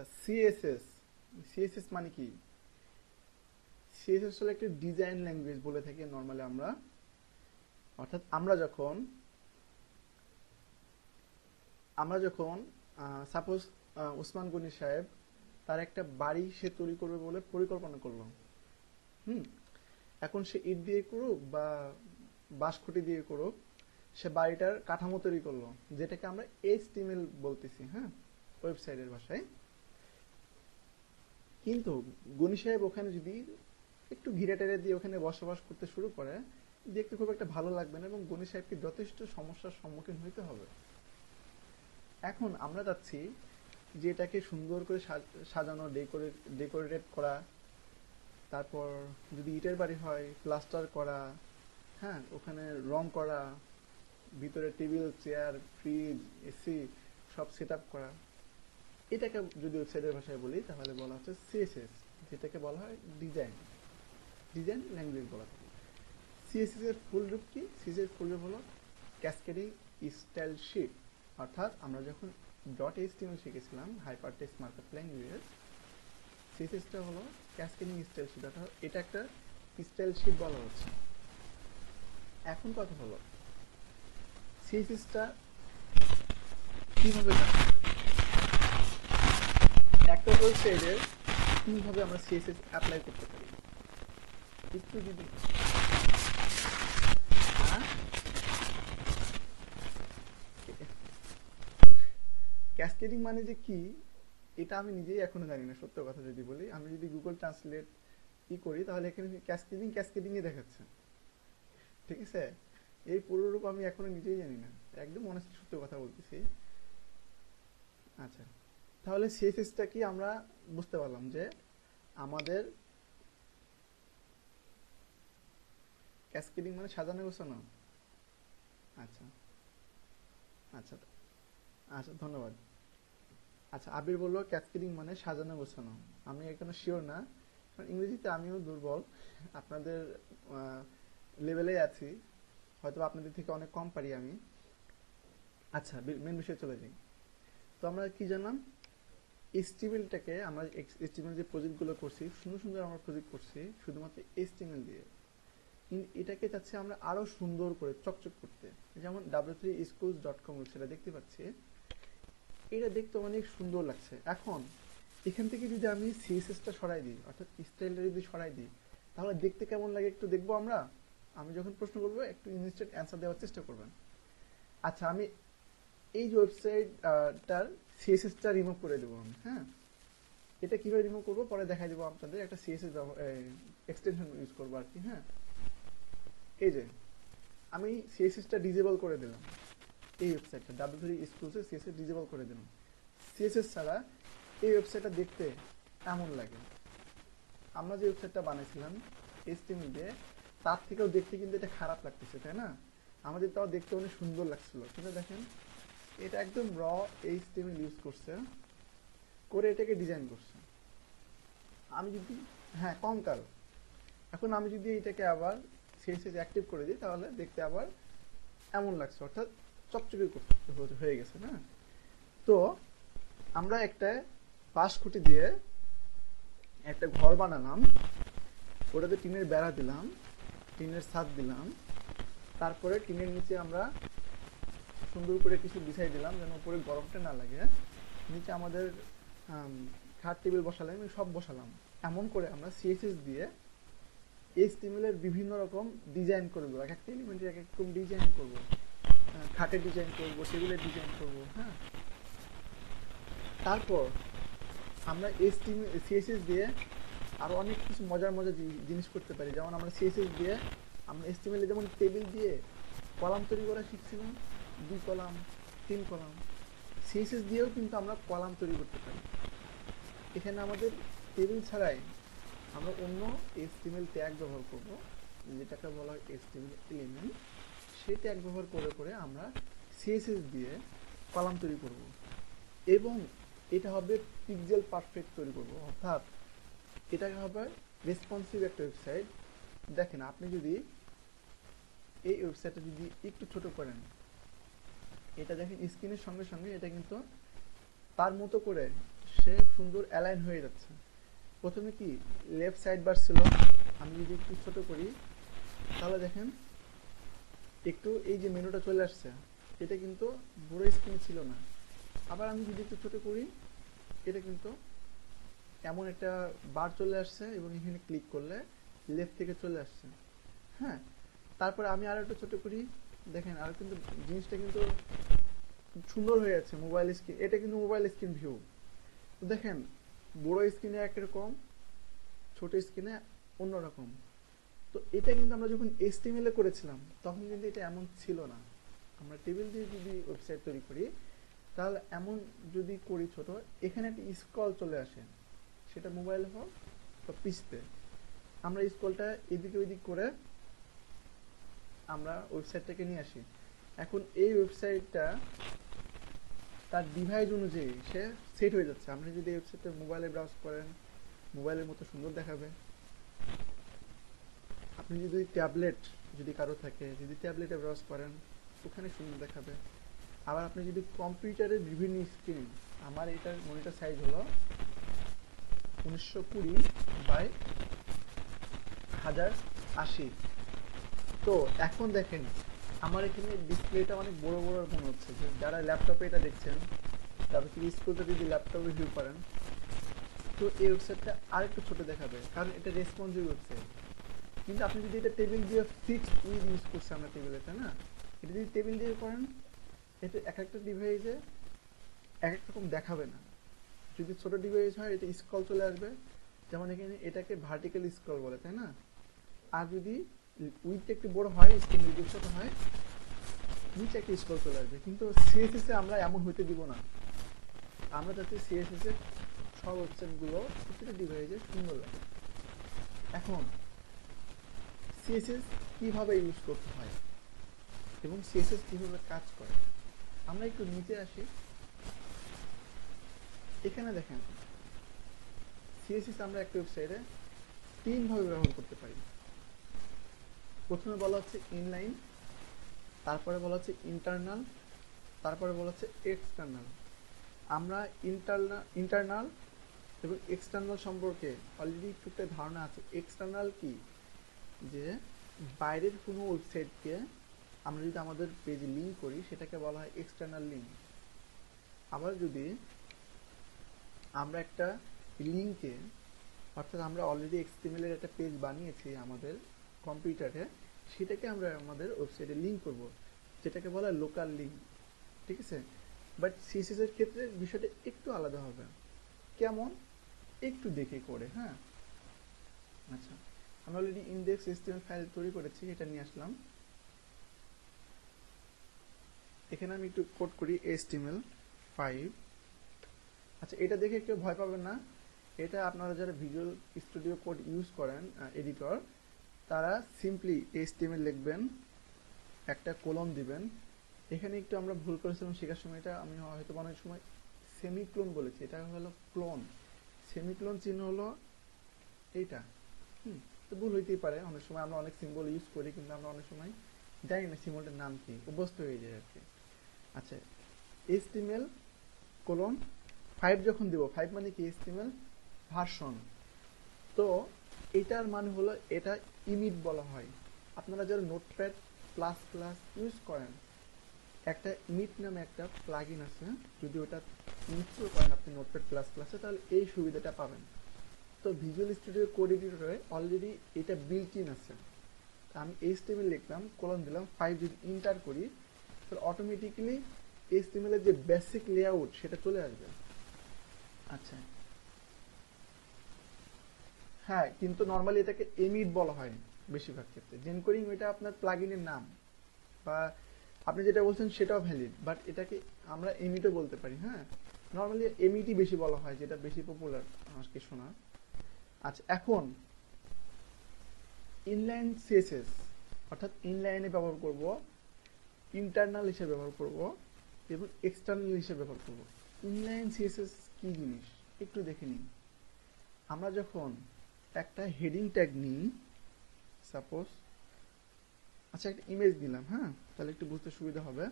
আচ্ছা, CSS. CSS মানে কি? সিএসএস হলো একটা ডিজাইন ল্যাঙ্গুয়েজ বলে থাকি নর্মালি আমরা। অর্থাৎ আমরা যখন সাপোজ ওসমান গনি সাহেব তার একটা বাড়ি সে তৈরি করবে বলে পরিকল্পনা করলো। হুম। এখন সে ইট দিয়ে করুক বা বাঁশখুঁটি দিয়ে করুক, সে বাড়িটার কাঠামো তৈরি করলো, যেটাকে আমরা এইচটিএমএল বলতেছি, হ্যাঁ, ওয়েবসাইটের ভাষায়। কিন্তু গনি সাহেব ওখানে যদি একটু ঘিরে টেরে দিয়ে ওখানে বসবাস করতে শুরু করে, দেখতে খুব একটা ভালো লাগবে না এবং গনি সাহেবকে যথেষ্ট সমস্যার সম্মুখীন হইতে হবে। এখন আমরা চাচ্ছি যে এটাকে সুন্দর করে সাজানো, ডেকোরেটেড করা, তারপর যদি ইটের বাড়ি হয় প্লাস্টার করা, হ্যাঁ, ওখানে রং করা, ভিতরে টেবিল চেয়ার ফ্রিজ এসি সব সেট আপ করা। এটাকে যদি ওয়েবসাইটের ভাষায় বলি তাহলে বলা হচ্ছে সিএসএস, যেটাকে বলা হয় ডিজাইন ল্যাঙ্গুয়েজ বলা থাকে। সিএসএস এর ফুল রূপ কি? সিএসএস এর ফুল রূপ হলো ক্যাসকেডিং স্টাইল শিট। অর্থাৎ আমরা যখন ডট এইচটিএমএল শিখেছিলাম, হাইপার টেক্সট মার্কআপ ল্যাঙ্গুয়েজ, সিএসএসটা হলো ক্যাসকেডিং স্টাইল শিট, অর্থাৎ এটা একটা স্টাইল শিট বলা হচ্ছে। এখন কথা হলো সিএসএসটা কিভাবে কাজ করে? একটা ওয়েবসাইটে কিভাবে আমরা সিএসএস অ্যাপ্লাই করতে পারি একটু যদি ক্যাসকেডিং মানে যে কি এটা আমি নিজেই এখনো জানি না, সত্য কথা যদি বলি। আমি যদি গুগল ট্রান্সলেট করি তাহলে এখানে ক্যাসকেডিং ক্যাসকেডিং এ দেখাচ্ছে, ঠিক আছে? এই পুরো রূপ আমি এখনো নিজেই জানি না, একদম অনেস্ট সত্য কথা বলতেছি। আচ্ছা, তাহলে সিএসএসটা কি আমরা বুঝতে পারলাম যে আমাদের ক্যাসকেডিং মানে সাজানো গোছানো। আচ্ছা আচ্ছা আচ্ছা, ধন্যবাদ। আচ্ছা, আবির বললো ক্যাসকেডিং মানে সাজানো গোছানো। আমি এখানে শিওর না, কারণ ইংরেজিতে আমিও দুর্বল, আপনাদের লেভেলে আছি, হয়তো আপনাদের থেকে অনেক কম পারি আমি। আচ্ছা, মেন বিষয়ে চলে যাই। তো আমরা কি জানলাম? এইচটিএমএলটাকে আমরা, এইচটিএমএল যে প্রজেক্টগুলো করছি, সুন্দর সুন্দর আমরা প্রজেক্ট করছি শুধুমাত্র এইচটিএমএল দিয়ে। কিন্তু এটাকে চাচ্ছি আমরা আরো সুন্দর করে চকচক করতে। যেমন w3schools.com সেটা দেখতে পাচ্ছি, এটা দেখতে অনেক সুন্দর লাগছে। এখন এখান থেকে যদি আমি সিএসএসটা সরাই দিই, অর্থাৎ স্টাইলটা যদি সরাই দিই, তাহলে দেখতে কেমন লাগে একটু দেখবো আমরা। আমি যখন প্রশ্ন করবো একটু ইনস্ট্যান্ট অ্যান্সার দেওয়ার চেষ্টা করবেন। আচ্ছা, আমি এই যে ওয়েবসাইটটার সিএসএসটা রিমুভ করে দেবো আমি, হ্যাঁ। এটা কিভাবে রিমুভ করবো পরে দেখাই দেবো আপনাদের, একটা সিএসএস এক্সটেনশন ইউজ করবো আর কি, হ্যাঁ। এই যে আমি সিএসএসটা ডিজেবল করে দিলাম, এই ওয়েবসাইটটা w3schools এর সিএসএস ডিজেবল করে দিলাম। সিএসএস ছাড়া এই ওয়েবসাইটটা দেখতে এমন লাগে। আমরা যে ওয়েবসাইটটা বানাইছিলাম এইচটিএমএল দিয়ে, তার থেকেও দেখতে কিন্তু এটা খারাপ লাগতেছে, তাই না? আমাদের তাও দেখতে অনেক সুন্দর লাগছিল, কিন্তু দেখেন এটা একদম র এইচটিএমএল ইউজ করছে, করে এটাকে ডিজাইন করছে। আমি যদি, হ্যাঁ, কঙ্কাল। এখন আমি যদি এটাকে আবার সিএসএস অ্যাক্টিভ করে দিই তাহলে দেখতে আবার এমন লাগছে, অর্থাৎ চকচকে হয়ে গেছে না? তো আমরা একটা বাঁশখুঁটি দিয়ে একটা ঘর বানালাম, ওটাতে টিনের বেড়া দিলাম, টিনের ছাদ দিলাম, তারপরে টিনের নিচে আমরা সুন্দর করে কিছু বিছাই দিলাম যেন উপরে গরমটা না লাগে। নিচে আমাদের খাট টেবিল বসালাম, সব বসালাম। এমন করে আমরা সিএসএস দিয়ে এইচটিএমএল এর বিভিন্ন রকম ডিজাইন করবো, এক একটা এলিমেন্টের এক এক রকম ডিজাইন করবো, খাটের ডিজাইন করবো, টেবিলের ডিজাইন করবো, হ্যাঁ। তারপর আমরা এইচটিএমএল সিএসএস দিয়ে আরো অনেক কিছু মজার মজার জিনিস করতে পারি। যেমন আমরা সিএসএস দিয়ে আমরা এইচটিএমএল এ যেমন টেবিল দিয়ে কলাম তৈরি করা শিখছিলাম, 2 কলাম 3 কলাম, সিএসএস দিয়েও কিন্তু আমরা কলাম তৈরি করতে পারি। এখানে আমাদের টেবিল ছাড়াই আমরা অন্য এইচটিএমএল ট্যাগ ব্যবহার করব, যেটাকে বলা হয় এইচটিএমএল এলিমেন্ট। সেই ট্যাগ ব্যবহার করে করে আমরা সিএসএস দিয়ে কলাম তৈরি করব এবং এটা হবে পিক্সেল পারফেক্ট তৈরি করব, অর্থাৎ এটা হবে রেসপন্সিভ একটা ওয়েবসাইট। দেখেন, আপনি যদি এই ওয়েবসাইটটা যদি একটু ছোট করেন, এটা দেখেন স্ক্রিনের সঙ্গে সঙ্গে এটা কিন্তু তার মতো করে সে সুন্দর অ্যালাইন হয়ে যাচ্ছে। প্রথমে কি লেফট সাইড বার ছিল, আমি যদি একটু ছোট করি তাহলে দেখেন একটু এই যে মেনুটা চলে আসছে, এটা কিন্তু বড় স্ক্রিন ছিল না। আবার আমি যদি একটু ছোট করি, এটা কিন্তু এমন একটা বার চলে আসছে এবং এখানে ক্লিক করলে লেফট থেকে চলে আসছে। হ্যাঁ, তারপরে আমি আরো একটু ছোট করি, দেখেন আর কিন্তু জিনিসটা কিন্তু সুন্দর হয়ে যাচ্ছে। মোবাইল স্ক্রিন, এটা কিন্তু মোবাইল স্ক্রিন ভিউ। তো দেখেন বড় স্ক্রিনে একরকম, ছোট স্ক্রিনে অন্যরকম। তো এটা কিন্তু আমরা যখন HTML এ করেছিলাম তখন কিন্তু এটা এমন ছিল না। আমরা টেবিল দিয়ে যদি ওয়েবসাইট তৈরি করি তাহলে এমন যদি করি ছোট, এখানে একটা স্ক্রল চলে আসে, সেটা মোবাইল হোক বা পিসিতে। আমরা স্ক্রলটা এদিকে ওইদিক করে আমরা ওয়েবসাইটটাকে নিয়ে আসি। এখন এই ওয়েবসাইটটা তার ডিভাইস অনুযায়ী সে সেট হয়ে যাচ্ছে। আপনি যদি এই ওয়েবসাইটটা মোবাইলে ব্রাউজ করেন, মোবাইলের মতো সুন্দর দেখাবে। আপনি যদি ট্যাবলেট যদি কারো থাকে, যদি ট্যাবলেটে ব্রাউজ করেন ওখানে সুন্দর দেখাবে। আবার আপনি যদি কম্পিউটারের বিভিন্ন স্ক্রিন, আমার এটার মনিটর সাইজ হলো 1920 বাই 1080। তো এখন দেখেন আমার এখানে ডিসপ্লেটা অনেক বড় বড় মনে হচ্ছে। যে যারা ল্যাপটপে এটা দেখছেন তারপর কি স্ক্রিনটা যদি ল্যাপটপে ভিউ করেন, তো এই ওয়েবসাইটটা আরেকটু ছোট দেখাবে, কারণ এটা রেসপন্সিভ ওয়েবসাইট। কিন্তু আপনি যদি এটা টেবিল দিয়ে ফিক্সড উইথ ইউজ করছি আমরা টেবিলে, তাই না? এটা যদি টেবিল দিয়ে করেন, এটা এক একটা ডিভাইসে এক এক রকম দেখাবে না। যদি ছোট ডিভাইস হয় এটা স্ক্রল চলে আসবে, যেমন এখানে এটাকে ভার্টিক্যাল স্ক্রল বলে, তাই না? আর যদি উইথটা একটু বড় হয়, স্ক্রিন যদি ছোট হয়, নিচে একটা স্ক্রল চলে আসবে। কিন্তু সিএসএস এ আমরা এমন হইতে দিব না। আমরা যাতে সিএসএস এর সব ওয়েবসাইটগুলো প্রতিটা ডিভাইসে সুন্দর লাগে। এখন সিএসএস কিভাবে ইউজ করতে হয় এবং সিএসএস কিভাবে কাজ করে, আমরা একটু নিচে আসি। এখানে দেখেন সিএসএস আমরা একটা ওয়েবসাইটে তিন ভাবে ব্যবহার করতে পারি। প্রথমে বলা হচ্ছে ইনলাইন, তারপরে বলা হচ্ছে ইন্টারনাল, তারপরে বলা হচ্ছে এক্সটার্নাল। আমরা ইন্টারনাল এবং এক্সটার্নাল সম্পর্কে অলরেডি একটু ধারণা আছে। এক্সটার্নাল কি, যে বাইরের কোনো ওয়েবসাইটকে আমরা যদি আমাদের পেজে লিঙ্ক করি সেটাকে বলা হয় এক্সটার্নাল লিঙ্ক। আবার যদি আমরা একটা লিঙ্কে, অর্থাৎ আমরা অলরেডি HTML এর একটা পেজ বানিয়েছি আমাদের কম্পিউটারে, সেটাকে আমরা আমাদের ওয়েবসাইটে লিঙ্ক করব, যেটাকে বলা হয় লোকাল লিঙ্ক। ঠিক আছে? বাট সিএসএস এর ক্ষেত্রে বিষয়টা একটু আলাদা হবে। কেমন, একটু দেখে করে। হ্যাঁ, আচ্ছা, আমি অলরেডি ইনডেক্স HTML ফাইল তৈরি করেছি, এটা নিয়ে আসলাম। এখানে আমি একটু কোড করি HTML5। আচ্ছা, এটা দেখে কেউ ভয় পাবেন না। এটা আপনারা যারা ভিজুয়াল স্টুডিও কোড ইউজ করেন, এডিটর, তারা সিম্পলি HTML লিখবেন, একটা কোলন দিবেন। এখানে একটু আমরা ভুল করেছিলাম শেখার সময়, এটা আমি হয়তো অনেক সময় সেমিক্লোন বলেছি, এটা হলো ক্লোন। সেমিক্লোন চিহ্ন হলো এইটা। তো ভুল হইতেই পারে, অনেক সময় আমরা অনেক সিম্বল ইউজ করি কিন্তু আমরা অনেক সময় জানি না সিম্বলটার নাম কি, অভ্যস্ত হয়ে যায় আর কি। আচ্ছা, HTML কোলন 5 যখন দেব, 5 মানে কি HTML ভার্সন। তো এটার মানে হলো এটা ইনিট বলা হয়। আপনারা যারা নোটপ্যাড প্লাস প্লাস ইউজ করেন, একটা ইনিট নামে একটা প্লাগইন আছে, যদি ওটা ইনস্টল করেন আপনি নোটপ্যাড প্লাস প্লাসে, তাহলে এই সুবিধাটা পাবেন। তো ভিজুয়াল স্টুডিও কোড এডিটরে অলরেডি এটা বিল্ট ইন আছে। আমি HTML লিখলাম, কোলন দিলাম, 5 যদি ইন্টার করি তাহলে অটোমেটিক্যালি HTML এর যে বেসিক লেআউট সেটা চলে আসবে। আচ্ছা, হ্যাঁ, কিন্তু নরমালি এটাকে এমিট বলা হয় বেশিরভাগ ক্ষেত্রে। জেনকোডিং এটা আপনার প্লাগইনের নাম, বা আপনি যেটা বলছেন সেটাও ভ্যালিড, বাট এটাকে আমরা এমিটও বলতে পারি। হ্যাঁ, নরমালি এমিটই বেশি বলা হয়, যেটা বেশি পপুলার আজকে শোনা। আচ্ছা, এখন ইনলাইন সিএসএস, অর্থাৎ ইনলাইনে ব্যবহার করব, ইন্টারনাল হিসেবে ব্যবহার করব এবং এক্সটার্নাল হিসেবে ব্যবহার করব। ইনলাইন সিএসএস কি জিনিস একটু দেখে নিন। আমরা যখন একটা হেডিং ট্যাগ নিই, সাপোজ, আচ্ছা একটা ইমেজ দিলাম, হ্যাঁ, তাহলে একটু বুঝতে সুবিধা হবে।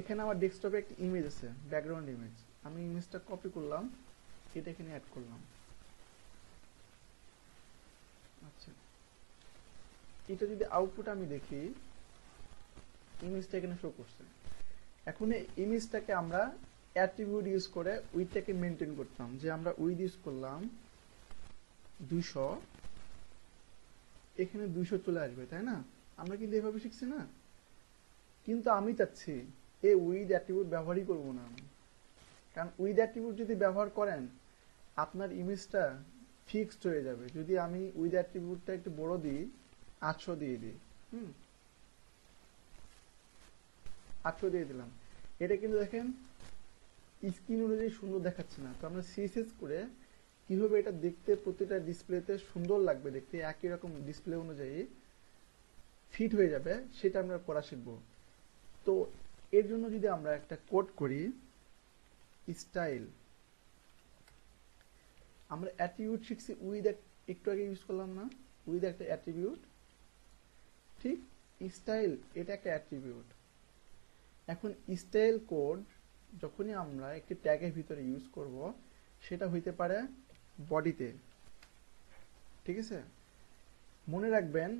এখানে আমার ডেস্কটপে একটা ইমেজ আছে, ব্যাকগ্রাউন্ড ইমেজ। আমি ইমেজটা কপি করলাম, এটা এখানে অ্যাড করলাম। আচ্ছা, এটা যদি আউটপুট আমি দেখি, ইমেজটা এখানে শো করছে। এখন এই ইমেজটাকে আমরা অ্যাট্রিবিউট ইউজ করে উইডটাকে মেনটেন করতাম, যে আমরা উইড ইউজ করলাম 200, এখানে 200 চলে আসবে, তাই না? আমরা কিন্তু এভাবে শিখছি না। কিন্তু আমি চাচ্ছি এই উইড অ্যাট্রিবিউট ব্যবহারই করব না আমি, কারণ উইড অ্যাট্রিবিউট যদি ব্যবহার করেন আপনার ইমেজটা ফিক্সড হয়ে যাবে। যদি আমি উইড অ্যাট্রিবিউটটা একটু বড় দিই, 800 দিয়ে দিই, 800 দিয়ে দিলাম, এটা কিন্তু দেখেন স্ক্রিন অনুযায়ী সুন্দর দেখাচ্ছে না। তো আমরা সিএসএস করে কিভাবে এটা দেখতে প্রতিটা ডিসপ্লেতে সুন্দর লাগবে, দেখতে একই রকম ডিসপ্লে অনুযায়ী ফিট হয়ে যাবে, সেটা আমরা করা শিখব। তো এর জন্য যদি আমরা একটা কোড করি, স্টাইল, আমরা অ্যাট্রিবিউট শিখছি উইথ, একটু আগে ইউজ করলাম না, উইথ একটা অ্যাট্রিবিউট, ঠিক? স্টাইল এটা একটা অ্যাট্রিবিউট। এখন স্টাইল কোড যখনই আমরা একটি ট্যাগের ভিতরে ইউজ করব, সেটা হইতে পারে বডিতে, ঠিক আছে? মনে রাখবেন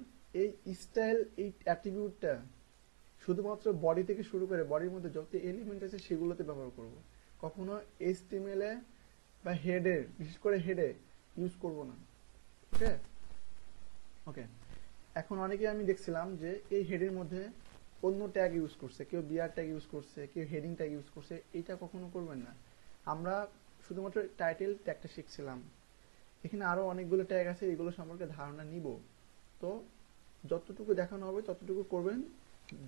এই স্টাইল, এই অ্যাট্রিবিউটটা শুধুমাত্র বডি থেকে শুরু করে বডির মধ্যে যত এলিমেন্ট আছে সেগুলোতে ব্যবহার করব, কখনো এইচটিএমএল এ বা হেডে, বিশেষ করে হেডে ইউজ করব না। ওকে ওকে এখন অনেকে আমি দেখছিলাম যে এই হেডের মধ্যে অন্য ট্যাগ ইউজ করছে, কেউ বিআর ট্যাগ ইউজ করছে, কেউ হেডিং ট্যাগ ইউজ করছে। এটা কখনো করবেন না। আমরা শুধুমাত্র টাইটেল ট্যাগটা শিখছিলাম, এখানে আরো অনেকগুলো ট্যাগ আছে, এগুলো সম্পর্কে ধারণা নিব। তো যতটুকু দেখানো হবে ততটুকু করবেন,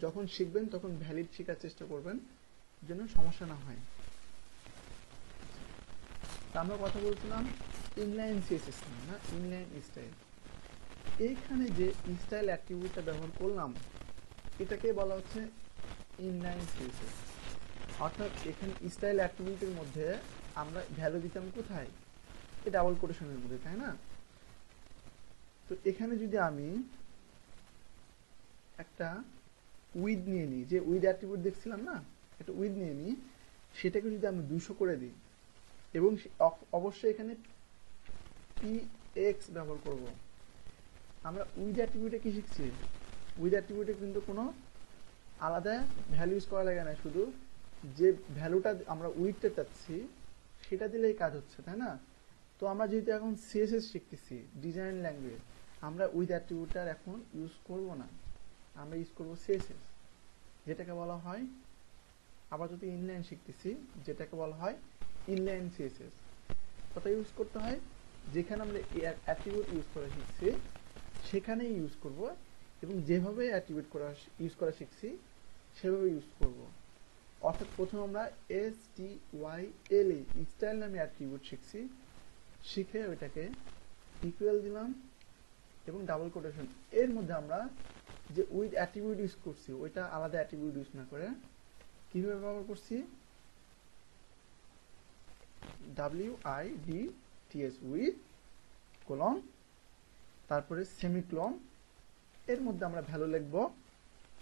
যখন শিখবেন তখন ভ্যালিড শেখার চেষ্টা করবেন যেন সমস্যা না হয়। তা আমরা কথা বলছিলাম ইনলাইন সিএসএস না, ইনলাইন স্টাইল। এইখানে যে স্টাইল অ্যাট্রিবিউটটা ব্যবহার করলাম, এটাকে বলা হচ্ছে ইনলাইন সিএসএস। অর্থাৎ এখানে স্টাইল অ্যাট্রিবিউটের মধ্যে আমরা ভ্যালু দিতাম কোথায়? এই ডাবল কোটেশনের মধ্যে, তাই না? তো এখানে যদি আমি একটা উইড নিয়ে নিই, যে উইড অ্যাট্রিবিউট দেখছিলাম না, একটা উইড নিয়ে নিই, সেটাকে যদি আমি 200 করে দিই, এবং অবশ্যই এখানে px ব্যবহার করব। আমরা উইড অ্যাট্রিবিউটে কি শিখছি? উইড অ্যাট্রিবিউটে কিন্তু কোনো আলাদা ভ্যালু ইউজ করা লাগে না, শুধু যে ভ্যালুটা আমরা উইডটা চাচ্ছি সেটা দিলেই কাজ হচ্ছে, তাই না? তো আমরা যেহেতু এখন সিএসএস শিখতেছি, ডিজাইন ল্যাঙ্গুয়েজ, আমরা উইড অ্যাট্রিবিউটটার এখন ইউজ করব না, আমরা ইউজ করব সিএসএস, যেটাকে বলা হয়, আবার যদি ইনলাইন শিখতেছি, যেটাকে বলা হয় ইনলাইন সিএসএস। কত ইউজ করতে হয়? যেখানে আমরা অ্যাট্রিবিউট ইউজ করা শিখছি সেখানেই ইউজ করব, এবং যেভাবে অ্যাট্রিবিউট করা ইউজ করা শিখছি সেভাবে ইউজ করব। অর্থাৎ প্রথমে আমরা STYLE স্টাইল নামে অ্যাট্রিবিউট শিখছি, শিখে ওইটাকে ইকুয়াল দিলাম এবং ডাবল কোটেশন, এর মধ্যে আমরা যে উইথ অ্যাট্রিবিউট ইউজ করছি ওইটা আলাদা অ্যাট্রিবিউট ইউজ না করে কিভাবে ব্যবহার করছি? WIDTS উইথ কোলন, তারপরে সেমিক্লোন, এর মধ্যে আমরা ভ্যালু লিখব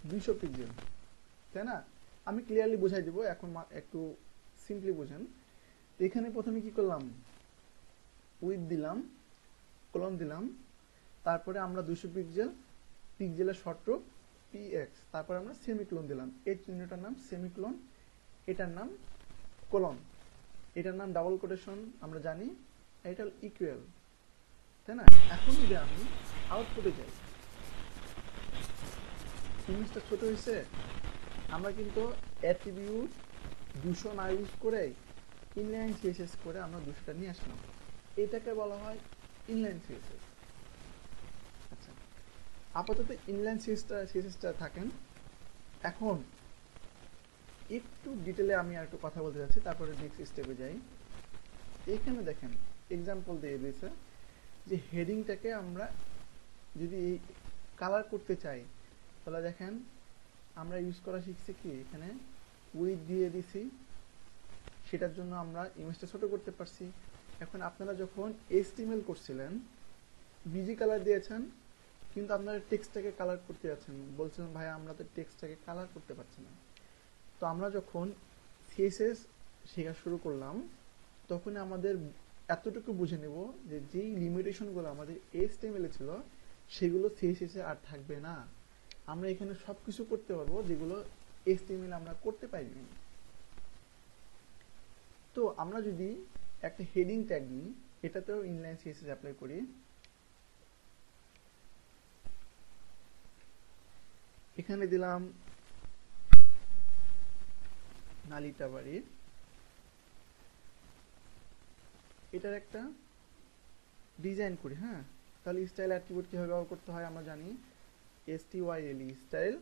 200 পিক্সেল, তাই না? আমি ক্লিয়ারলি বুঝাই দিব, এখন একটু সিম্পলি বুঝেন। এখানে প্রথমে কি করলাম? উইথ দিলাম, কোলন দিলাম, তারপরে আমরা 200 পিক্সেল, পিক্সেলের শর্টরূপ px, তারপরে আমরা সেমিক্লোন দিলাম, এই চিহ্নটার নাম সেমিক্লোন, এটার নাম কোলন, এটার নাম ডাবল কোটেশন, আমরা জানি এটা ইকুয়াল, তাই না? এখন যদি আমি আউটপুটে যাই, ইমেজটা ছোট হয়েছে, আমরা কিন্তু অ্যাট্রিবিউট 200 না ইউজ করে ইনলাইন সিএসএস করে আমরা 200টা নিয়ে আসলাম, এটাকে বলা হয় ইনলাইন সিএসএস। আচ্ছা, আপাতত ইনলাইন সিএসএসটা থাকেন। এখন একটু ডিটেলে আমি আর একটু কথা বলতে যাচ্ছি, তারপরে নেক্সট স্টেপে যাই। এখানে দেখেন এক্সাম্পল দিয়ে দিয়েছে যে হেডিংটাকে আমরা যদি কালার করতে চাই, তাহলে দেখেন আমরা ইউজ করা শিখছি কি, এখানে উইথ দিয়ে দিছি, সেটার জন্য আমরা ইমেজটা ছোট করতে পারছি। এখন আপনারা যখন HTML করছিলেন, বিজি কালার দিয়েছেন, কিন্তু আপনারা টেক্সটটাকে কালার করতে যাচ্ছেন, বলছেন ভাই আমরা তো টেক্সটটাকে কালার করতে পারছি না। তো আমরা যখন সিএসএস শেখা শুরু করলাম, তখন আমাদের এতটুকু বুঝে নেব যে যেই লিমিটেশনগুলো আমাদের HTML এ ছিল সেগুলো CSS এ আর থাকবে না। আমরা এখানে সবকিছু করতে পারবো যেগুলো HTML আমরা করতে পারিনি। তো আমরা যদি একটা হেডিং ট্যাগ নিই, এটাতেও ইনলাইন CSS অ্যাপ্লাই করি। এখানে দিলাম নালিতাবাড়ি, এটার একটা ডিজাইন করি। হ্যাঁ, তাহলে স্টাইল অ্যাট্রিবিউট কিভাবে ব্যবহার করতে হয় আমরা জানি। STYLE style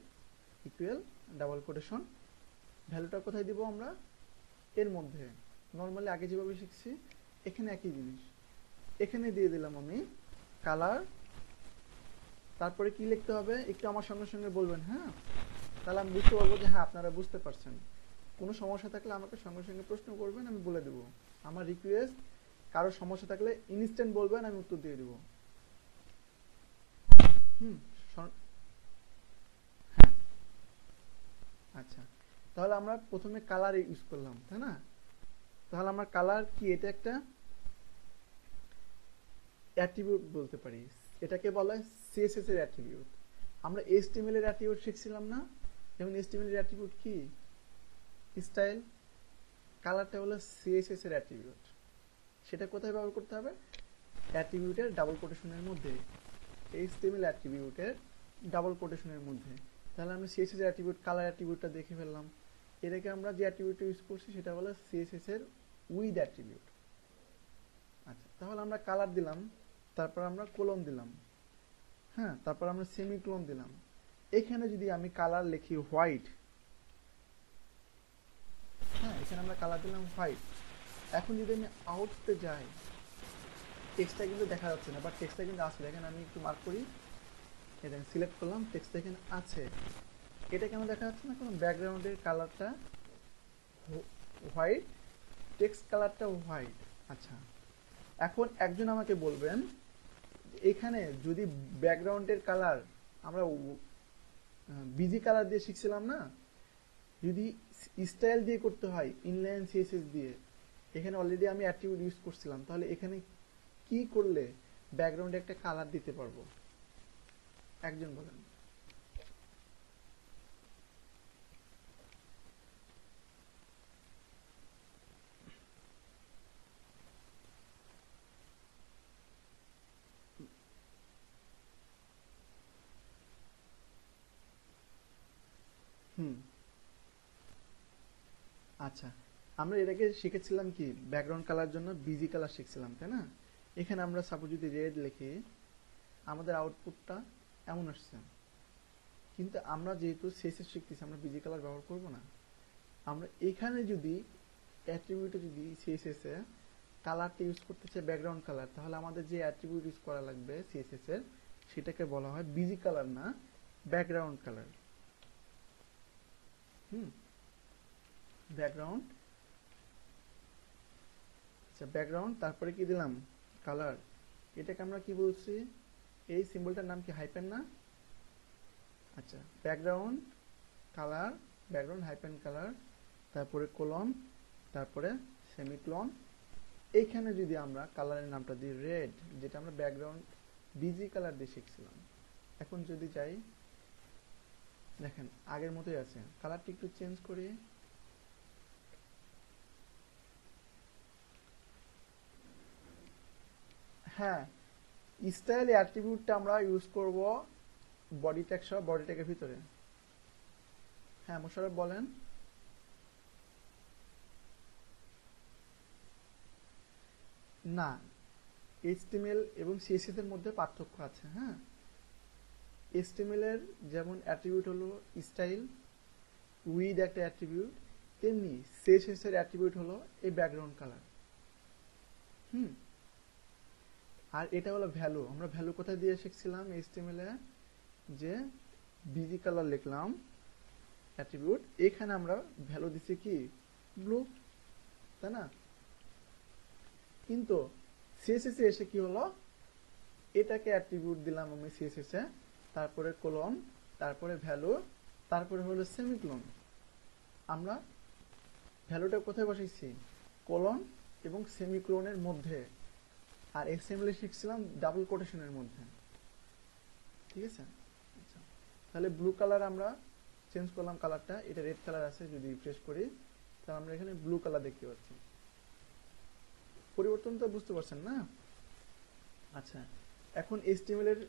equal double quotation, ভ্যালুটা কোথায় দিব আমরা, এর মধ্যে। নর্মালি আগে যেভাবে শিখছি এখানে একই জিনিস, এখানে দিয়ে দিলাম আমি কালার। তারপরে কি লিখতে হবে একটু আমার সঙ্গে সঙ্গে বলবেন, হ্যাঁ, তাহলে আমি বুঝতে পারবো যে হ্যাঁ আপনারা বুঝতে পারছেন। কোনো সমস্যা থাকলে আমাকে সঙ্গে সঙ্গে প্রশ্ন করবেন, আমি বলে দেবো। আমার রিকোয়েস্ট, কারো সমস্যা থাকলে ইনস্ট্যান্ট বলবেন, আমি উত্তর দিয়ে দেবো। হুম, হ্যাঁ, আচ্ছা। তাহলে আমরা প্রথমে কালার ইউজ করলাম, তাই না? তাহলে আমার কালার কি, এটা একটা অ্যাট্রিবিউট বলতে পারি। এটাকে বলা হয় CSS এর অ্যাট্রিবিউট। আমরা HTML এর অ্যাট্রিবিউট শিখছিলাম না? যেমন HTML এর অ্যাট্রিবিউট কি, স্টাইল। কালারটা হলো CSS এর অ্যাট্রিবিউট। সেটা কোথায় ব্যবহার করতে হবে, অ্যাট্রিবিউটের ডাবল কোটেশনের মধ্যে, HTML অ্যাট্রিবিউটের ডাবল কোটেশনের মধ্যে। তাহলে আমরা CSS এর অ্যাট্রিবিউট কালার অ্যাট্রিবিউটটা দেখে ফেললাম। এটাকে আমরা যে অ্যাট্রিবিউটটা ইউজ করছি সেটা হলো CSS এর উইথ অ্যাট্রিবিউট। আচ্ছা, তাহলে আমরা কালার দিলাম, তারপর আমরা কোলন দিলাম, হ্যাঁ, তারপর আমরা সেমিকোলন দিলাম। এখানে যদি আমি কালার লিখি হোয়াইট, হ্যাঁ, এখানে আমরা কালার দিলাম হোয়াইট। এখন যদি আমি আউটপুটে যাই, টেক্সটটা কিন্তু দেখা যাচ্ছে না, বাট টেক্সটটা কিন্তু আছে। দেখেন আমি একটু মার্ক করি, এটা সিলেক্ট করলাম, টেক্সটটা এখানে আছে। এটা কেন দেখা যাচ্ছে না, কারণ ব্যাকগ্রাউন্ডের কালারটা হোয়াইট, টেক্সট কালারটা হোয়াইট। আচ্ছা, এখন একজন আমাকে বলবেন এখানে যদি ব্যাকগ্রাউন্ডের কালার আমরা বিজি কালার দিয়ে শিখছিলাম না, যদি স্টাইল দিয়ে করতে হয় ইনলাইন CSS দিয়ে, এখানে অলরেডি আমি অ্যাট্রিবিউট ইউজ করছিলাম, তাহলে এখানে কি করলে ব্যাকগ্রাউন্ডে একটা কালার দিতে পারবো, একজন বলেন। হুম, আচ্ছা, আমরা এটাকে শিখেছিলাম কি, ব্যাকগ্রাউন্ড কালার জন্য বিজি কালার শিখছিলাম, তাই না? এখানে আমরা সাপোজ যদি রেড লিখি, আমাদের আউটপুটটা এমন আসছে। কিন্তু আমরা যেহেতু CSS শিখতেছি, আমরা বিজি কালার ব্যবহার করব না। আমরা এখানে যদি অ্যাট্রিবিউটে যদি CSS এ কালারটা ইউজ করতে চাই ব্যাকগ্রাউন্ড কালার, তাহলে আমাদের যে অ্যাট্রিবিউট ইউজ করা লাগবে CSS এর, সেটাকে বলা হয় বিজি কালার না ব্যাকগ্রাউন্ড কালার। হুম, ব্যাকগ্রাউন্ড। আচ্ছা, ব্যাকগ্রাউন্ড, তারপরে কি দিলাম, কালার। এটাকে আমরা কি বলছি, এই সিম্বলটার নাম কি, হাইপেন না? আচ্ছা, background colour, background hyphen colour, তারপরে কোলন, তারপরে সেমিকোলন। এইখানে যদি আমরা কালারের নামটা দিই রেড, যেটা আমরা ব্যাকগ্রাউন্ড বিজি কালার দিয়ে শিখছিলাম। এখন যদি যাই, দেখেন আগের মতোই আছে, কালারটি একটু চেঞ্জ করি। হ্যাঁ, স্টাইল অ্যাট্রিবিউটটা আমরা ইউজ করব বডি ট্যাগ সহ, বডি ট্যাগের ভিতরে। হ্যাঁ, মোশাররফ বলেন। না, HTML এবং CSS এর মধ্যে পার্থক্য আছে। হ্যাঁ, HTML এর যেমন অ্যাট্রিবিউট হলো স্টাইল উইথ একটা অ্যাট্রিবিউট, তেমনি CSS এর অ্যাট্রিবিউট হলো এই ব্যাকগ্রাউন্ড কালার। হুম, আর এটা হলো ভ্যালু। আমরা ভ্যালু কোথায় দিয়ে শিখছিলাম HTML এ, যে বিজি কালার লিখলাম অ্যাট্রিবিউট, এখানে আমরা ভ্যালু দিছি কি, ব্লু, তাই না? কিন্তু CSS এ এসে কি হলো, এটাকে অ্যাট্রিবিউট দিলাম আমি CSS এ, তারপরে কোলন, তারপরে ভ্যালু, তারপরে হলো সেমিকোলন। আমরা ভ্যালুটা কোথায় বসাইছি? কোলন এবং সেমিকোলনের মধ্যে। আর এক্সএমএল শিখছিলাম ডাবল কোটেশনের মধ্যে। ঠিক আছে? আচ্ছা, তাহলে ব্লু কালার আমরা চেঞ্জ করলাম কালারটা, এটা রেড কালার আছে, যদি রিফ্রেশ করি তাহলে আমরা এখানে ব্লু কালার দেখতে পাচ্ছি। পরিবর্তন তো বুঝতে পারছেন না? আচ্ছা, এখন এইচটিএমএল এর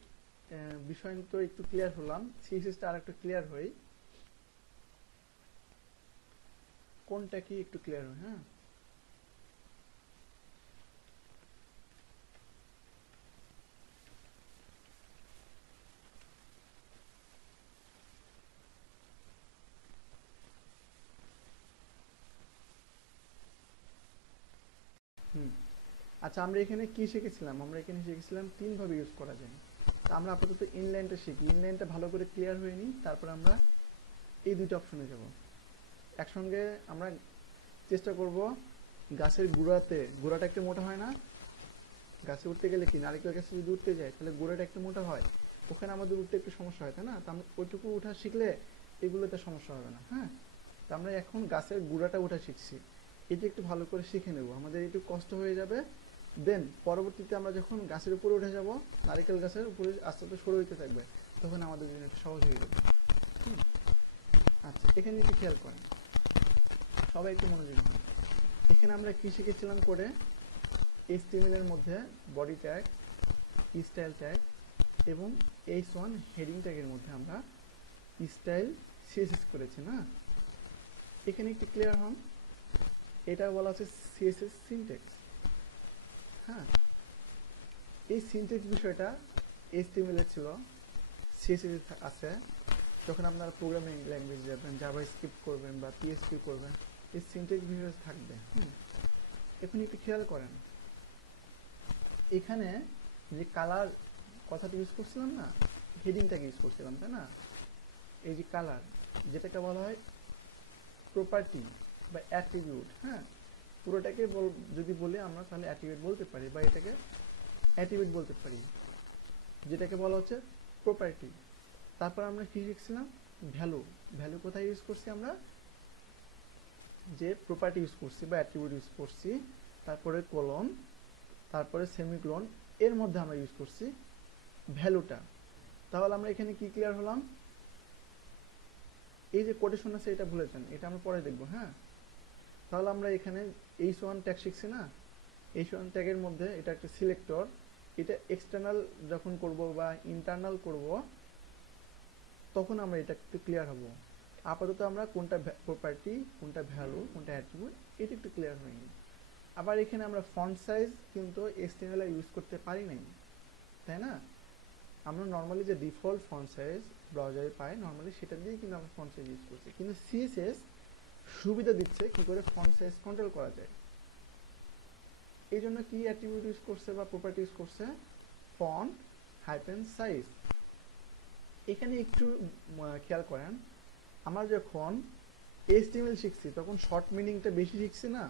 বিষয় তো একটু ক্লিয়ার হলাম, সিএসএসটা আর একটু ক্লিয়ার হই। কোনটা কি একটু ক্লিয়ার হয়? হ্যাঁ, হুম। আচ্ছা, আমরা এখানে কি শিখেছিলাম? আমরা এখানে শিখেছিলাম তিন ভাবে ইউজ করা যায়। তা আমরা আপাতত ইনলাইনটা শিখি, ইনলাইনটা ভালো করে ক্লিয়ার হয়ে নিই, তারপর আমরা এই দুইটা অপশনে যাব। একসঙ্গে আমরা চেষ্টা করব গাছের গোড়াটা একটু মোটা হয় না? গাছে উঠতে গেলে কি, নারকেল গাছে যদি উঠতে যায় তাহলে গোড়াটা একটু মোটা হয়, ওখানে আমাদের উঠতে একটু সমস্যা হয়, তাই না? তো আমরা ওইটুকু উঠা শিখলে এগুলোতে সমস্যা হবে না। হ্যাঁ, তো আমরা এখন গাছের গোড়াটা উঠা শিখছি, এটা একটু ভালো করে শিখে নেব, আমাদের একটু কষ্ট হয়ে যাবে। দেন পরবর্তীতে আমরা যখন গাছের উপরে উঠে যাব, নারকেল গাছের উপরে আস্তে আস্তে সরে হইতে থাকবে, তখন আমাদের জন্য একটু সহজ হয়ে যাবে। আচ্ছা, এখানে একটু খেয়াল করেন, সবাই একটু মনোযোগ দিন। এখানে আমরা কি শিখেছিলাম করে? এইচটিএমএল এর মধ্যে বডি ট্যাগ, স্টাইল ট্যাগ এবং h1 হেডিং ট্যাগের মধ্যে আমরা স্টাইল সিএসএস করেছি না? এখানে একটু ক্লিয়ার হন, এটা বলা হচ্ছে সিএসএস সিনট্যাক্স। হ্যাঁ, এই সিনট্যাক্স বিষয়টা এইচটিএমএল এর ছিল, সিএসএস আছে। যখন আপনারা প্রোগ্রামিং ল্যাঙ্গুয়েজ যাবেন, জাভা স্ক্রিপ্ট করবেন বা পিএইচপি করবেন, এই সিনট্যাক্স বিষয় থাকবে। এখন একটু খেয়াল করেন, এখানে যে কালার কথাটা ইউজ করছিলাম না, হেডিংটাকে ইউজ করছিলাম, তাই না? এই যে কালার, যেটাকে বলা হয় প্রপার্টি বা অ্যাট্রিবিউট। হ্যাঁ, পুরোটাকে যদি বলি আমরা তাহলে অ্যাট্রিবিউট বলতে পারি, বা এটাকে অ্যাট্রিবিউট বলতে পারি, যেটাকে বলা হচ্ছে প্রপার্টি। তারপর আমরা কি শিখছিলাম? ভ্যালু। ভ্যালু কোথায় ইউজ করছি আমরা? যে প্রপার্টি ইউজ করছি বা অ্যাট্রিবিউট ইউজ করছি, তারপরে কোলন, তারপরে সেমিকোলন, এর মধ্যে আমরা ইউজ করছি ভ্যালুটা। তাহলে আমরা এখানে কি ক্লিয়ার হলাম? এই যে কোটেশন আছে এটা ভুলে যান, এটা আমরা পরে দেখবো। হ্যাঁ, তাহলে আমরা এখানে h1 ট্যাগ শিখছি না? h1 ট্যাগের মধ্যে এটা একটা সিলেক্টর, এটা এক্সটার্নাল যখন করব বা ইন্টারনাল করব তখন আমরা এটা একটু ক্লিয়ার হব। আপাতত আমরা কোনটা প্রপার্টি, কোনটা ভ্যালু, কোনটা অ্যাট্রিবিউট, এটা একটু ক্লিয়ার হয়নি। আবার এখানে আমরা ফন্ট সাইজ কিন্তু HTML এ ইউজ করতে পারি নাই, তাই না? আমরা নর্মালি যে ডিফল্ট ফন্ট সাইজ ব্রাউজারে পাই নর্মালি, সেটা দিয়েই কিন্তু আমরা ফন্ট সাইজ ইউজ করছি, কিন্তু সিএসএস সুবিধা দিচ্ছে কি করে ফন্ট সাইজ কন্ট্রোল করা যায়। এই জন্য কি অ্যাট্রিবিউট ইউজ করছে বা প্রপার্টি ইউজ করছে? Font hyphen size. এখানে একটু খেয়াল করেন, আমরা যখন HTML শিখছি তখন শর্ট মিনিংটা বেশি শিখছি না?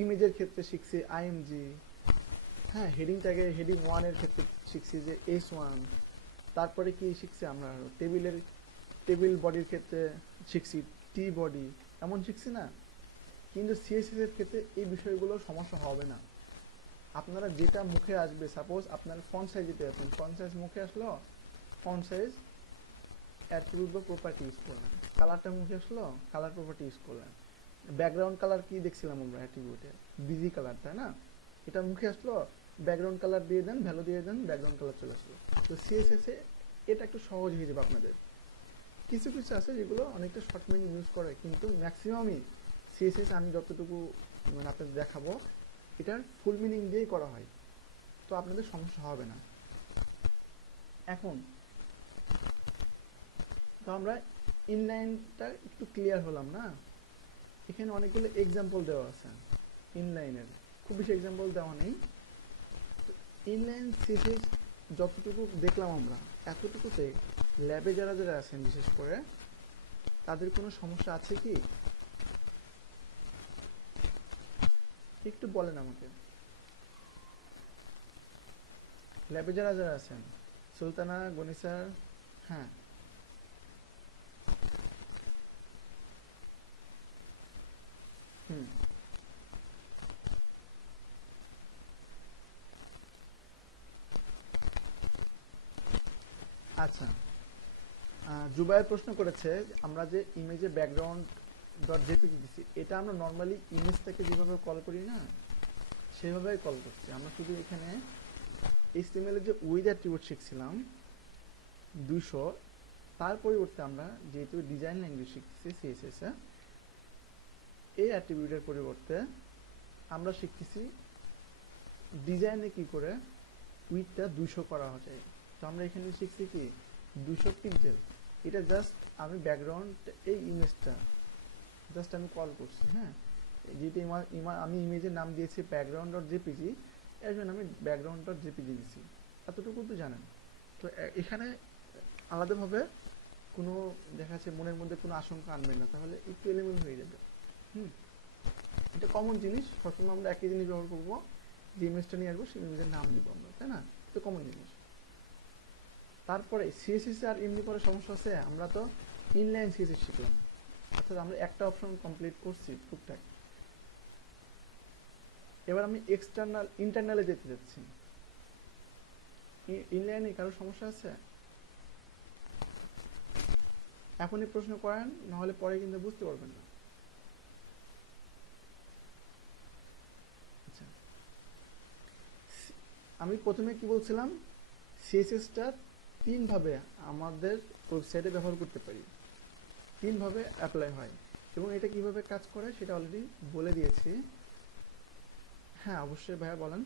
ইমেজের ক্ষেত্রে শিখছি আইএমজি, হ্যাঁ, হেডিং ট্যাগে হেডিং 1 এর ক্ষেত্রে শিখছি যে S1, তারপরে কি শিখছি আমরা টেবিল বডির ক্ষেত্রে শিখছি টি বডি, এমন শিখছি না? কিন্তু সিএসএস এর ক্ষেত্রে এই বিষয়গুলো সমস্যা হবে না। আপনারা যেটা মুখে আসবে, সাপোজ আপনার ফন্ট সাইজ দিতে যাচ্ছেন, ফন্ট সাইজ মুখে আসলো, ফন্ট সাইজ অ্যাট্রিবিউট বা প্রপার্টি ইউজ করলেন। কালারটা মুখে আসলো, কালার প্রপার্টি ইউজ করলেন। ব্যাকগ্রাউন্ড কালার কি দেখছিলাম আমরা অ্যাট্রিবিউটে? বিজি কালার, তাই না? এটা মুখে আসলো, ব্যাকগ্রাউন্ড কালার দিয়ে দেন, ভ্যালু দিয়ে দেন, ব্যাকগ্রাউন্ড কালার চলে আসলো। তো সিএসএস এ এটা একটু সহজ হয়ে যাবে আপনাদের। কিছু কিছু আছে যেগুলো অনেকটা শর্ট মিনিং ইউজ করে, কিন্তু ম্যাক্সিমামই সিএসএস আমি যতটুকু মানে আপনাদের দেখাবো এটার ফুল মিনিং দিয়েই করা হয়, তো আপনাদের সমস্যা হবে না। এখন তো আমরা ইনলাইনটা একটু ক্লিয়ার হলাম না? এখানে অনেকগুলো এক্সাম্পল দেওয়া আছে ইনলাইনের, খুব বেশি এক্সাম্পল দেওয়া নেই। ইনলাইন সিএসএস যতটুকু দেখলাম আমরা, এতটুকুতে ল্যাবে যারা যারা আছেন বিশেষ করে তাদের কোনো সমস্যা আছে কি? একটু বলেন আমাকে। ল্যাবে যারা যারা আছেন, সুলতানা, গনি স্যার, হ্যাঁ, আচ্ছা, জুবায়ের প্রশ্ন করেছে আমরা যে ইমেজে ব্যাকগ্রাউন্ড ডট জেপিজি দিচ্ছি, এটা আমরা নর্মালি ইমেজটাকে যেভাবে কল করি না সেভাবেই কল করছি। আমরা শুধু এখানে এইচটিএমএল এর যে উইথ অ্যাট্রিবিউট শিখছিলাম 200, তার পরিবর্তে আমরা যেহেতু ডিজাইন ল্যাঙ্গুয়েজ শিখতেছি সিএসএস এ, এই অ্যাট্রিবিউটের পরিবর্তে আমরা শিখতেছি ডিজাইনে কি করে উইথটা 200 করা যায়। তো আমরা এখানে শিখছি কি 200 পিক্সেল, এটা জাস্ট আমি ব্যাকগ্রাউন্ড এই ইমেজটা জাস্ট আমি কল করছি। হ্যাঁ, যেটা আমি ইমেজের নাম দিয়েছি ব্যাকগ্রাউন্ড ডট জেপিজি, এর জন্য আমি ব্যাকগ্রাউন্ড ডট জেপিজি দিয়েছি, এতটুকু তো জানেন। তো এখানে আলাদাভাবে কোনো দেখা যাচ্ছে মনের মধ্যে কোনো আশঙ্কা আনবেন না, তাহলে একটু এলিমেন্ট হয়ে যাবে। এটা কমন জিনিস, সবসময় আমরা একই জিনিস ব্যবহার করবো, যে ইমেজটা নিয়ে আসবো সেই ইমেজের নাম দিব আমরা, তাই না? এটা কমন জিনিস। তারপরে সিএসএস আর এমনি করে সমস্যা আছে, আমরা তো ইনলাইন সিএসএস শিখলাম, অর্থাৎ আমরা একটা অপশন কমপ্লিট করছি টুকটাক। এবার আমি ইন্টারনালে যেতে যাচ্ছি। ইনলাইনে কারো সমস্যা আছে? এখনই প্রশ্ন করেন, নাহলে পরে কিন্তু বুঝতে পারবেন না। আচ্ছা, আমি প্রথমে কি বলছিলাম, সিএসএসটা 3 ভাবে আমাদের ওয়েবসাইটে ব্যবহার করতে পারি, 3 ভাবে অ্যাপ্লাই হয়, এবং এটা কিভাবে কাজ করে সেটা অলরেডি বলে দিয়েছি। হ্যাঁ অবশ্যই ভাইয়া বলেন।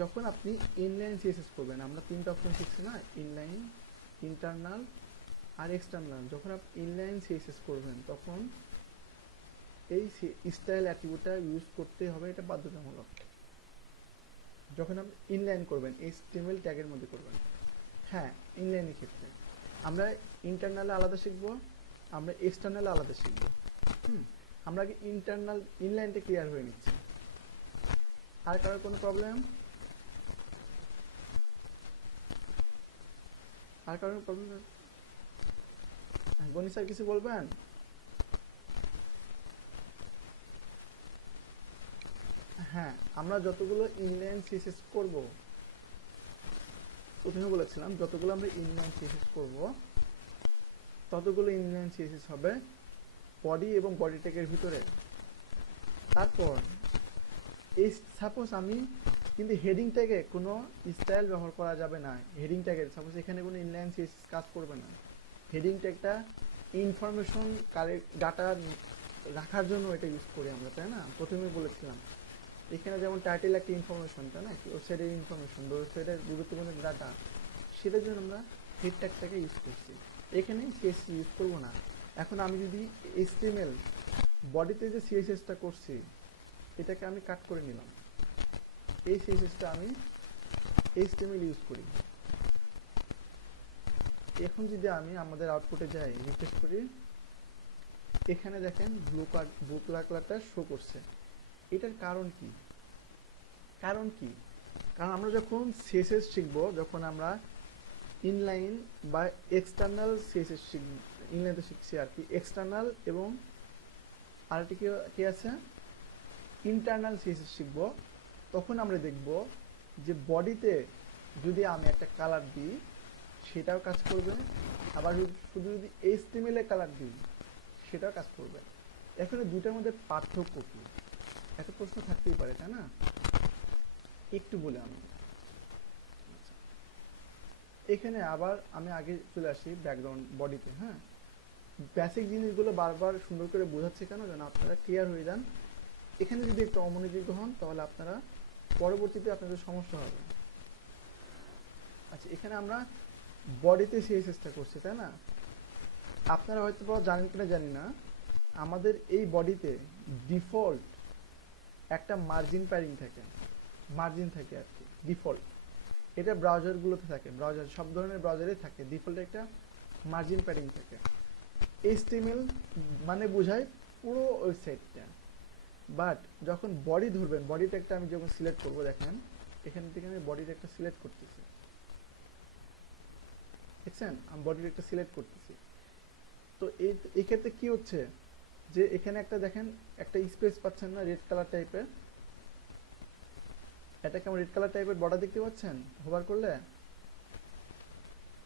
যখন আপনি ইনলাইন সিএসএস করবেন, আমরা 3টা অপশন শিখছি না, ইনলাইন, ইন্টারনাল আর এক্সটার্নাল। যখন আপনি ইনলাইন সিএসএস করবেন তখন এই স্টাইল অ্যাট্রিবিউটটা ইউজ করতে হবে, এটা বাধ্যতামূলক। যখন আপনি ইনলাইন করবেন এইচটিএমএল ট্যাগের মধ্যে করবেন। হ্যাঁ, ইনলাইনের ক্ষেত্রে আমরা ইন্টারনালে আলাদা শিখব, আমরা এক্সটার্নালে আলাদা শিখব। আমরা আগে ইনলাইনটা ক্লিয়ার হয়ে নিচ্ছি। আর কারোর কোনো প্রবলেম? আর কারোর প্রবলেম? গণি স্যার কিছু বলবেন? হ্যাঁ, আমরা যতগুলো ইনলাইন সিএসএস করব, প্রথমে বলেছিলাম যতগুলো আমরা ইনলাইন সিএসএস করব ততগুলো ইনলাইন সিএসএস হবে বডি এবং বডি ট্যাগের ভিতরে। তারপর এই সাপোজ আমি কিন্তু হেডিং ট্যাগে কোনো স্টাইল ব্যবহার করা যাবে না। হেডিং ট্যাগের সাপোজ এখানে কোনো ইনলাইন সিএসএস কাজ করবে না। হেডিং ট্যাগটা ইনফরমেশন ডাটা রাখার জন্য এটা ইউজ করি আমরা, তাই না? প্রথমে বলেছিলাম এখানে যেমন টাইটেল একটা ইনফরমেশন, তাই না, ওয়েবসাইটের ইনফরমেশন, ওয়েবসাইটের গুরুত্বপূর্ণ ডাটা, সেটার জন্য আমরা হেড ট্যাগটাকে ইউজ করছি। এখানে সিএসএস ইউজ করবো না। এখন আমি যদি এইচটিএমএল বডিতে যে সিএসএসটা করছি এটাকে আমি কাট করে নিলাম, এই সিএসএসটা আমি এইচটিএমএল ইউজ করি। এখন যদি আমি আমাদের আউটপুটে যাই, রিফ্রেশ করি, এখানে দেখেন ব্লু কালারটা শো করছে। এটার কারণ কি? কারণ আমরা যখন সিএসএস শিখবো, যখন আমরা ইনলাইন বা এক্সটার্নাল সিএসএস শিখব, ইনলাইন তো শিখছি আর কি, এক্সটার্নাল এবং আরেকটি কি আছে ইন্টারনাল সিএসএস শিখবো, তখন আমরা দেখব যে বডিতে যদি আমি একটা কালার দিই সেটাও কাজ করবে, আবার শুধু যদি এইচটিএমএল এ কালার দিই সেটাও কাজ করবে। এখন দুইটার মধ্যে পার্থক্য কি? একটা প্রশ্ন থাকতেই পারে, তাই না? একটু বলে আমি এখানে আবার আমি আগে চলে আসি ব্যাকগ্রাউন্ড বডিতে। হ্যাঁ, বেসিক জিনিসগুলো বারবার সুন্দর করে বোঝাচ্ছি কেন, যেন আপনারা ক্লিয়ার হয়ে যান। এখানে যদি একটু অমনোযোগী হন তাহলে আপনারা পরবর্তীতে আপনাদের সমস্যা হবে। আচ্ছা, এখানে আমরা বডিতে সিএসএসটা করছি, তাই না? আপনারা হয়তো জানেন কিনা জানি না, আমাদের এই বডিতে ডিফল্ট একটা মার্জিন প্যাডিং থাকে, মার্জিন থাকে আর কি, ডিফল্ট। এটা ব্রাউজারগুলোতে থাকে, ব্রাউজার সব ধরনের ব্রাউজারে থাকে, ডিফল্ট একটা মার্জিন প্যাডিং থাকে। এইচটিএমএল মানে বোঝায় পুরো ওয়েবসাইটটা, বাট যখন বডি ধরবেন, বডি ট্যাগটা আমি যখন সিলেক্ট করব, দেখেন এখান থেকে আমি বডি ট্যাগটা সিলেক্ট করতেছি, দেখছেন আমি বডি ট্যাগটা সিলেক্ট করতেছি। তো এই ক্ষেত্রে কি হচ্ছে যে এখানে একটা দেখেন একটা স্পেস পাচ্ছেন না, রেড কালার টাইপের, এটা কেমন রেড কালার টাইপের বর্ডার দেখতে পাচ্ছেন হোভার করলে?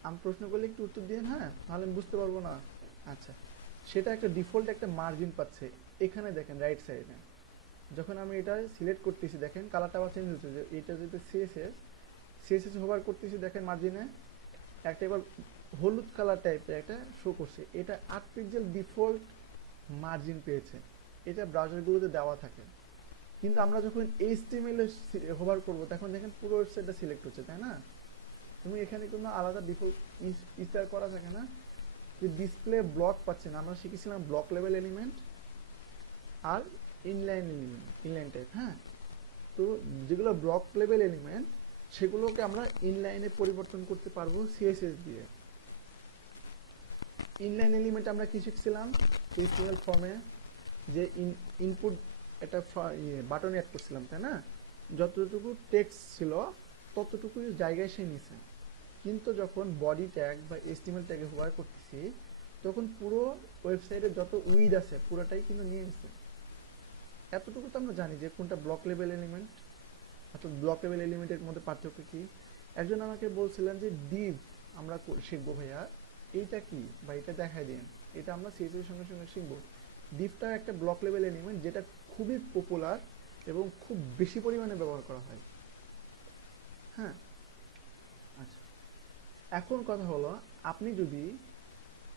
আমি প্রশ্ন করলে একটু উত্তর দিন, হ্যাঁ, নাহলে আমি বুঝতে পারবো না। আচ্ছা, সেটা একটা ডিফল্ট একটা মার্জিন পাচ্ছে। এখানে দেখেন রাইট সাইডে যখন আমি এটা সিলেক্ট করতেছি দেখেন কালারটা আবার চেঞ্জ হচ্ছে, যে এটা যদি সিএসএস হোভার করতেছি দেখেন মার্জিনে একটা এবার হলুদ কালার টাইপের একটা শো করছে। এটা 8 পিক্সেল ডিফল্ট মার্জিন পেয়েছে, এটা ব্রাউজারগুলোতে দেওয়া থাকে। কিন্তু আমরা যখন এইচটিএমএল এ হোভার করব তখন দেখেন পুরো ওয়েবসাইটটা সিলেক্ট হচ্ছে, তাই না? তুমি এখানে কোনো আলাদা ডিফল্ট ইনস্টল করা থাকে না। যে ডিসপ্লে ব্লক পাচ্ছেন, আমরা শিখেছিলাম ব্লক লেভেল এলিমেন্ট আর ইনলাইন এলিমেন্ট, ইনলাইন টাইপ, হ্যাঁ। তো যেগুলো ব্লক লেভেল এলিমেন্ট সেগুলোকে আমরা ইনলাইনে পরিবর্তন করতে পারবো সিএসএস দিয়ে। ইনলাইন এলিমেন্ট আমরা কি শিখছিলাম এইচটিএমএল ফর্মে, যে ইনপুট একটা বাটন অ্যাড করছিলাম, তাই না? যতটুকু টেক্সট ছিল ততটুকু জায়গায় সে নিছে। কিন্তু যখন বডি ট্যাগ বা এইচটিএমএল ট্যাগে ব্যবহার করতেছি তখন পুরো ওয়েবসাইটে যত উইড আছে পুরোটাই কিন্তু নিয়ে নিছে। এতটুকু তো আমরা জানি যে কোনটা ব্লক লেভেল এলিমেন্ট। অর্থাৎ ব্লক লেভেল এলিমেন্টের মধ্যে পার্থক্য কি? একজন আমাকে বলছিলেন যে ডিভ আমরা শিখবো ভাইয়া, এইটা কি বা এটা দেখাই দিন। এটা আমরা সিএসএস এর সঙ্গে সঙ্গে শিখবো। ডিভটা একটা ব্লক লেভেল এলিমেন্ট যেটা খুবই পপুলার এবং খুব বেশি পরিমাণে ব্যবহার করা হয়, হ্যাঁ। আচ্ছা, এখন কথা হলো আপনি যদি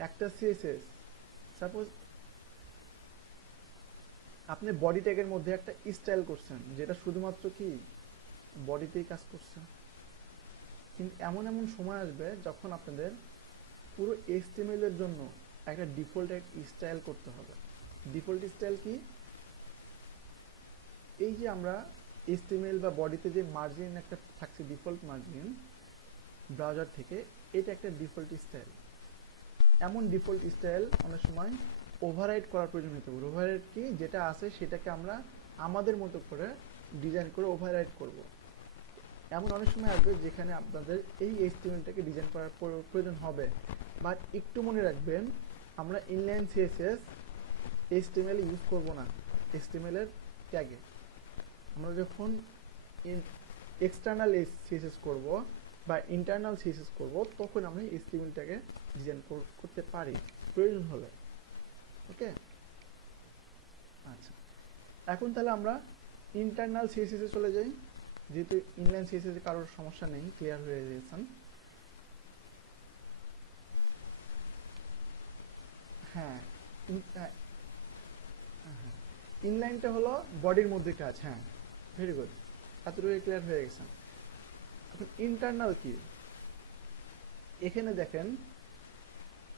একটা সিএসএস সাপোজ আপনি বডি ট্যাগের মধ্যে একটা স্টাইল করছেন যেটা শুধুমাত্র কি বডিতেই কাজ করছে, কিন্তু এমন এমন সময় আসবে যখন আপনাদের পুরো এইচটিএমএল এর জন্য একটা ডিফল্ট স্টাইল করতে হবে। ডিফল্ট স্টাইল কি? এই যে আমরা এইচটিএমএল বা বডিতে যে মার্জিন একটা থাকছে ডিফল্ট মার্জিন ব্রাউজার থেকে, এটা একটা ডিফল্ট স্টাইল। এমন ডিফল্ট স্টাইল অনেক সময় ওভাররাইড করার প্রয়োজন হতে পারে। ওভাররাইড কি? যেটা আছে সেটাকে আমরা আমাদের মতো করে ডিজাইন করে ওভাররাইড করব। এমন অনেক সময় আসবে যেখানে আপনাদের এই এইচটিএমএলটাকে ডিজাইন করার প্রয়োজন হবে। বাট একটু মনে রাখবেন, আমরা ইনলাইন সিএসএস এইচটিএমএল ইউজ করব না। এইচটিএমএল এর ট্যাগে আমরা যখন এক্সটার্নাল সিএসএস করব বা ইন্টারনাল সিএসএস করব তখন আমরা এইচটিএমএল ট্যাগে ডিজাইন করতে পারি প্রয়োজন হলে। ওকে, আচ্ছা, এখন তাহলে আমরা ইন্টারনাল সিএসএস এ চলে যাই, যেহেতু ইনলাইন সিএসএস এ কারোর সমস্যা নেই, ক্লিয়ার হয়ে গেছেন। হ্যাঁ, ইনলাইনটা হলো বডির মধ্যে কাজ, হ্যাঁ, ভেরি গুড, এতটুকু ক্লিয়ার হয়ে গেছেন। এখন ইন্টারনাল কি? এখানে দেখেন,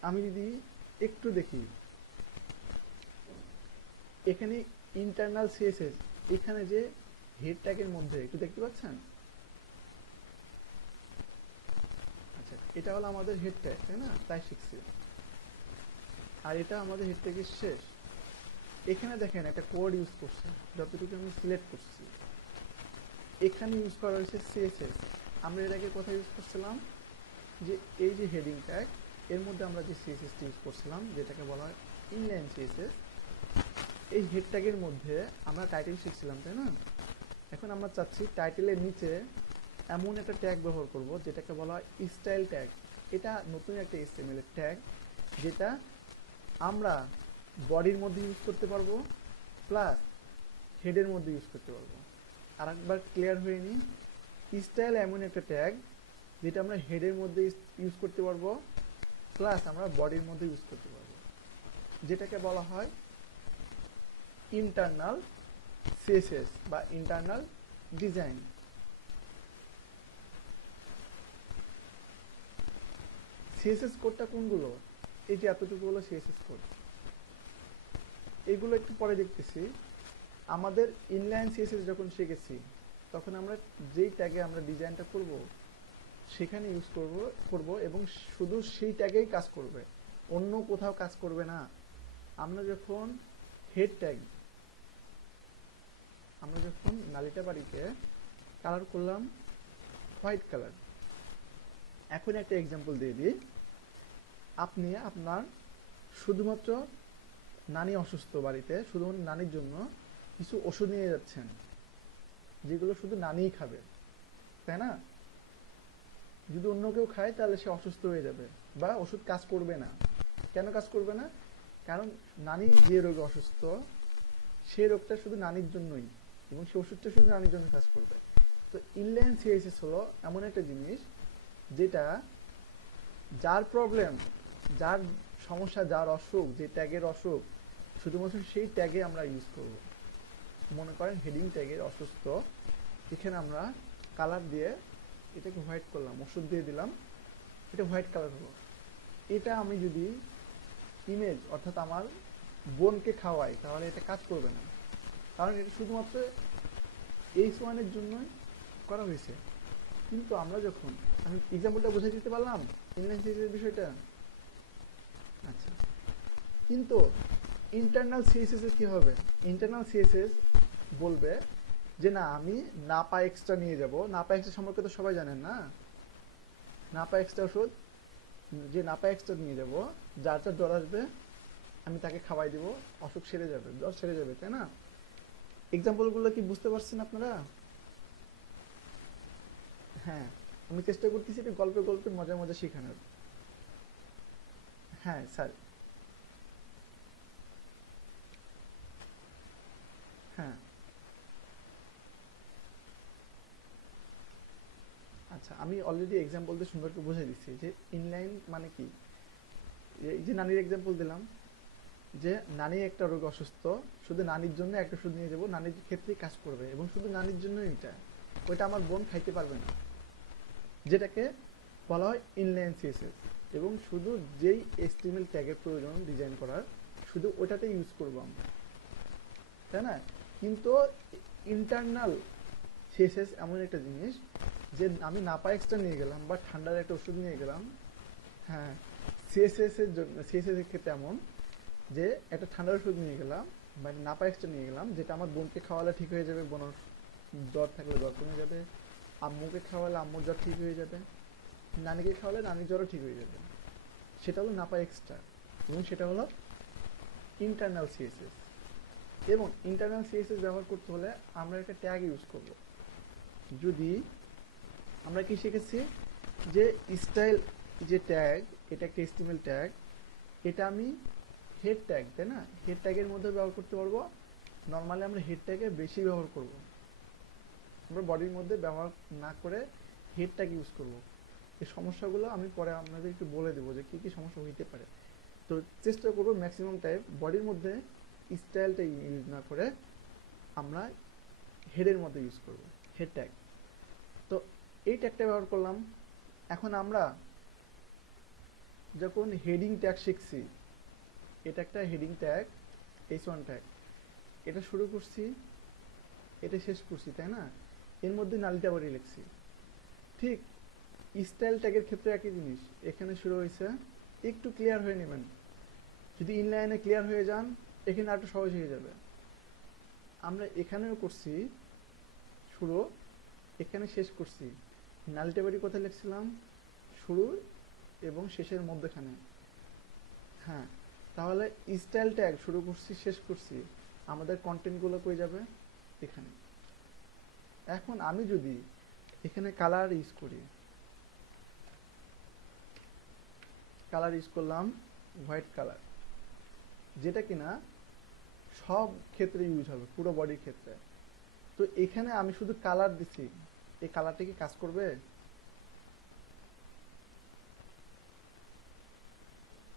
আমি যদি একটু দেখি এখানে ইন্টারনাল সিএসএস, এখানে যে হেড ট্যাগের মধ্যে একটু দেখতে পাচ্ছেন? আচ্ছা, এটা হলো আমাদের হেড ট্যাগ, তাই না? তাই শিখছি। আর এটা আমাদের হেড ট্যাগের শেষ। এখানে দেখেন একটা কোড ইউজ করছে, যতটুকু আমি সিলেক্ট করছি এখানে ইউজ করা হয়েছে সিএসএস। আমরা এর আগে কোথায় ইউজ করছিলাম? যে এই যে হেডিং ট্যাগ এর মধ্যে আমরা যে সিএসএসটি ইউজ করছিলাম যেটাকে বলা হয় ইনলাইন সিএসএস, এই হেড ট্যাগের মধ্যে আমরা টাইটেল শিখছিলাম, তাই না? এখন আমরা চাচ্ছি টাইটেলের নিচে এমন একটা ট্যাগ ব্যবহার করব যেটাকে বলা হয় স্টাইল ট্যাগ। এটা নতুন একটা এইচটিএমএল এর ট্যাগ যেটা আমরা বডির মধ্যে ইউজ করতে পারবো প্লাস হেডের মধ্যে ইউজ করতে পারবো। আর একবার ক্লিয়ার হয়ে নি, স্টাইল এমন একটা ট্যাগ যেটা আমরা হেডের মধ্যে ইউজ করতে পারবো প্লাস আমরা বডির মধ্যে ইউজ করতে পারবো, যেটাকে বলা হয় ইন্টারনাল সিএসএস বা ইন্টারনাল ডিজাইন। সিএসএস কোডটা কোনগুলো? এই যে এতটুকু হলো সিএসএস কোড, এইগুলো একটু পরে দেখতেছি। আমাদের ইনলাইন সিএসএস যখন শিখেছি তখন আমরা যেই ট্যাগে আমরা ডিজাইনটা করব সেখানে ইউজ করব এবং শুধু সেই ট্যাগেই কাজ করবে, অন্য কোথাও কাজ করবে না। আমরা যখন হেড ট্যাগ, আমরা যখন নালিটা বাড়িতে কালার করলাম হোয়াইট কালার, এখন একটা এক্সাম্পল দিয়ে দিই। আপনি আপনার শুধুমাত্র নানি অসুস্থ, বাড়িতে শুধুমাত্র নানির জন্য কিছু ওষুধ নিয়ে যাচ্ছেন, যেগুলো শুধু নানিই খাবে, তাই না? যদি অন্য কেউ খায় তাহলে সে অসুস্থ হয়ে যাবে বা ওষুধ কাজ করবে না। কেন কাজ করবে না? কারণ নানি যে রোগে অসুস্থ সে রোগটা শুধু নানির জন্যই, এবং সে ওষুধটা শুধু নানির জন্য কাজ করবে। তো ইনলাইন সিএসএস হলো এমন একটা জিনিস যেটা যার প্রবলেম, যার সমস্যা, যার অসুখ, যে ট্যাগের অসুখ, শুধুমাত্র সেই ট্যাগে আমরা ইউজ করব। মনে করেন হেডিং ট্যাগের অসুস্থ, এখানে আমরা কালার দিয়ে এটাকে হোয়াইট করলাম, ওষুধ দিয়ে দিলাম, এটা হোয়াইট কালার হলো। এটা আমি যদি ইমেজ অর্থাৎ আমার বোনকে খাওয়াই তাহলে এটা কাজ করবে না, কারণ এটা শুধুমাত্র H1 এর জন্যই করা হয়েছে। কিন্তু আমরা যখন, আমি এক্সাম্পলটা বুঝাই দিতে পারলাম ইনলাইন সিএসএস বিষয়টা? আচ্ছা, কিন্তু ইন্টারনাল সিএসএস এর কি হবে? ইন্টারনাল সিএসএস বলবে যে না, আমি নাপা এক্সট্রা নিয়ে যাব। নাপা এক্সট্রা সম্পর্কে তো সবাই জানেন না? নাপা এক্সট্রা ওষুধ, যে নাপা এক্সট্রা নিয়ে যাব, যার যার জ্বর আসবে আমি তাকে খাওয়াই দিব, অসুখ সেরে যাবে, জ্বর সেরে যাবে, তাই না? এক্সাম্পলগুলো কি বুঝতে পারছেন আপনারা? হ্যাঁ, আমি চেষ্টা করতেছি এটা গল্পে গল্পে মজা মজা শেখানোর। হ্যাঁ স্যার। হ্যাঁ, আচ্ছা, আমি অলরেডি এক্সাম্পল দিয়ে সুন্দর করে বুঝাই দিচ্ছি যে ইনলাইন মানে কি। এই যে নানির এক্সাম্পল দিলাম, যে নানি একটা রোগ অসুস্থ, শুধু নানির জন্য একটা ওষুধ নিয়ে যাবো, নানির ক্ষেত্রেই কাজ করবে এবং শুধু নানির জন্য এটা, ওইটা আমার বোন খাইতে পারবে না, যেটাকে বলা হয় ইনলাইন সিএসএস। এবং শুধু যেই এসটিএমএল ট্যাগের প্রয়োজন ডিজাইন করার, শুধু ওটাতে ইউজ করবো আমরা, তাই না? কিন্তু ইন্টারনাল সিএসএস এমন একটা জিনিস যে আমি নাপা এক্সট্রা নিয়ে গেলাম বা ঠান্ডার একটা ওষুধ নিয়ে গেলাম। হ্যাঁ, সিএসএস এর জন্য, সিএসএস এর ক্ষেত্রে এমন যে একটা ঠান্ডার ওষুধ নিয়ে গেলাম, মানে নাপা এক্সট্রা নিয়ে গেলাম, যেটা আমার বোনকে খাওয়ালে ঠিক হয়ে যাবে, বোনের জ্বর থাকলে জ্বর কমে যাবে, আম্মুকে খাওয়ালে আম্মুর জ্বর ঠিক হয়ে যাবে, নানিকে খাওয়ালে নানির জ্বরও ঠিক হয়ে যাবে। সেটা হলো নাপা এক্সট্রা, এবং সেটা হলো ইন্টারনাল সিএসএস। এবং ইন্টারনাল সিএসএস ব্যবহার করতে হলে আমরা একটা ট্যাগ ইউজ করব। যদি আমরা কি শিখেছি যে স্টাইল যে ট্যাগ, এটা একটা এসটিএমএল ট্যাগ, এটা আমি হেড ট্যাগ, তাই না? হেড ট্যাগের মধ্যে ব্যবহার করতে পারবো। নর্মালি আমরা হেড ট্যাগে বেশি ব্যবহার করব, আমরা বডির মধ্যে ব্যবহার না করে হেড ট্যাগ ইউজ করব। এই সমস্যাগুলো আমি পরে আপনাদের একটু বলে দেবো যে কি কি সমস্যা হইতে পারে। তো চেষ্টা করবো ম্যাক্সিমাম টাইম বডির মধ্যে স্টাইলটা ইউজ না করে আমরা হেডের মধ্যে ইউজ করব, হেড ট্যাগ। তো এই ট্যাগটা ব্যবহার করলাম। এখন আমরা যখন হেডিং ট্যাগ শিখছি, এটা একটা হেডিং ট্যাগ, H1 ট্যাগ, এটা শুরু করছি, এটা শেষ করছি, তাই না? এর মধ্যে নালিটা বাড়ি লিখছি। ঠিক স্টাইল ট্যাগের ক্ষেত্রে একই জিনিস, এখানে শুরু হয়েছে, একটু ক্লিয়ার হয়ে নেবেন। যদি ইনলাইনে ক্লিয়ার হয়ে যান এখানে আরেকটু সহজ হয়ে যাবে। আমরা এখানেও করছি শুরু, এখানে শেষ করছি। নালিটা বাড়ি কোথায় লিখছিলাম? শুরু এবং শেষের মধ্যখানে। হ্যাঁ, তাহলে স্টাইল ট্যাগ শুরু করছি শেষ করছি, আমাদের কন্টেন্টগুলো কই যাবে? এখানে। এখন আমি যদি এখানে কালার ইউজ করি, কালার ইউজ করলাম হোয়াইট কালার, যেটা কিনা সব ক্ষেত্রে ইউজ হবে, পুরো বডির ক্ষেত্রে। তো এখানে আমি শুধু কালার দিছি, এই কালারটা কি কাজ করবে?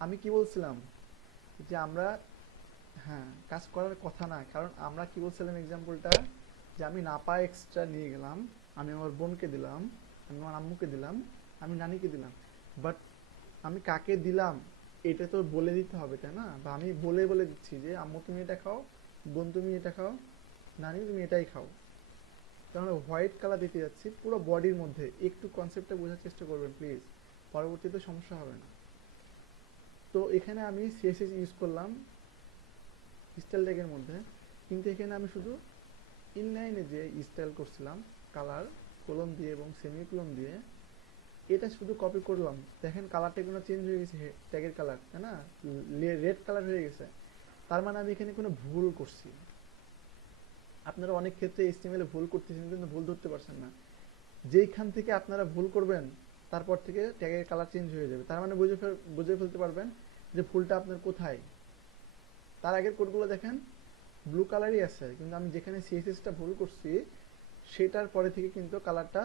আমি কি বলছিলাম যে আমরা, হ্যাঁ, কাজ করার কথা না, কারণ আমরা কি বলছিলাম এক্সাম্পলটা, যে আমি নাপা এক্সট্রা নিয়ে গেলাম, আমি আমার বোনকে দিলাম, আমি আমার আম্মুকে দিলাম, আমি নানিকে দিলাম, বাট আমি কাকে দিলাম এটা তো বলে দিতে হবে, তাই না? বা আমি বলে বলে দিচ্ছি যে আম্মু তুমি এটা খাও, বোন তুমি এটা খাও, নানি তুমি এটাই খাও। তাহলে হোয়াইট কালার দিতে যাচ্ছি পুরো বডির মধ্যে। একটু কনসেপ্টটা বোঝার চেষ্টা করবেন প্লিজ, পরবর্তীতে সমস্যা হবে না। তো এখানে আমি সিএসএস ইউজ করলাম স্টাইল ট্যাগের মধ্যে, কিন্তু এখানে আমি শুধু ইনলাইনে যে স্টাইল করছিলাম কালার কোলন দিয়ে এবং সেমিকোলন দিয়ে, এটা শুধু কপি করলাম। দেখেন কালারটা কোনো চেঞ্জ হয়ে গেছে, ট্যাগের কালার, তাই না? রেড কালার হয়ে গেছে। তার মানে আমি এখানে কোনো ভুল করছি। আপনারা অনেক ক্ষেত্রে এইচটিএমএল এ ভুল করতেছেন কিন্তু ভুল ধরতে পারছেন না। যেইখান থেকে আপনারা ভুল করবেন তারপর থেকে ট্যাগের কালার চেঞ্জ হয়ে যাবে, তার মানে বুঝে ফেলতে পারবেন যে ভুলটা আপনার কোথায়। তার আগের কোডগুলো দেখেন ব্লু কালারই আছে, কিন্তু আমি যেখানে সিএসএসটা ভুল করছি সেটার পরে থেকে কিন্তু কালারটা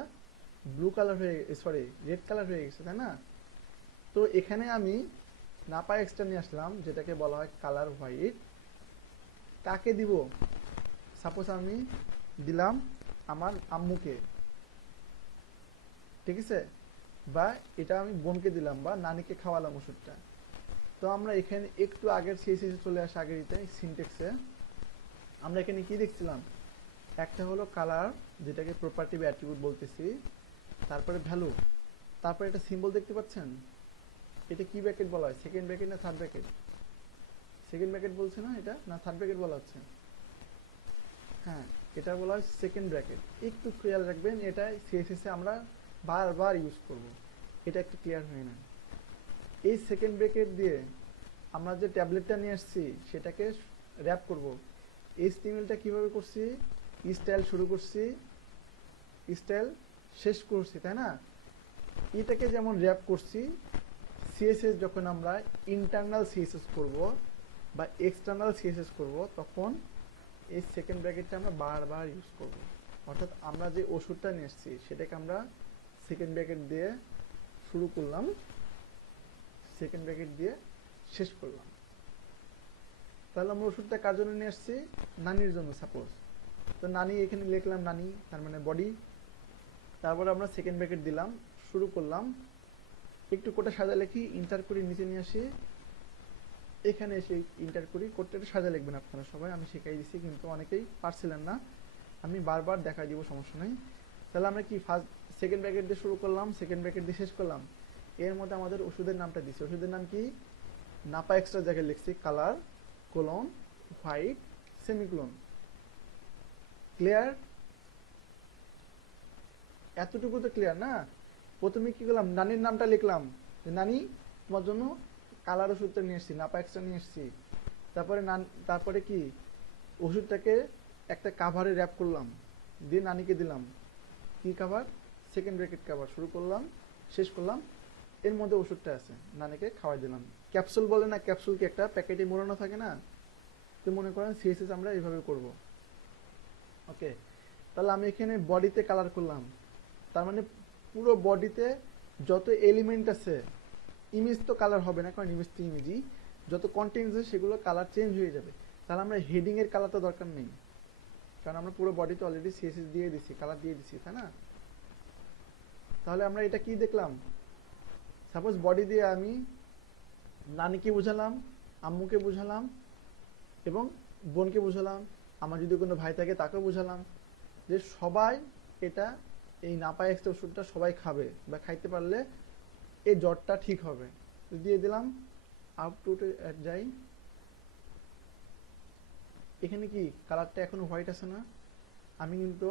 ব্লু কালার হয়ে, সরি রেড কালার হয়ে গেছে, তাই না? তো এখানে আমি নাপা এক্সট্রা নিয়ে আসলাম, যেটাকে বলা হয় কালার হোয়াইট। কাকে দিব? সাপোজ আমি দিলাম আমার আম্মুকে, ঠিক আছে, বা এটা আমি বোনকে দিলাম বা নানিকে খাওয়ালাম ওষুধটা। তো আমরা এখানে একটু আগের সিএসএস চলে আসে, আগের সিনটেক্সে আমরা এখানে কি দেখছিলাম, একটা হলো কালার, যেটাকে প্রপার্টি বা অ্যাট্রিবিউট বলতেছি, তারপরে ভ্যালু, তারপরে একটা সিম্বল দেখতে পাচ্ছেন, এটা কি ব্র্যাকেট বলা হয়, সেকেন্ড ব্র্যাকেট না থার্ড ব্র্যাকেট? সেকেন্ড ব্র্যাকেট বলছে না এটা, না থার্ড ব্র্যাকেট বলা হচ্ছে? হ্যাঁ, এটা বলা হয় সেকেন্ড ব্র্যাকেট। একটু খেয়াল রাখবেন, এটা সিএসএস এ আমরা বারবার ইউজ করব, এটা একটু ক্লিয়ার হয়ে না। এই সেকেন্ড ব্র্যাকেট দিয়ে আমরা যে ট্যাবলেটটা নিয়ে আসছি সেটাকে র্যাপ করব। এইচটিএমএলটা কিভাবে করছি, স্টাইল শুরু করছি, স্টাইল শেষ করছি, তাই না? এটাকে যেমন র্যাপ করছি, সিএসএস যখন আমরা ইন্টারনাল সিএসএস করব বা এক্সটার্নাল সিএসএস করব, তখন এই সেকেন্ড ব্র্যাকেটটা আমরা বারবার ইউজ করব। অর্থাৎ আমরা যে ওষুধটা নিয়ে এসেছি সেটাকে আমরা সেকেন্ড ব্র্যাকেট দিয়ে শুরু করলাম, সেকেন্ড ব্র্যাকেট দিয়ে শেষ করলাম। তাহলে আমরা ওষুধটা কার জন্য নিয়ে আসছি? নানির জন্য সাপোজ। তো নানি এখানে লিখলাম নানি, তার মানে বডি, তারপরে আমরা সেকেন্ড ব্র্যাকেট দিলাম, শুরু করলাম। একটু কোটা সাজা লিখি, ইন্টার করি, নিচে নিয়ে আসি, এখানে এসে ইন্টার করি। কোডটা একটু সাজা লিখবেন আপনারা সবাই, আমি শিখাই দিছি কিন্তু অনেকেই পারছিলেন না, আমি বারবার দেখাই দিব, সমস্যা নেই। তাহলে আমরা কি ফার্স্ট সেকেন্ড ব্র্যাকেট দিয়ে শুরু করলাম, সেকেন্ড ব্র্যাকেট দিয়ে শেষ করলাম। এর মধ্যে আমাদের ওষুধের নামটা দিচ্ছি, ওষুধের নাম কি? নাপা এক্সট্রা জায়গায় লিখছি colour colon white semicolon. Clear? এতটুকু তো ক্লিয়ার না? প্রথমে কি করলাম, নানির নামটা লিখলাম, যে নানি তোমার জন্য কালার ওষুধটা নিয়ে এসেছি, নাপা এক্সট্রা নিয়ে এসেছি। তারপরে কি ওষুধটাকে একটা কাভারে র্যাপ করলাম, দিয়ে নানিকে দিলাম। কি কাভার? Second bracket cover. শুরু করলাম, শেষ করলাম, এর মধ্যে ওষুধটা আছে, নানিকে খাওয়াই দিলাম। ক্যাপসুল বলে না, ক্যাপসুল কি একটা প্যাকেটে মোড়ানো থাকে না? তো মনে করেন সিএসএস আমরা এইভাবে করব। ওকে, তাহলে আমি এখানে বডিতে কালার করলাম, তার মানে পুরো বডিতে যত এলিমেন্ট আছে, ইমেজ তো কালার হবে না, কারণ ইমেজ তো ইমেজই, যত কন্টেন্ট আছে সেগুলো কালার চেঞ্জ হয়ে যাবে। তাহলে আমরা হেডিং এর কালারটা দরকার নেই, কারণ আমরা পুরো বডিতে অলরেডি সিএসএস দিয়ে দিছি, কালার দিয়ে দিছি, তাই না? তাহলে আমরা এটা কি দেখলাম, সাপোজ বডি দিয়ে আমি নানিকে বুঝালাম, আম্মুকে বুঝালাম এবং বোনকে বুঝালাম, আমার যদি কোনো ভাই থাকে তাকেও বুঝালাম, যে সবাই এটা এই নাপা এক্সট্রা ওষুধটা সবাই খাবে বা খাইতে পারলে এই জ্বরটা ঠিক হবে। তো দিয়ে দিলাম, আউটপুটে যাই, এখানে কি কালারটা এখনো হোয়াইট আছে না? আমি কিন্তু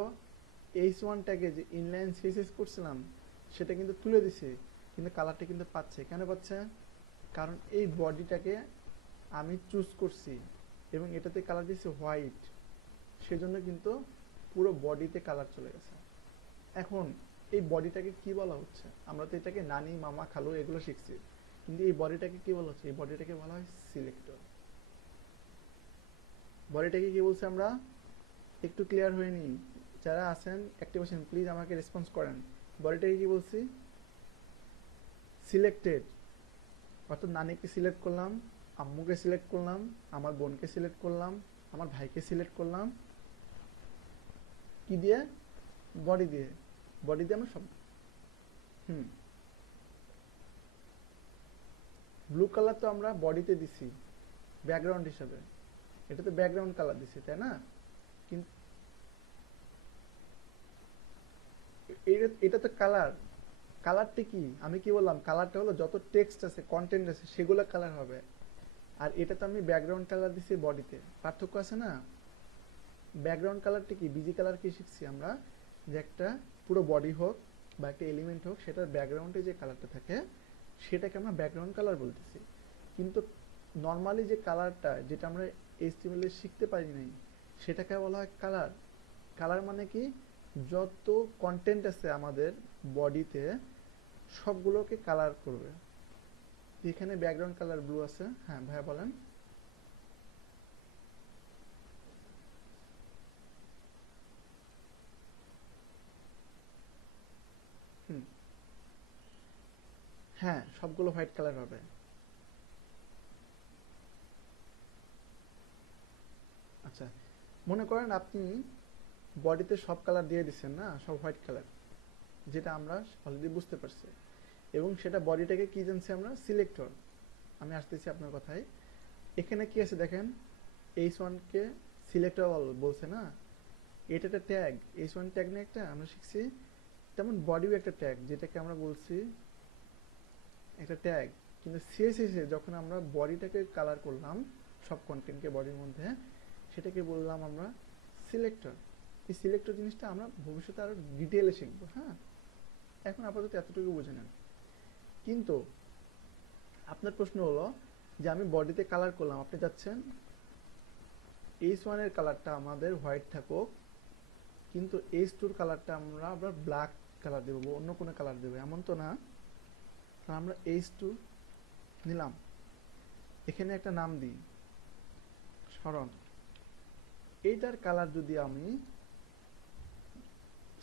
H1 ট্যাগে যে ইনলাইন সিএসএস করছিলাম সেটা কিন্তু তুলে দিছি, কিন্তু কালারটা কিন্তু পাচ্ছে। কেন পাচ্ছে? কারণ এই বডিটাকে আমি চুজ করছি এবং এটাতে কালার দিয়েছি হোয়াইট, সেজন্য কিন্তু পুরো বডিতে কালার চলে গেছে। এখন এই বডিটাকে কি বলা হচ্ছে? আমরা তো এটাকে নানি মামা খালু এগুলো শিখছি, কিন্তু এই বডিটাকে কি বলা হচ্ছে? এই বডিটাকে বলা হয় সিলেক্টর। বডিটাকে কি বলছি আমরা? একটু ক্লিয়ার হয়নি? যারা আছেন অ্যাক্টিভেশন প্লিজ আমাকে রেসপন্স করেন। বডিটাকে কি বলছি? সিলেক্টেড। অর্থাৎ নানিকে সিলেক্ট করলাম, আম্মুকে সিলেক্ট করলাম, আমার বোনকে সিলেক্ট করলাম, আমার ভাইকে সিলেক্ট করলাম, কি দিয়ে? বডি দিয়ে। বডি দিয়ে আমরা সব ব্লু কালার তো আমরা বডিতে দিছি ব্যাকগ্রাউন্ড হিসাবে, এটা তো ব্যাকগ্রাউন্ড কালার দিছি, তাই না? কিন্তু এটা তো কালার, কালারটা কি? আমি কি বললাম, কালারটা হলো যত টেক্সট আছে, কন্টেন্ট আছে, সেগুলো কালার হবে। আর এটা তো আমি ব্যাকগ্রাউন্ড কালার দিছি বডিতে, পার্থক্য আছে না? ব্যাকগ্রাউন্ড কালারটা কি? বিজি কালার কি শিখছি আমরা, যে একটা পুরো বডি হোক বা একটা এলিমেন্ট হোক, সেটার ব্যাকগ্রাউন্ডে যে কালারটা থাকে সেটাকে আমরা ব্যাকগ্রাউন্ড কালার বলতেছি। কিন্তু নর্মালি যে কালারটা, যেটা আমরা এইচটিএমএল এ শিখতে পারি নাই, সেটাকে বলা হয় কালার। কালার মানে কি, যত কন্টেন্ট আছে আমাদের বডিতে সবগুলোকে কালার করবে। এখানে ব্যাকগ্রাউন্ড কালার ব্লু আছে। হ্যাঁ ভাইয়া বলেন। হুম। হ্যাঁ, সবগুলো হোয়াইট কালার হবে। আচ্ছা, মনে করেন আপনি বডিতে সব কালার দিয়ে দিচ্ছেন না, সব হোয়াইট কালার, যেটা আমরা অলরেডি বুঝতে পারছি, এবং সেটা বডিটাকে কি জানছি আমরা, সিলেক্টর। আমি আসতেছি আপনার কথায়। এখানে কি আছে দেখেন, H1 কে সিলেক্টর বলছে না, এটা একটা ট্যাগ। H1 ট্যাগ নিয়ে একটা আমরা শিখছি, তেমন বডিও একটা ট্যাগ, যেটাকে আমরা বলছি একটা ট্যাগ। কিন্তু সিএসএস এ যখন আমরা বডিটাকে কালার করলাম, সব কন্টেন্টকে বডির মধ্যে, সেটাকে বললাম আমরা সিলেক্টর। এই সিলেক্টর জিনিসটা আমরা ভবিষ্যতে আরো ডিটেইলে শিখবো। হ্যাঁ, এখন আপাতত এতটুকু বুঝে নেন। কিন্তু আপনার প্রশ্ন হলো যে আমি বডিতে কালার করলাম, আপনি চাচ্ছেন H1 এর কালারটা আমাদের হোয়াইট থাকুক, কিন্তু H2 এর কালারটা আমরা আবার ব্ল্যাক কালার দেবো, অন্য কোনো কালার দেবো, এমন তো না। তাহলে আমরা H2 নিলাম, এখানে একটা নাম দিই সরণ। এইটার কালার যদি আমি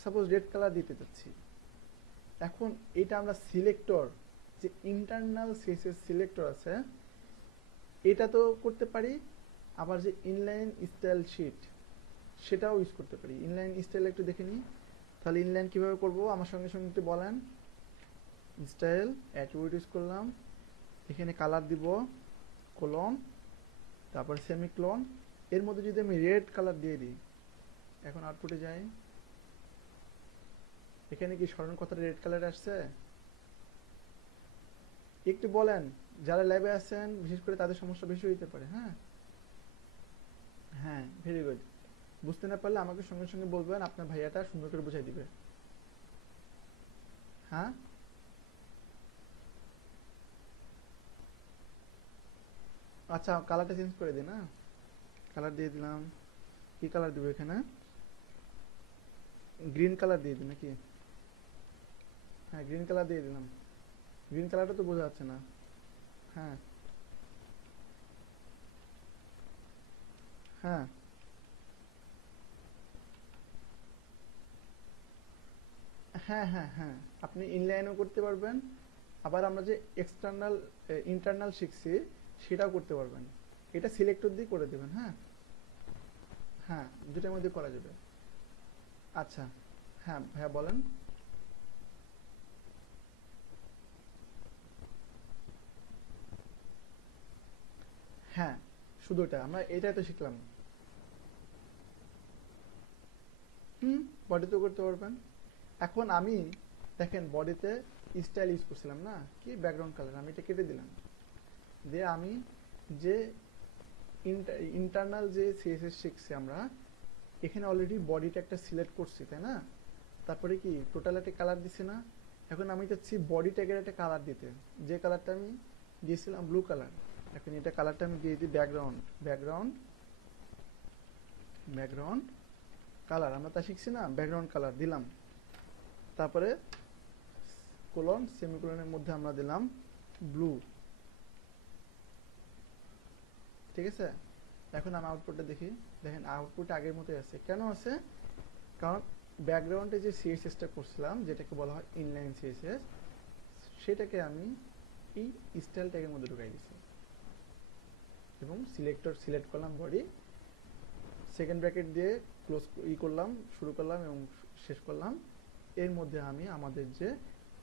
সাপোজ রেড কালার দিতে চাচ্ছি, এখন এটা আমরা সিলেক্টর, যে ইন্টারনাল সিএসএস সিলেক্টর আছে, এটা তো করতে পারি, আবার যে ইনলাইন স্টাইল শিট সেটাও ইউজ করতে পারি। ইনলাইন স্টাইল একটু দেখে নিই। তাহলে ইনলাইন কিভাবে করব আমার সঙ্গে সঙ্গে একটু বলেন। স্টাইল অ্যাট্রিবিউট ইউজ করলাম, এখানে কালার দিব কোলন, তারপর সেমিক্লোন। এর মধ্যে যদি আমি রেড কালার দিয়ে দিই, এখন আউটপুটে যাই, এখানে কি স্মরণ কথাটা রেড কালার আসছে? একটু বলেন, যারা ল্যাবে আছেন বিশেষ করে তাদের সমস্যা বেশি হইতে পারে। হ্যাঁ হ্যাঁ, ভেরি গুড। বুঝতে না পারলে আমাকে সঙ্গে সঙ্গে বলবেন, আপনার ভাইয়াটা সুন্দর করে বুঝাই দিবে। হ্যাঁ, আচ্ছা কালারটা চেঞ্জ করে দিই না, কালার দিয়ে দিলাম। কি কালার দিব এখানে, গ্রিন কালার দিয়ে দিই নাকি? হ্যাঁ, গ্রিন কালার দিয়ে দিলাম। গ্রিন কালারটা তো বোঝা যাচ্ছে না। হ্যাঁ হ্যাঁ হ্যাঁ হ্যাঁ হ্যাঁ, আপনি ইনলাইনও করতে পারবেন, আবার আমরা যে এক্সটার্নাল ইন্টারনাল শিখছি সেটাও করতে পারবেন। এটা সিলেক্টর দিয়ে করে দেবেন। হ্যাঁ হ্যাঁ, দুটার মধ্যে করা যাবে। আচ্ছা, হ্যাঁ হ্যাঁ বলেন। হ্যাঁ, শুধু এটা আমরা এটাই তো শিখলাম। হুম, বডিতেও করতে পারবেন। এখন আমি দেখেন বডিতে স্টাইল ইউজ করছিলাম না, কি ব্যাকগ্রাউন্ড কালার, আমি এটা কেটে দিলাম। দিয়ে আমি যে ইন্টারনাল যে সিএসএস শিখছি আমরা, এখানে অলরেডি বডিটা একটা সিলেক্ট করছি তাই না, তারপরে কি টোটাল একটা কালার দিছি না। এখন আমি চাচ্ছি বডি ট্যাগের একটা কালার দিতে, যে কালারটা আমি দিয়েছিলাম ব্লু কালার। এখন এটা কালারটা আমি দিয়ে দিই ব্যাকগ্রাউন্ড, ব্যাকগ্রাউন্ড, ব্যাকগ্রাউন্ড কালার, আমরা তা শিখছি না, ব্যাকগ্রাউন্ড কালার দিলাম। তারপরে কোলন সেমিকোলনের মধ্যে আমরা দিলাম ব্লু। ঠিক আছে, এখন আমি আউটপুটটা দেখি। দেখেন আউটপুট আগের মতোই আছে। কেন আছে? কারণ ব্যাকগ্রাউন্ডে যে সিএসএসটা করছিলাম, যেটাকে বলা হয় ইনলাইন সিএসএস, সেটাকে আমি এই স্টাইল ট্যাগের মধ্যে ঢুকাই দিছি, এবং সিলেক্টর সিলেক্ট করলাম বডি, সেকেন্ড ব্র্যাকেট দিয়ে ক্লোজ করলাম, শুরু করলাম এবং শেষ করলাম। এর মধ্যে আমি আমাদের যে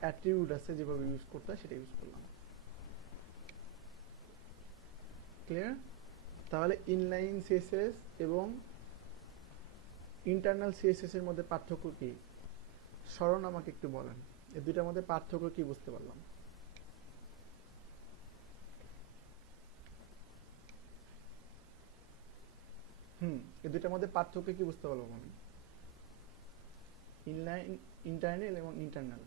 অ্যাট্রিবিউট আছে যেভাবে ইউজ করতে হয় সেটা ইউজ করলাম। ক্লিয়ার? তাহলে ইনলাইন সিএসএস এবং ইন্টারনাল সিএসএস এর মধ্যে পার্থক্য কি? স্মরণ আমাকে একটু বলেন, এই দুইটার মধ্যে পার্থক্য কি বুঝতে পারলাম? হুম, এই দুইটার মধ্যে পার্থক্য কি বুঝতে পারলাম আমি? ইনলাইন, ইন্টারনাল এবং ইন্টারনাল।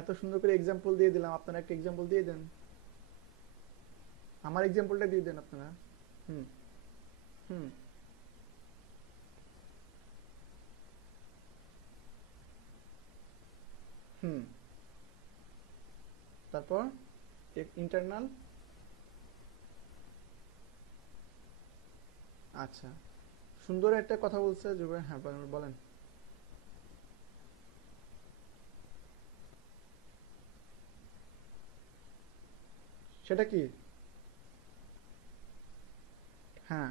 এত সুন্দর করে এক্সাম্পল দিয়ে দিলাম, আপনারা একটা এক্সাম্পল দিয়ে দেন। আমার এক্সাম্পলটা দিয়ে দেন আপনারা। হুম হুম হুম তারপর ইন্টারনাল। আচ্ছা, সুন্দর একটা কথা বলছে জুবাই, হ্যাঁ বলেন বলেন। সেটা কি? হ্যাঁ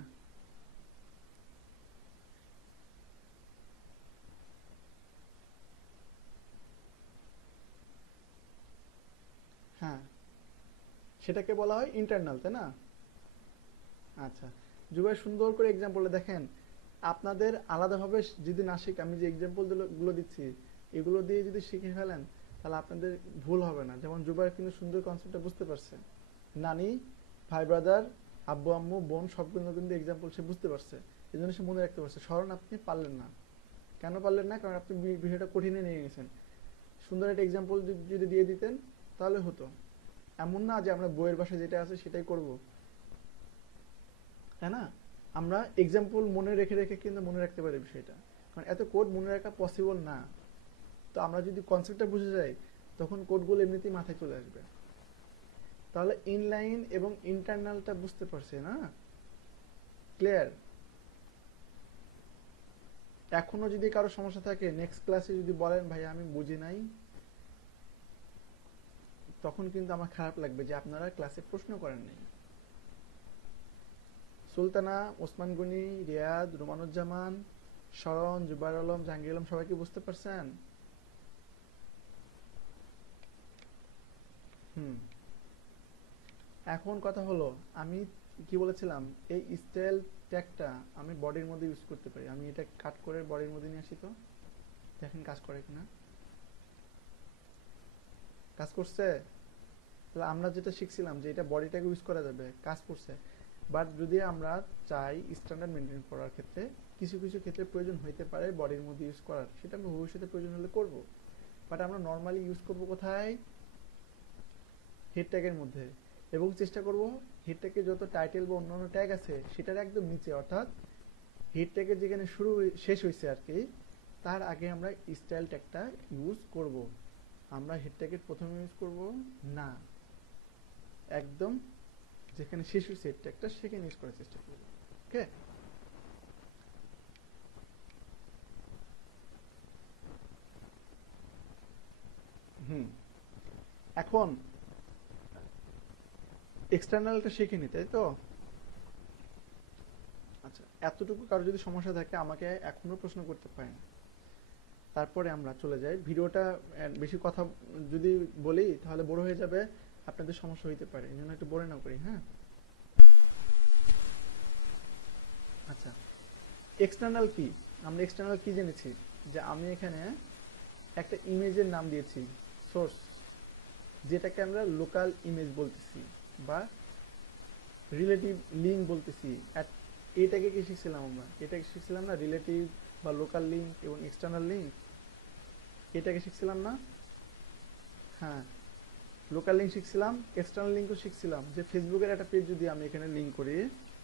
হ্যাঁ, সেটাকে বলা হয় ইন্টারনাল, তাই না? আচ্ছা, জুবাই সুন্দর করে এক্সাম্পলটা দেখেন। আপনাদের আলাদাভাবে যদি না শিখে, আমি যে এক্সাম্পল গুলো দিচ্ছি এগুলো দিয়ে যদি শিখে ফেলেন তাহলে আপনাদের ভুল হবে না। যেমন জুবাই কিন্তু সুন্দর কনসেপ্টটা বুঝতে পারছে, নানি, ভাই ব্রাদার, আব্বু আম্মু বোন সবগুলো কিন্তু এক্সাম্পল সে বুঝতে পারছে, এই জন্য সে মনে রাখতে পারছে। স্মরণ আপনি পারলেন না, কেন পারলেন না? কারণ আপনি বিষয়টা কঠিনে নিয়ে গেছেন। সুন্দর একটা এক্সাম্পল যদি দিয়ে দিতেন তাহলে হতো। এমন না যে আমরা বইয়ের ভাষায় যেটা আছে সেটাই করব, তাই না? আমরা এক্সাম্পল মনে রেখে রেখে কিন্তু মনে রাখতে পারি বিষয়টা, কারণ এত কোড মনে রাখা পসিবল না। তো আমরা যদি কনসেপ্টটা বুঝে যাই তখন কোডগুলো এমনিতেই মাথায় চলে আসবে। তাহলে ইনলাইন এবং ইন্টারনালটা বুঝতে পারছি না? ক্লিয়ার? এখনো যদি কারো সমস্যা থাকে নেক্সট ক্লাসে যদি বলেন ভাই আমি বুঝি নাই, তখন কিন্তু আমার খারাপ লাগবে যে আপনারা ক্লাসে প্রশ্ন করেন নাই। সুলতানা, ওসমান গনি, রিয়াদ, রোমানুজ্জামান, শরণ, জুবাইর আলম, জাহাঙ্গীর আলম, সবাই কি বুঝতে পারছেন? হুম। এখন কথা হলো, আমি কি বলেছিলাম, এই স্টাইল ট্যাগটা আমি বডির মধ্যে ইউজ করতে পারি। আমি এটা কাট করে বডির মধ্যে নিয়ে আসি, তো দেখেন কাজ করে কিনা। কাজ করছে? তাহলে আমরা যেটা শিখছিলাম যে এটা বডিটাকে ইউজ করা যাবে, কাজ করছে। বাট যদি আমরা চাই স্ট্যান্ডার্ড মেনটেন করার ক্ষেত্রে কিছু কিছু ক্ষেত্রে প্রয়োজন হইতে পারে বডির মধ্যে ইউজ করার, সেটা আমরা ভবিষ্যতে প্রয়োজন হলে করব। বাট আমরা নর্মালি ইউজ করব কোথায়? হেড ট্যাগের মধ্যে। এবং চেষ্টা করব হেড ট্যাগে যত টাইটেল বা অন্যান্য ট্যাগ আছে সেটার একদম নিচে, অর্থাৎ হেড ট্যাগের যেখানে শুরু শেষ হয়েছে আর কি, তার আগে আমরা স্টাইল ট্যাগটা ইউজ করব। আমরা হেড ট্যাগের প্রথমে ইউজ করব না, একদম যেখানে শেষ হয়েছে হেড ট্যাগটা সেখানে ইউজ করার চেষ্টা করব। ওকে? হুম। এখন এক্সটার্নালটা শিখে নি, তাই তো? আচ্ছা, এতটুকু কারো যদি সমস্যা থাকে আমাকে এখনো প্রশ্ন করতে পারেন, তারপরে আমরা চলে যাই ভিডিওটা। বেশি কথা যদি বলি তাহলে বড় হয়ে যাবে, আপনাদের সমস্যা হইতে পারে, এই জন্য একটু বড় না করি, হ্যাঁ? আচ্ছা, এক্সটার্নাল কি? আমরা এক্সটার্নাল কি জেনেছি? যে আমি এখানে একটা ইমেজের নাম দিয়েছি সোর্স, যেটাকে আমরা লোকাল ইমেজ বলতেছি বা রিলেটিভ লিঙ্ক বলতেছি। এটাকে কি শিখছিলাম আমরা? এটাকে শিখছিলাম না, রিলেটিভ বা লোকাল লিঙ্ক এবং এক্সটার্নাল লিঙ্ক, এটাকে শিখছিলাম না? হ্যাঁ, লোকাল লিঙ্ক শিখছিলাম, এক্সটার্নাল লিঙ্কও শিখছিলাম। যে ফেসবুকের একটা পেজ যদি আমি এখানে লিঙ্ক করি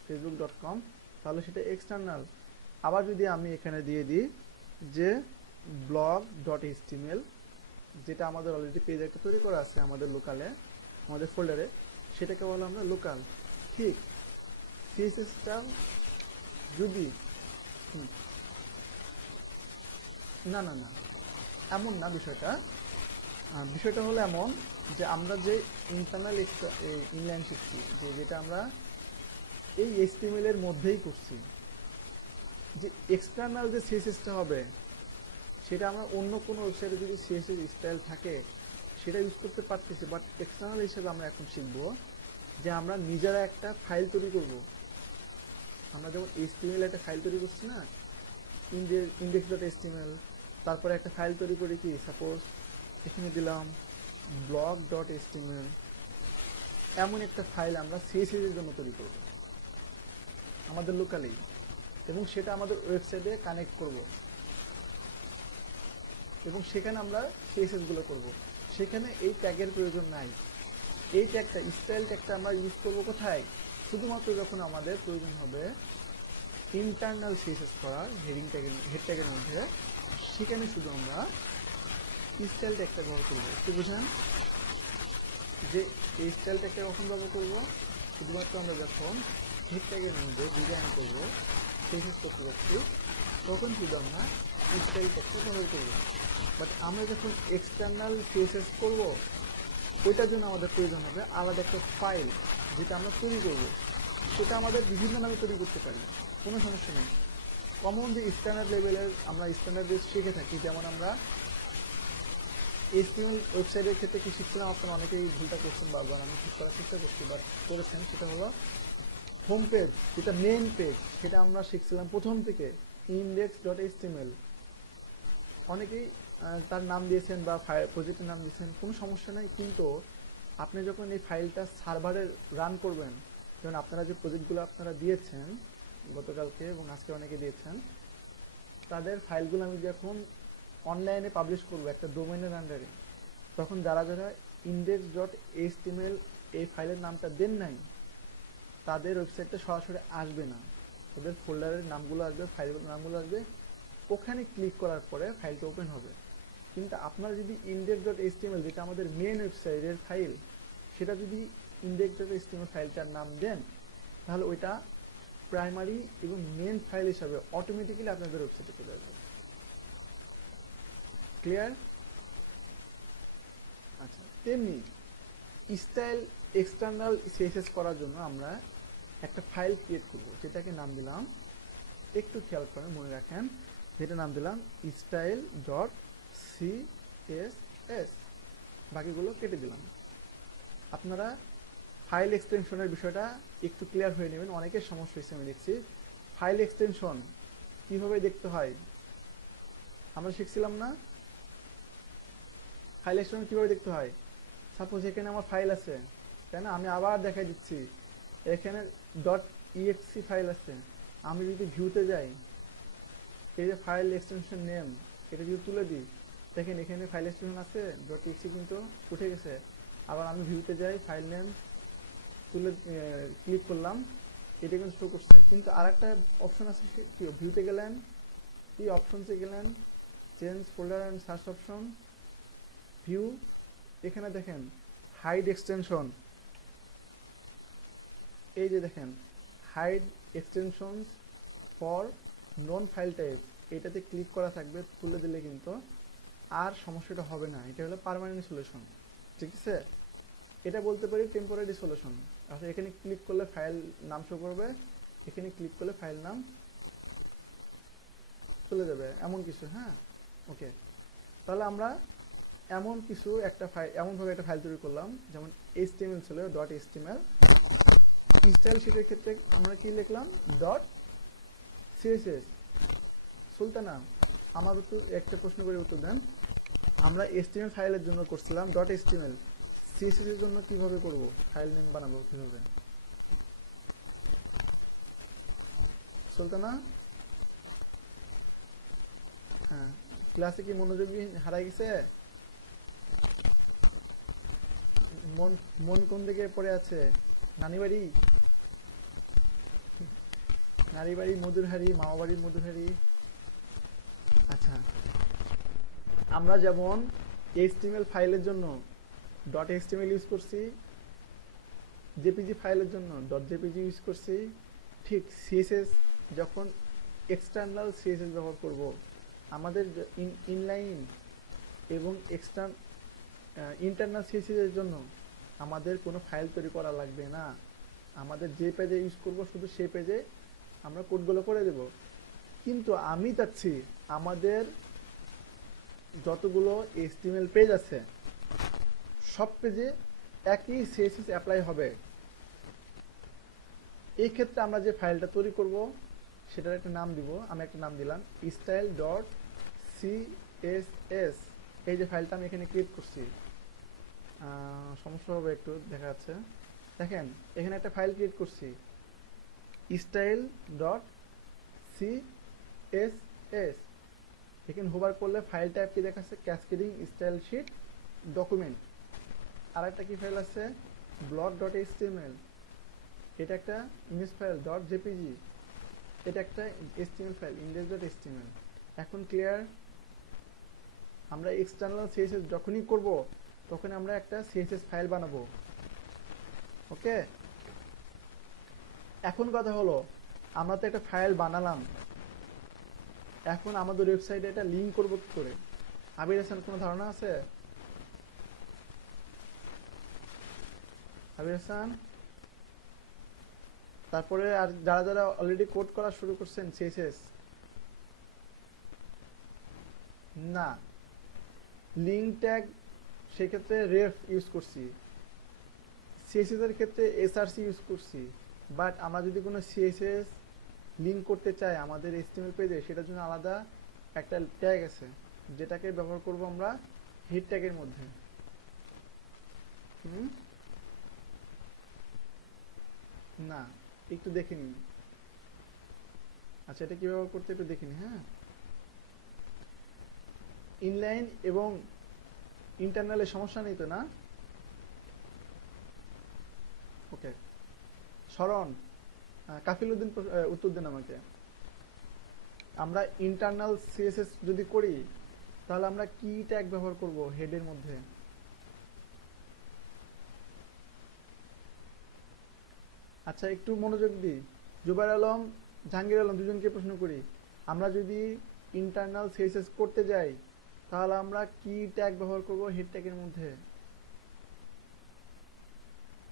facebook.com, তাহলে সেটা এক্সটার্নাল। আবার যদি আমি এখানে দিয়ে দিই যে blog.html, যেটা আমাদের অলরেডি পেজ একটা তৈরি করা আছে আমাদের লোকালে, আমাদের ফোল্ডারে, সেটাকে বলা আমরা লোকাল। ঠিক সিএসএসটা যদি, হুম, না না না, এমন না বিষয়টা। বিষয়টা হলো এমন যে আমরা যে ইন্টারনাল ইনলাইন শিখছি, যে যেটা আমরা এই এইচটিএমএল এর মধ্যেই করছি, যে এক্সটার্নাল যে সিএসএসটা হবে সেটা আমরা অন্য কোনো ওয়েবসাইটে যদি সিএসএস স্টাইল থাকে সেটা ইউজ করতে পারতেছি। বাট এক্সটার্নাল হিসেবে আমরা এখন শিখব যে আমরা নিজেরা একটা ফাইল তৈরি করব। আমরা যেমন এইচটিএমএল একটা ফাইল তৈরি করছি না, index.html, তারপরে একটা ফাইল তৈরি করি কি, সাপোজ এখানে দিলাম blog.html, এমন একটা ফাইল আমরা সিএসএস এর জন্য তৈরি করব আমাদের লোকালি, এবং সেটা আমাদের ওয়েবসাইটে কানেক্ট করব এবং সেখানে আমরা সিএসএস গুলো করব। সেখানে এই ট্যাগের প্রয়োজন নাই। এই ট্যাগটা স্টাইল ট্যাগটা আমরা ইউজ করবো কোথায়? শুধুমাত্র যখন আমাদের প্রয়োজন হবে ইন্টারনাল সিএসএস করার হেড ট্যাগের মধ্যে, সেখানে শুধু আমরা স্টাইল ট্যাগটা ব্যবহার করবো। একটু বুঝেন যে এই স্টাইল ট্যাগটা কখন ব্যবহার করবো? শুধুমাত্র আমরা যখন হেড ট্যাগের মধ্যে ডিজাইন করবো, সিএসএস করতে যাচ্ছি, তখন শুধু আমরা স্টাইল ট্যাগটা ব্যবহার করবো। বাট আমরা যখন এক্সটার্নাল সিএসএস করবো, ওইটার জন্য আমাদের প্রয়োজন হবে আলাদা একটা ফাইল, যেটা আমরা তৈরি করবো। সেটা আমাদের বিভিন্ন নামে তৈরি করতে পারি, কোনো সমস্যা নেই। কমন যে স্ট্যান্ডার্ড লেভেলের আমরা স্ট্যান্ডার্ড বেস শিখে থাকি, যেমন আমরা HTML ওয়েবসাইটের ক্ষেত্রে কি শিখছিলাম, আপনারা অনেকেই ভুলটা করছেন বারবার, আমি ঠিক করার চেষ্টা করছি, বাট করেছেন। সেটা হলো হোম পেজ, যেটা মেইন পেজ, সেটা আমরা শিখছিলাম প্রথম থেকে index.html। অনেকেই তার নাম দিয়েছেন বা প্রজেক্টের নাম দিয়েছেন, কোনো সমস্যা নাই। কিন্তু আপনি যখন এই ফাইলটা সার্ভারে রান করবেন, যেমন আপনারা যে প্রজেক্টগুলো আপনারা দিয়েছেন গতকালকে এবং আজকে অনেকে দিয়েছেন, তাদের ফাইলগুলো আমি যখন অনলাইনে পাবলিশ করবো একটা ডোমেনের আন্ডারে, তখন যারা যারা index.html এই ফাইলের নামটা দেন নাই, তাদের ওয়েবসাইটটা সরাসরি আসবে না। তাদের ফোল্ডারের নামগুলো আসবে, ফাইলগুলোর নামগুলো আসবে, ওখানে ক্লিক করার পরে ফাইলটা ওপেন হবে। কিন্তু আপনারা যদি index.html, যেটা আমাদের মেন ওয়েবসাইটের ফাইল, সেটা যদি index.html ফাইলটার নাম দেন, তাহলে ওইটা প্রাইমারি এবং মেন ফাইল হিসাবে অটোমেটিক্যালি আপনাদের ওয়েবসাইটে চলে আসবে। ক্লিয়ার? আচ্ছা, তেমনি স্টাইল এক্সটার্নাল সিএসএস করার জন্য আমরা একটা ফাইল ক্রিয়েট করব, যেটাকে নাম দিলাম, একটু খেয়াল করেন, মনে রাখেন, যেটা নাম দিলাম style.css। বাকিগুলো কেটে দিলাম। আপনারা ফাইল এক্সটেনশনের বিষয়টা একটু ক্লিয়ার হয়ে নেবেন, অনেকের সমস্যা হয়েছে আমি দেখছি। ফাইল এক্সটেনশন কিভাবে দেখতে হয় আমরা শিখছিলাম না? ফাইল এক্সটেনশন কিভাবে দেখতে হয়? সাপোজ এখানে আমার ফাইল আছে, তাই না? আমি আবার দেখাই দিচ্ছি, এখানে .exe ফাইল আছে। আমি যদি ভিউতে যাই, এই যে ফাইল এক্সটেনশন নেম, এটা যদি তুলে দিই, দেখেন এখানে ফাইল এক্সটেনশন আছে, .exe কিন্তু উঠে গেছে। আবার আমি ভিউতে যাই, ফাইল নেম তুলে ক্লিক করলাম, এটা কিন্তু শো করছে। কিন্তু আরেকটা অপশন আছে, কি ভিউতে গেলেন, এই অপশনসে গেলেন, change folder and search option, view, এখানে দেখেন হাইড এক্সটেনশন, এই যে দেখেন hide extensions for known file type, এটাতে ক্লিক করা থাকবে। তুলে দিলে কিন্তু আর সমস্যাটা হবে না। এটা হলো পার্মানেন্ট সলিউশন, ঠিক আছে? এটা বলতে পারি টেম্পোরারি সলিউশন। আচ্ছা, এখানে ক্লিক করলে ফাইল নাম শো করবে, এখানে ক্লিক করলে ফাইল নাম চলে যাবে, এমন কিছু। হ্যাঁ, ওকে। তাহলে আমরা এমন কিছু একটা ফাইল, এমনভাবে একটা ফাইল তৈরি করলাম, যেমন HTML ছিল .html। স্টাইল শিটের ক্ষেত্রে আমরা কি লিখলাম? .css। সুলতানা, আমার উত্তর, একটা প্রশ্ন করে উত্তর দেন। আমরা HTML ফাইলের জন্য করছিলাম .html, CSS এর জন্য কিভাবে করব? ফাইল নেম বানাবো কিভাবে? সুলতানা, হ্যাঁ, ক্লাসে কি মনোযোগী হারাই গেছে? মন কোন দিকে পড়ে আছে? নানি বাড়ি, নারী বাড়ি মধুর হাড়ি, মামা বাড়ির মধুর হাড়ি। আচ্ছা, আমরা যেমন HTML ফাইলের জন্য .html ইউজ করছি, জেপিজি ফাইলের জন্য .jpg ইউজ করছি, ঠিক CSS যখন এক্সটার্নাল CSS ব্যবহার করব, আমাদের ইনলাইন এবং ইন্টারনাল CSS এর জন্য আমাদের কোনো ফাইল তৈরি করা লাগবে না। আমাদের যে পেজে ইউজ করব, শুধু সেই পেজে আমরা কোডগুলো করে দেব। কিন্তু আমি চাচ্ছি আমাদের যতগুলো HTML পেজ আছে, সব পেজে একই CSS অ্যাপ্লাই হবে। এই ক্ষেত্রে আমরা যে ফাইলটা তৈরি করব, সেটার একটা নাম দিব। আমি একটা নাম দিলাম style.css। এই যে ফাইলটা আমি এখানে ক্রিয়েট করছি, সমস্যা হবে একটু, দেখা যাচ্ছে। দেখেন এখানে একটা ফাইল ক্রিয়েট করছি style.css। এখানে হোভার করলে ফাইল টাইপটি দেখাচ্ছে ক্যাসকেডিং স্টাইল শিট ডকুমেন্ট। আর একটা কি ফাইল আছে? ব্লক ডট এইচটিএমএল, এটা একটা ইমেজ ফাইল ডট জেপিজি, এটা একটা HTML file index dot HTML. এখন ক্লিয়ার? আমরা এক্সটার্নাল সিএসএস যখনই করব তখন আমরা একটা সিএসএস ফাইল বানাবো। ওকে, এখন কথা হলো আমরা তো একটা ফাইল বানালাম, এখন আমাদের ওয়েবসাইটে এটা লিংক করব কি করে? আবির হাসান কোনো ধারণা আছে? আবির হাসান, তারপরে আর যারা যারা অলরেডি কোড করা শুরু করছেন সিএসএস, না লিঙ্ক ট্যাগ সেক্ষেত্রে রেফ ইউজ করছি, সিএসএস এর ক্ষেত্রে এসআরসি ইউজ করছি। বাট আমরা যদি কোনো সিএসএস লিঙ্ক করতে চাই আমাদের এইচটিএমএল পেজে, সেটার জন্য আলাদা একটা ট্যাগ আছে যেটাকে ব্যবহার করব আমরা হেড ট্যাগের মধ্যে। না, একটু দেখে নিন। আচ্ছা, এটা কি ব্যবহার করতে একটু দেখে নিন। হ্যাঁ, ইনলাইন এবং ইন্টারনালে সমস্যা নেই তো, না? ওকে, শরণ, কাফিল উদ্দিন উত্তর দেন আমাকে। আমরা ইন্টারনাল সিএসএস যদি করি তাহলে আমরা কি ট্যাগ ব্যবহার করব হেডের মধ্যে? আচ্ছা, একটু মনোযোগ দিই। জুবাইর আলম, জাহাঙ্গীর আলম, দুজনকে প্রশ্ন করি, আমরা যদি ইন্টারনাল সিএসএস করতে যাই তাহলে আমরা কি ট্যাগ ব্যবহার করব হেড ট্যাগের মধ্যে?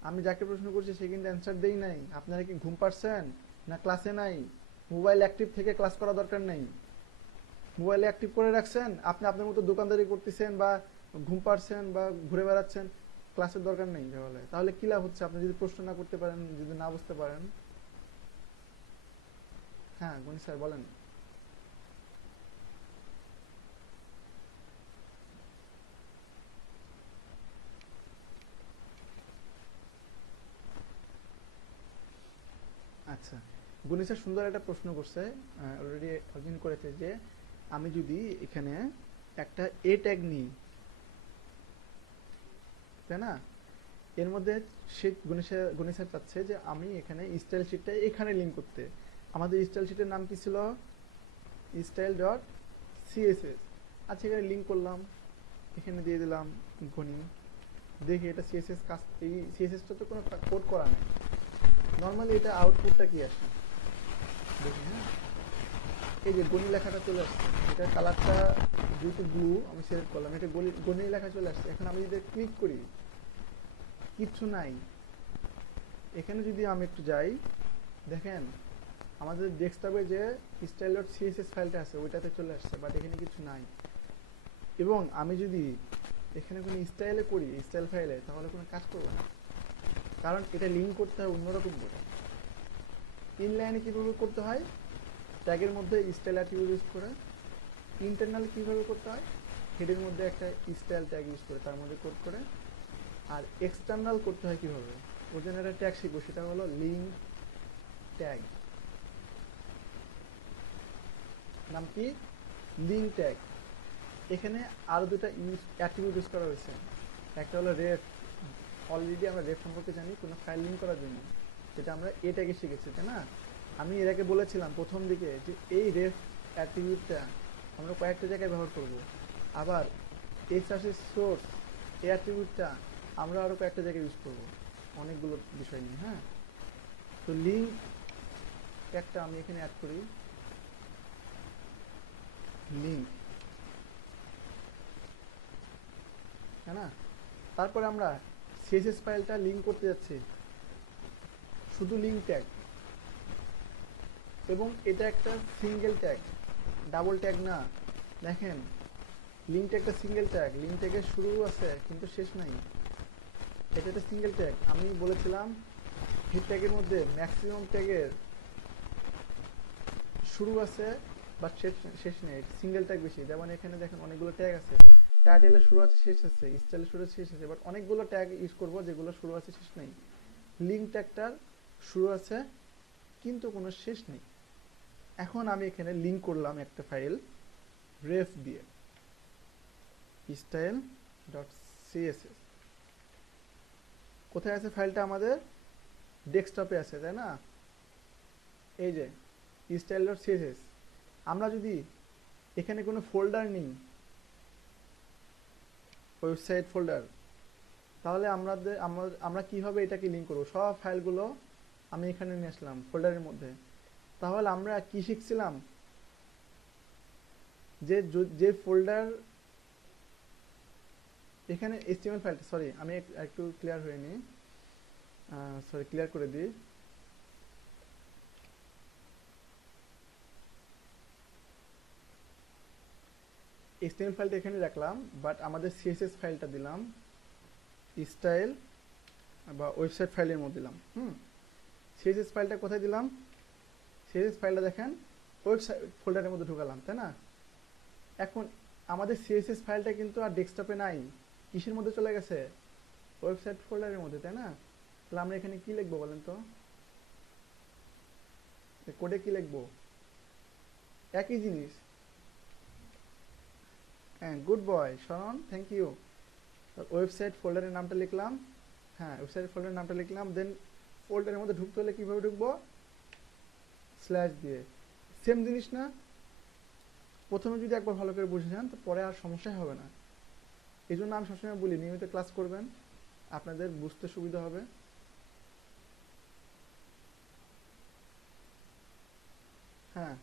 আমি যাকে প্রশ্ন করছি সে কিন্তু অ্যান্সার দেই নাই। আপনারা কি ঘুম পাচ্ছেন না ক্লাসে নাই? মোবাইল অ্যাক্টিভ থেকে ক্লাস করা দরকার নেই। মোবাইল অ্যাক্টিভ করে রাখছেন, আপনি আপনার মতো দোকানদারি করতেছেন বা ঘুম পাচ্ছেন বা ঘুরে বেড়াচ্ছেন, ক্লাসের দরকার নেই। তাহলে কি লাভ হচ্ছে আপনি যদি প্রশ্ন না করতে পারেন, যদি না বুঝতে পারেন? হ্যাঁ গণি স্যার বলেন। আচ্ছা, গণি স্যার সুন্দর একটা প্রশ্ন করছে, অলরেডি একদিন করেছে, যে আমি যদি এখানে একটা এ ট্যাগ নিই, তাই না? এর মধ্যে সে গণি স্যার চাচ্ছে যে আমি এখানে স্টাইল শিটটা এখানে লিঙ্ক করতে। আমাদের স্টাইল শিটের নাম কি ছিল? Style dot CSS. আচ্ছা, এখানে লিঙ্ক করলাম, এখানে দিয়ে দিলাম গণি, দেখি এটা সিএসএস কাজ, এই সিএসএসটা তো কোনো কোড করা নেই। নর্মালি এটা আউটপুটটা কি আসে দেখি। হ্যাঁ, এই যে গণি লেখাটা চলে আসছে, এটা কালারটা যেহেতু ব্লু আমি সিলেক্ট করলাম, এটা গণি লেখা চলে আসছে। এখন আমি যদি ক্লিক করি কিচ্ছু নাই। এখানে যদি আমি একটু যাই, দেখেন আমাদের ডেস্কটপে যে স্টাইল ডট সিএসএস ফাইলটা আছে ওইটাতে চলে আসছে, বাট এখানে কিছু নাই। এবং আমি যদি এখানে কোনো স্টাইলে করি, স্টাইল ফাইলে, তাহলে কোনো কাজ করবে না, কারণ এটা লিঙ্ক করতে হয় অন্যরকম করে। ইনলাইনে কীভাবে করতে হয়? ট্যাগের মধ্যে স্টাইল অ্যাট্রিবিউট ইউজ করে। ইন্টারনালি কীভাবে করতে হয়? হেডের মধ্যে একটা স্টাইল ট্যাগ ইউজ করে তার মধ্যে কোড করে। আর এক্সটার্নাল করতে হয় কীভাবে? ওর জন্য একটা ট্যাগ শিখবো, সেটা হলো লিঙ্ক ট্যাগ। নাম কি? Link tag. এখানে আরো দুটা অ্যাট্রিবিউট ইউজ করা হয়েছে। একটা হলো রেফ, অলরেডি আমরা রেফ সম্পর্কে জানি কোনো ফাইল লিঙ্ক করার জন্য, যেটা আমরা এ ট্যাগে শিখেছি, তাই না? আমি এর আগে বলেছিলাম প্রথম দিকে যে এই রেফ অ্যাট্রিবিউটটা আমরা কয়েকটা জায়গায় ব্যবহার করব। আবার এসআরসি সোর্স এই অ্যাট্রিবিউটটা আমরা আরো কয়েকটা জায়গায় ইউজ করব, অনেকগুলো বিষয় নিয়ে। হ্যাঁ, তো লিঙ্ক ট্যাগটা আমি এখানে অ্যাড করি, লিঙ্ক, তাই না? তারপরে আমরা সিএসএস ফাইলটা লিঙ্ক করতে যাচ্ছি, শুধু লিঙ্ক ট্যাগ, এবং এটা একটা সিঙ্গেল ট্যাগ, ডাবল ট্যাগ না। দেখেন লিঙ্ক ট্যাগটা সিঙ্গেল ট্যাগ, লিঙ্ক ট্যাগের শুরু আছে কিন্তু শেষ নাই। এটা একটা সিঙ্গেল ট্যাগ। আমি বলেছিলাম হেড ট্যাগের মধ্যে ম্যাক্সিমাম ট্যাগের শুরু আছে বাট শেষ নেই, সিঙ্গেল ট্যাগ বেশি। যেমন এখানে দেখেন অনেকগুলো ট্যাগ আছে, টাইটেলের শুরু আছে শেষ আছে, স্টাইলের শুরু আছে শেষ আছে, বাট অনেকগুলো ট্যাগ ইউজ করবো যেগুলো শুরু আছে শেষ নেই। লিঙ্ক ট্যাগটার শুরু আছে কিন্তু কোনো শেষ নেই। এখন আমি এখানে লিঙ্ক করলাম একটা ফাইল রেফ দিয়ে, style.css কোথায় আছে ফাইলটা? আমাদের ডেস্কটপে আছে, তাই না? এই যে style.css। আমরা যদি এখানে কোনো ফোল্ডার নিই, ওয়েবসাইট ফোল্ডার, তাহলে আমরা কিভাবে এটাকে লিঙ্ক করব? সব ফাইলগুলো আমি এখানে নিয়ে আসলাম ফোল্ডারের মধ্যে। তাহলে আমরা কি শিখছিলাম? যে যে ফোল্ডার এখানে HTML ফাইলটা, সরি আমি একটু ক্লিয়ার হয়ে নিই, সরি ক্লিয়ার করে দিই। HTML ফাইলটা এখানে রাখলাম, বাট আমাদের CSS ফাইলটা দিলাম স্টাইল বা ওয়েবসাইট ফাইলের মধ্যে দিলাম। CSS ফাইলটা কোথায় দিলাম? CSS ফাইলটা দেখেন ওয়েবসাইট ফোল্ডারের মধ্যে ঢুকালাম, তাই না? এখন আমাদের CSS ফাইলটা কিন্তু আর ডেস্কটপে নাই, কিসের মধ্যে চলে গেছে? ওয়েবসাইট ফোল্ডারের মধ্যে, তাই না? তাহলে আমরা এখানে কি লিখবো বলেন তো? কোডে কি লিখবো? একই জিনিস। হ্যাঁ, গুড বয় শরণ, থ্যাংক ইউ। ওয়েবসাইট ফোল্ডারের নামটা লিখলাম, হ্যাঁ ওয়েবসাইট ফোল্ডারের নামটা লিখলাম, দেন ফোল্ডারের মধ্যে ঢুকতে হলে কিভাবে ঢুকবো? স্ল্যাশ দিয়ে। সেম জিনিস না? প্রথমে যদি একবার ভালো করে বুঝে যান তো পরে আর সমস্যাই হবে না। এই জন্য আমি সবসময় বলি নিয়মিত ক্লাস করবেন, আপনাদের বুঝতে সুবিধা হবে। হ্যাঁ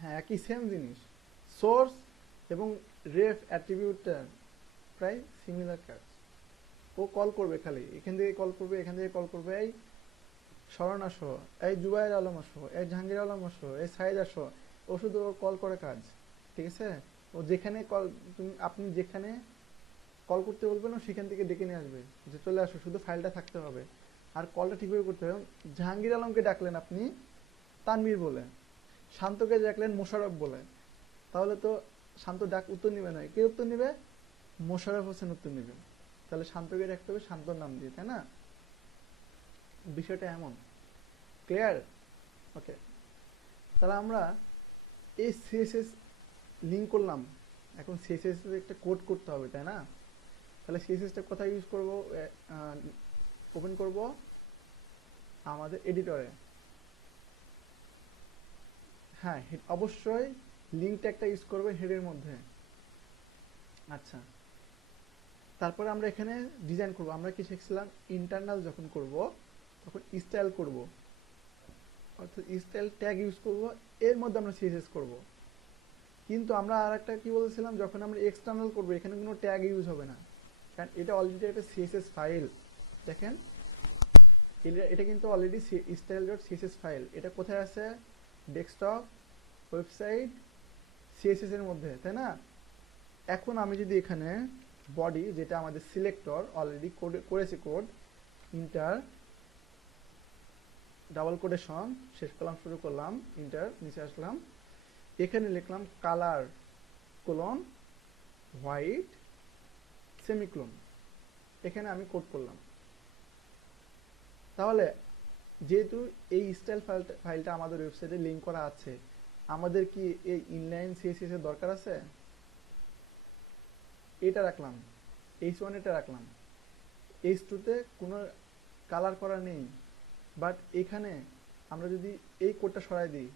হ্যাঁ, একই সেম জিনিস। সোর্স এবং রেফ অ্যাট্রিবিউটটা প্রায় সিমিলার কাজ। ও কল করবে, খালি এখান থেকে কল করবে, এখান থেকে কল করবে, এই শরণ আসো, এই জুবাইর আলম আসো, এই জাহাঙ্গীর আলম আসো, এই সাইদ আসো। ও শুধু কল করে কাজ, ঠিক আছে? ও যেখানে কল, আপনি যেখানে কল করতে বলবেন ও সেখান থেকে ডেকে নিয়ে আসবে যে চলে আসো, শুধু ফাইলটা থাকতে হবে। আর কলটা ঠিকভাবে করতে হবে। জাহাঙ্গীর আলমকে ডাকলেন আপনি তানভীর বলে, শান্তকে ডাকলেন মোশাররফ বলে, তাহলে তো শান্ত ডাক উত্তর নিবে না, কে উত্তর নিবে? মোশাররফ হোসেন উত্তর নিবে। তাহলে শান্তকে ডাকতে হবে শান্তর নাম দিয়ে, তাই না? বিষয়টা এমন। ক্লিয়ার? ওকে, তাহলে আমরা এই সিএসএস লিঙ্ক করলাম, এখন সিএসএস এর একটা কোড করতে হবে, তাই না? তাহলে সিএসএসটা কোথায় ইউজ করব? ওপেন করব আমাদের এডিটরে। হ্যাঁ, অবশ্যই লিঙ্ক ট্যাগটা ইউজ করবে হেডের মধ্যে। আচ্ছা, তারপরে আমরা এখানে ডিজাইন করব। আমরা কি শিখছিলাম? ইন্টারনাল যখন করব তখন স্টাইল করব, অর্থাৎ স্টাইল ট্যাগ ইউজ করব, এর মধ্যে আমরা সিএসএস করব। কিন্তু আমরা আর একটা কি বলেছিলাম, যখন আমরা এক্সটার্নাল করব এখানে কোনো ট্যাগ ইউজ হবে না, কারণ এটা অলরেডি একটা সিএসএস ফাইল। দেখেন এটা কিন্তু অলরেডি style.css ফাইল। এটা কোথায় আছে? ডেস্কটপ, ওয়েবসাইট, সিএসএস এর মধ্যে, তাই না? এখন আমি যদি এখানে বডি, যেটা আমাদের সিলেক্টর অলরেডি করেছি, কোড ইন্টার ডাবল কোটেশন, শেষ কলাম শুরু করলাম, ইন্টার, নিচে আসলাম, এখানে লিখলাম কালার কোলন হোয়াইট সেমিক্লোন, এখানে আমি কোড করলাম। তাহলে যেহেতু এই স্টাইল ফাইলটা আমাদের ওয়েবসাইটে লিঙ্ক করা আছে, আমাদের কি এই ইনলাইন সিএসএস এর দরকার আছে? এটা রাখলাম, H1 এটা রাখলাম, H2 তে কোনো কালার করা নেই। বাট এখানে আমরা যদি এই কোডটা সরাই দিই,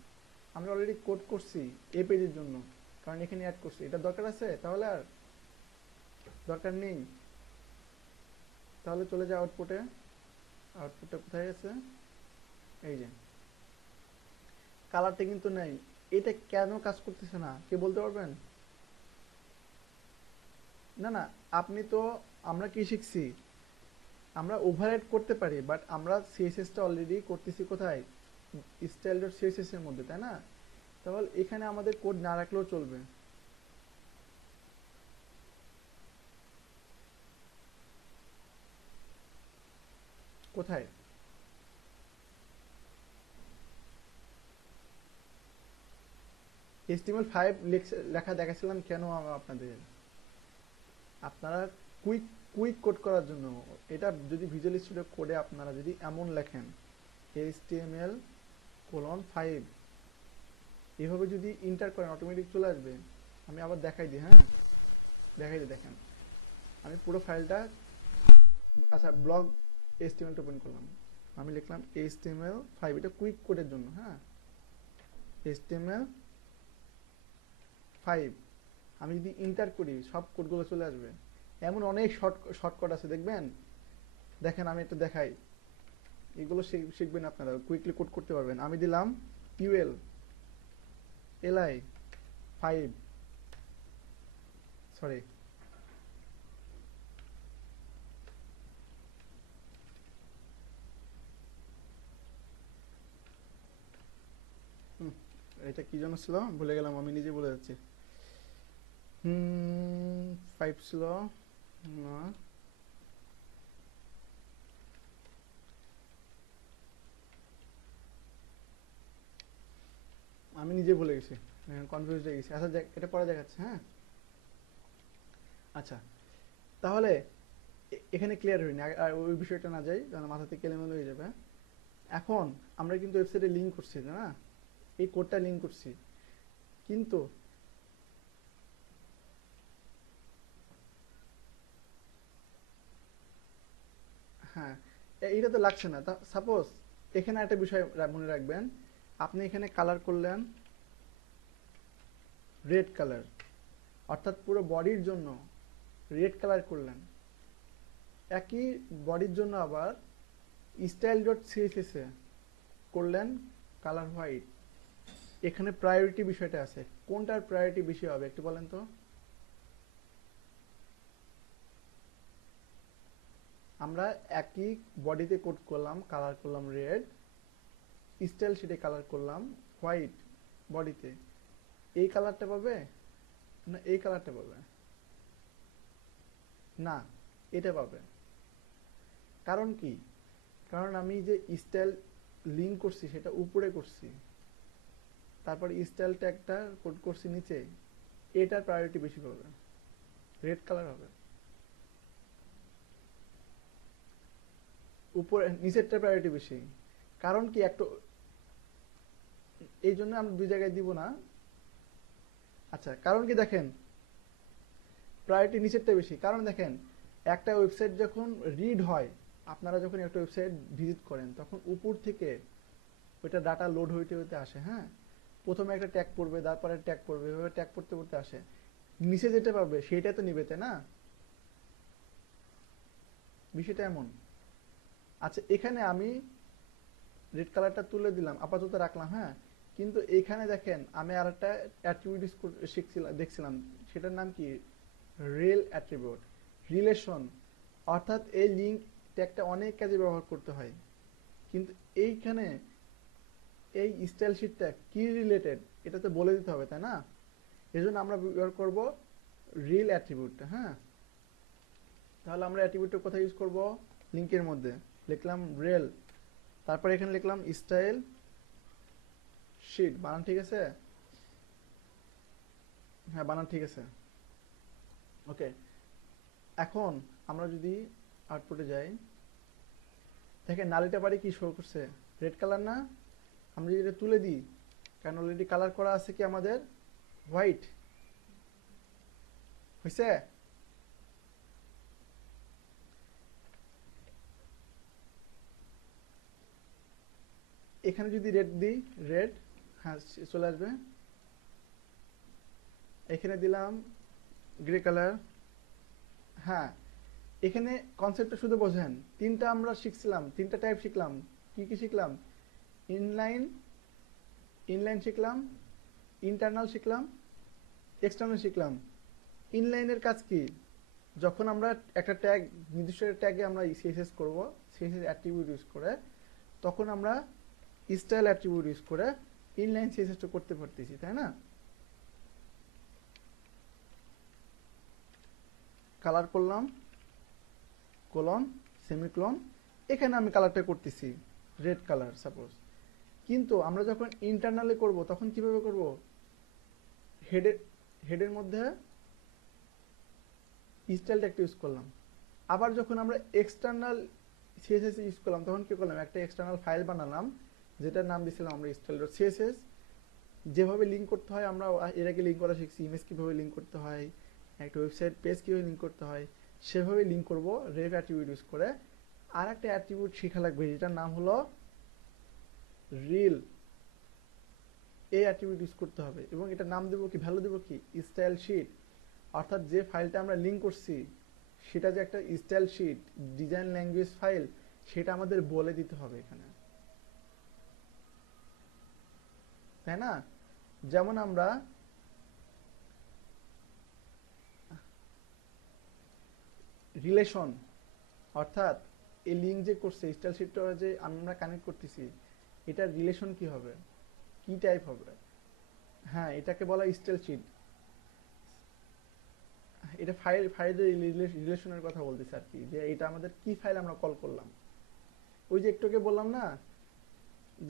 আমরা অলরেডি কোড করছি এই পেজের জন্য, কারণ এখানে অ্যাড করছি, এটা দরকার আছে? তাহলে আর দরকার নেই। তাহলে চলে যায় আউটপুটে। আউটপুটটা কোথায় আছে? এই যে কালারটা কিন্তু নেই। এটা কেন কাজ করতেছে না কে বলতে পারবেন? না না, আপনি তো, আমরা কি শিখছি? আমরা ওভাররাইড করতে পারি, বাট আমরা সিএসএসটা অলরেডি করতেছি কোথায়? style.css এর মধ্যে, তাই না? তাহলে এখানে আমাদের কোড না রাখলেও চলবে। কোথায়? HTML5 লেখা দেখাছিলাম কেন আপনাদের? আপনারা কুইক কুইক কোড করার জন্য। এটা যদি ভিজুয়াল স্টুডিও কোডে আপনারা যদি এমন লেখেন HTML:5 এভাবে যদি ইন্টার করেন, অটোমেটিক চলে আসবে। আমি আবার দেখাই দিই, হ্যাঁ দেখাই দিই, দেখেন আমি পুরো ফাইলটা আচ্ছা ব্লগ HTML ওপেন করলাম, আমি লিখলাম HTML5, এটা কুইক কোডের জন্য, হ্যাঁ HTML5। আমি যদি ইন্টার করি সব কোডগুলো চলে আসবে। এমন অনেক শর্টকাট আছে দেখবেন, দেখেন আমি একটু দেখাই, এগুলো শিখবেন আপনারা, কুইকলি কোড করতে পারবেন। আমি দিলাম ULLI5, সরি এটা কি জন্য ছিল ভুলে গেলাম, আমি নিজে বলে যাচ্ছি। 5 ছিল না, আমি নিজে ভুলে গেছি, কনফিউজ হয়ে গেছি। আচ্ছা এটা পরে দেখাচ্ছে, হ্যাঁ। আচ্ছা তাহলে এখানে ক্লিয়ার হয়নি, আর ওই বিষয়টা না যাই, কারণ মাথা থেকে এলোমেলো হয়ে যাবে। এখন আমরা কিন্তু ওয়েবসাইটে লিঙ্ক করছি না, এই কোডটা লিঙ্ক করছি, কিন্তু হ্যাঁ এইটা তো লাগছে না। তা সাপোজ এখানে একটা বিষয় মনে রাখবেন, আপনি এখানে কালার করলেন রেড কালার, অর্থাৎ পুরো বডির জন্য রেড কালার করলেন। একই বডির জন্য আবার স্টাইল ডট সিএসএস এ করলেন কালার হোয়াইট। এখানে প্রায়োরিটি বিষয়টা আছে, কোনটার প্রায়োরিটি বেশি হবে একটু বলেন তো। আমরা একই বডিতে কোড করলাম, কালার করলাম রেড, স্টাইল শিটে কালার করলাম হোয়াইট বডিতে, এই কালারটা পাবে না এই কালারটা পাবে? না, এটা পাবে। কারণ কি? কারণ আমি যে স্টাইল লিঙ্ক করছি সেটা উপরে করছি, তারপর স্টাইল ট্যাগটা কোড করছি নিচে, এটার প্রায়োরিটি বেশি পাবে, রেড কালার হবে। উপরে নিচেরটা প্রায়োরিটি বেশি। কারণ কি একটু, এই জন্য আমরা দুই জায়গায় দিব না। আচ্ছা কারণ কি দেখেন, প্রায়োরিটি নিচেরটা বেশি, কারণ দেখেন একটা ওয়েবসাইট যখন রিড হয়, আপনারা যখন একটা ওয়েবসাইট ভিজিট করেন তখন উপর থেকে ওইটা ডাটা লোড হইতে হইতে আসে, হ্যাঁ। প্রথমে একটা ট্যাগ পড়বে, তারপরে ট্যাগ পড়বে, এভাবে ট্যাগ পড়তে পড়তে আসে, নিচে যেটা পাবে সেটা তো নিবে, তাই না? বিষয়টা এমন। আচ্ছা এখানে আমি রেড কালারটা তুলে দিলাম, আপাতত রাখলাম, হ্যাঁ। কিন্তু এখানে দেখেন আমি আর একটা অ্যাট্রিবিউট শিখছিলাম, দেখছিলাম, সেটার নাম কি, রিল অ্যাট্রিবিউট, রিলেশন। অর্থাৎ এই লিঙ্ক ট্যাগটা অনেক কাজে ব্যবহার করতে হয়, কিন্তু এইখানে এই স্টাইল শিটটা কি রিলেটেড এটা তো বলে দিতে হবে, তাই না? এজন্য আমরা ব্যবহার করব রিল অ্যাট্রিবিউটটা, হ্যাঁ। তাহলে আমরা অ্যাট্রিবিউটটা কোথায় ইউজ করব? লিঙ্কের মধ্যে লিখলাম রেল, তারপর এখানে লিখলাম স্টাইল শিট। বানান ঠিক আছে? হ্যাঁ বানান ঠিক আছে। ওকে, এখন আমরা যদি আউটপুটে যাই, দেখেন নালিটা বাড়ি কি শো করছে, রেড কালার না? আমরা যদি এটা তুলে দিই, কারণ অলরেডি কালার করা আছে কি আমাদের হোয়াইট, হয়েছে? এখানে যদি রেড দিই, রেড, হ্যাঁ চলে আসবে। এখানে দিলাম গ্রে কালার, হ্যাঁ। এখানে কনসেপ্টটা শুধু বোঝেন, তিনটা আমরা শিখছিলাম, তিনটা টাইপ শিখলাম। কি কি শিখলাম? ইনলাইন, ইনলাইন শিখলাম, ইন্টারনাল শিখলাম, এক্সটার্নাল শিখলাম। ইনলাইনের কাজ কি? যখন আমরা একটা ট্যাগ, নির্দিষ্ট ট্যাগে আমরা সিএসএস করব, সিএসএস অ্যাট্রিবিউট ইউজ করে, তখন আমরা স্টাইল অ্যাট্রিবিউট ইউজ করে ইনলাইন সিএসএসটা করতে পারতেছি, তাই না? কালার করলাম কোলন সেমিক্লোন, এখানে আমি কালারটা করতেছি রেড কালার সাপোজ। কিন্তু আমরা যখন ইন্টারনালে করব তখন কিভাবে করব? হেডের, হেডের মধ্যে স্টাইল ট্যাগটা ইউজ করলাম। আবার যখন আমরা এক্সটার্নাল সিএসএস ইউজ করলাম তখন কি করলাম? একটা এক্সটার্নাল ফাইল বানালাম, যেটার নাম দিয়েছিলাম আমরা স্টাইল ডট সিএসএস। যেভাবে লিঙ্ক করতে হয় আমরা এর আগে লিঙ্ক করা শিখছি, ইমেজ কিভাবে লিঙ্ক করতে হয়, একটা ওয়েবসাইট পেজ কিভাবে লিঙ্ক করতে হয়, সেভাবে লিঙ্ক করব রেফ অ্যাট্রিবিউট ইউজ করে। আর একটা অ্যাট্রিবিউট শেখা লাগবে যেটার নাম হলো রিল। এই অ্যাট্রিবিউট ইউজ করতে হবে এবং এটা নাম দেবো কি, ভ্যালু দেবো কি, স্টাইল শিট। অর্থাৎ যে ফাইলটা আমরা লিঙ্ক করছি সেটা যে একটা style sheet design language file, সেটা আমাদের বলে দিতে হবে এখানে, তাই না? যেমন আমরা রিলেশন, অর্থাৎ এই লিঙ্ক যে করছে স্টাইল শিটটা যে আমরা কানেক্ট করতেছি, এটার রিলেশন কি হবে, কি টাইপ হবে, হ্যাঁ এটাকে বলা স্টাইল শিট। এটা ফাইলের রিলেশনের কথা বলতেছে আর কি, যে এটা আমাদের কি ফাইল আমরা কল করলাম। ওই যে একটুকে বললাম না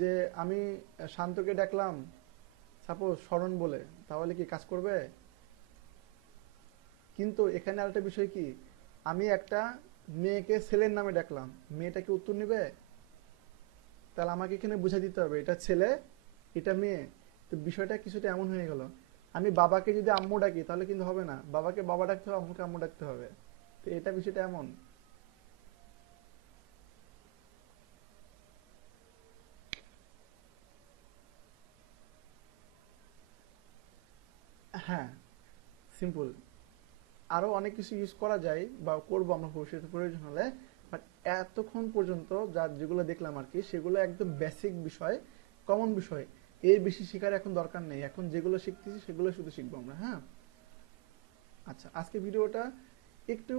যে আমি শান্তকে ডাকলাম সাপোজ শরণ বলে, তাহলে কি কাজ করবে? কিন্তু এখানে আরেকটা বিষয় কি, আমি একটা মেয়েকে ছেলের নামে ডাকলাম, মেয়েটা কি উত্তর নেবে? তাহলে আমাকে এখানে বুঝাই দিতে হবে এটা ছেলে এটা মেয়ে। তো বিষয়টা কিছুটা এমন হয়ে গেল, আমি বাবাকে যদি আম্মু ডাকি তাহলে কিন্তু হবে না, বাবাকে বাবা ডাকতে হবে, আম্মুকে আম্মু ডাকতে হবে। তো এটা বিষয়টা এমন। হ্যাঁ, সিম্পল। আরো অনেক কিছু ইউজ করা যায় বা করবো আমরা ভবিষ্যতে প্রয়োজন হলে, বাট এতক্ষণ পর্যন্ত যা যেগুলো দেখলাম আর কি, সেগুলো একদম বেসিক বিষয়, কমন বিষয়। এর বেশি শেখার এখন দরকার নেই, এখন যেগুলো শিখতেছি সেগুলো শুধু শিখবো আমরা। হ্যাঁ, আচ্ছা আজকে ভিডিওটা একটু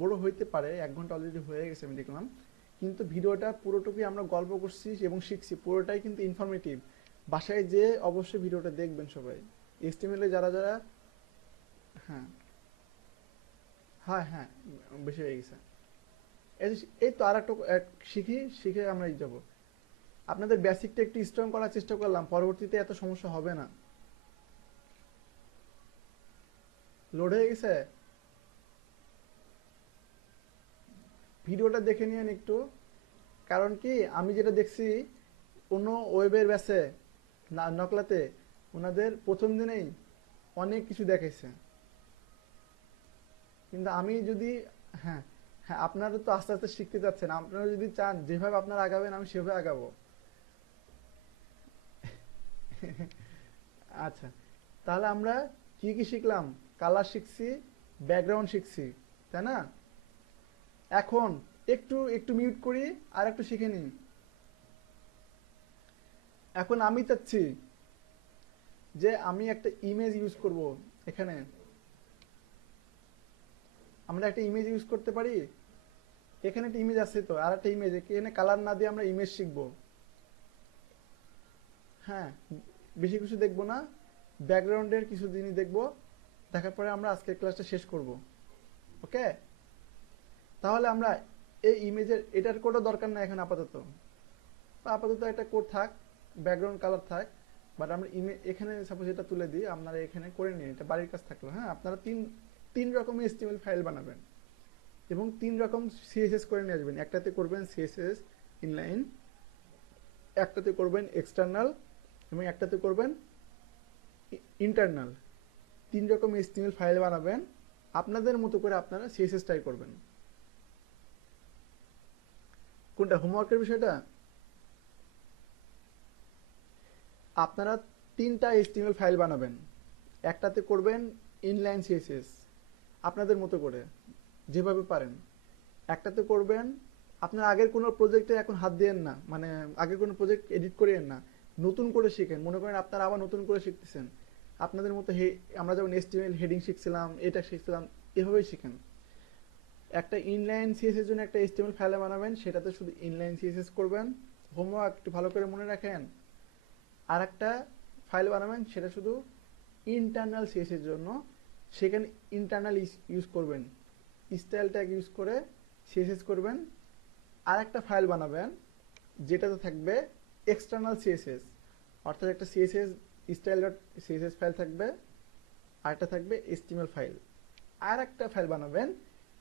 বড় হইতে পারে, 1 ঘন্টা অলরেডি হয়ে গেছে আমি দেখলাম, কিন্তু ভিডিওটা পুরোটুকুই আমরা গল্প করছি এবং শিখছি, পুরোটাই কিন্তু ইনফরমেটিভ। বাসায় যে অবশ্যই ভিডিওটা দেখবেন সবাই, এস্টিমেলে যারা যারা। হ্যাঁ হ্যাঁ হ্যাঁ, বেশি হয়ে গেছে। এই তো আর একটা শিখি, শিখে আমরা যাব। আপনাদের বেসিকটা একটু স্ট্রং করার চেষ্টা করলাম, পরবর্তীতে এত সমস্যা হবে না। লোড হয়ে গেছে, ভিডিওটা দেখে নিন একটু। কারণ কি আমি যেটা দেখছি অন্য ওয়েবের ব্যাচে নকলাতে, ওনাদের প্রথম দিনেই অনেক কিছু দেখাইছে, কিন্তু আমি যদি, হ্যাঁ হ্যাঁ, আপনারা তো আস্তে আস্তে শিখতে যাচ্ছেন, আপনারা যদি চান যেভাবে আপনারা আগাবেন আমি সেভাবে আগাবো। আচ্ছা, তাহলে আমরা কি কি শিখলাম? কালার শিখছি, ব্যাকগ্রাউন্ড শিখছি, তাই না? এখন একটু একটু মিউট করি আর একটু শিখে নিই। এখন আমি চাচ্ছি যে আমি একটা ইমেজ ইউজ করব এখানে। আমরা একটা ইমেজ ইউজ করতে পারি, এখানে একটা ইমেজ আছে, তো আর একটা ইমেজ, এখানে কালার না দিয়ে আমরা ইমেজ শিখবো। হ্যাঁ, বেশি কিছু দেখবো না, ব্যাকগ্রাউন্ডের কিছু জিনিস দেখবো, দেখার পরে আমরা আজকের ক্লাসটা শেষ করব। ওকে, তাহলে আমরা এই ইমেজের এটার কোডও দরকার নাই এখন আপাতত, বা আপাতত একটা কোড থাক, ব্যাকগ্রাউন্ড কালার থাক। বাট আমরা এখানে সাপোজ এটা তুলে দিই, আপনারা এখানে করে নিন, এটা বাড়ির কাজ থাকলো। হ্যাঁ, আপনারা তিন তিন রকমের এচটিএমএল ফাইল বানাবেন এবং 3 রকম সিএসএস করে নিয়ে আসবেন। একটাতে করবেন সিএসএস ইনলাইন, একটাতে করবেন এক্সটার্নাল, এবং একটাতে করবেন ইন্টারনাল। 3 রকম এচটিএমএল ফাইল বানাবেন, আপনাদের মতো করে আপনারা সিএসএস ট্রাই করবেন। কোনটা হোমওয়ার্কের বিষয়টা? আপনারা 3টা এইচটিএমএল ফাইল বানাবেন, একটাতে করবেন ইনলাইন সিএসএস আপনাদের মতো করে যেভাবে পারেন, একটাতে করবেন আপনার আগের কোনো প্রজেক্টে এখন হাত দিয়েন না, মানে আগের কোনো প্রজেক্ট এডিট করিয়েন না, নতুন করে শিখেন। মনে করেন আপনারা আবার নতুন করে শিখতেছেন, আপনাদের মতো আমরা যেমন এইচটিএমএল হেডিং শিখছিলাম, এটা শিখছিলাম, এভাবেই শিখেন। একটা ইনলাইন সিএসএস জন্য একটা এইচটিএমএল ফাইল বানাবেন, সেটাতে শুধু ইনলাইন সিএসএস করবেন। হোমওয়ার্ক একটু ভালো করে মনে রাখেন। আর একটা ফাইল বানাবেন সেটা শুধু ইন্টারনাল সিএসএস জন্য, সেখানে ইন্টারনাল ইউজ করবেন, স্টাইল ট্যাগ ইউজ করে সিএসএস করবেন। আর একটা ফাইল বানাবেন যেটাতে থাকবে এক্সটার্নাল সিএসএস, অর্থাৎ একটা CSS style dot CSS file থাকবে, আর একটা থাকবে এইচটিএমএল ফাইল। আর একটা ফাইল বানাবেন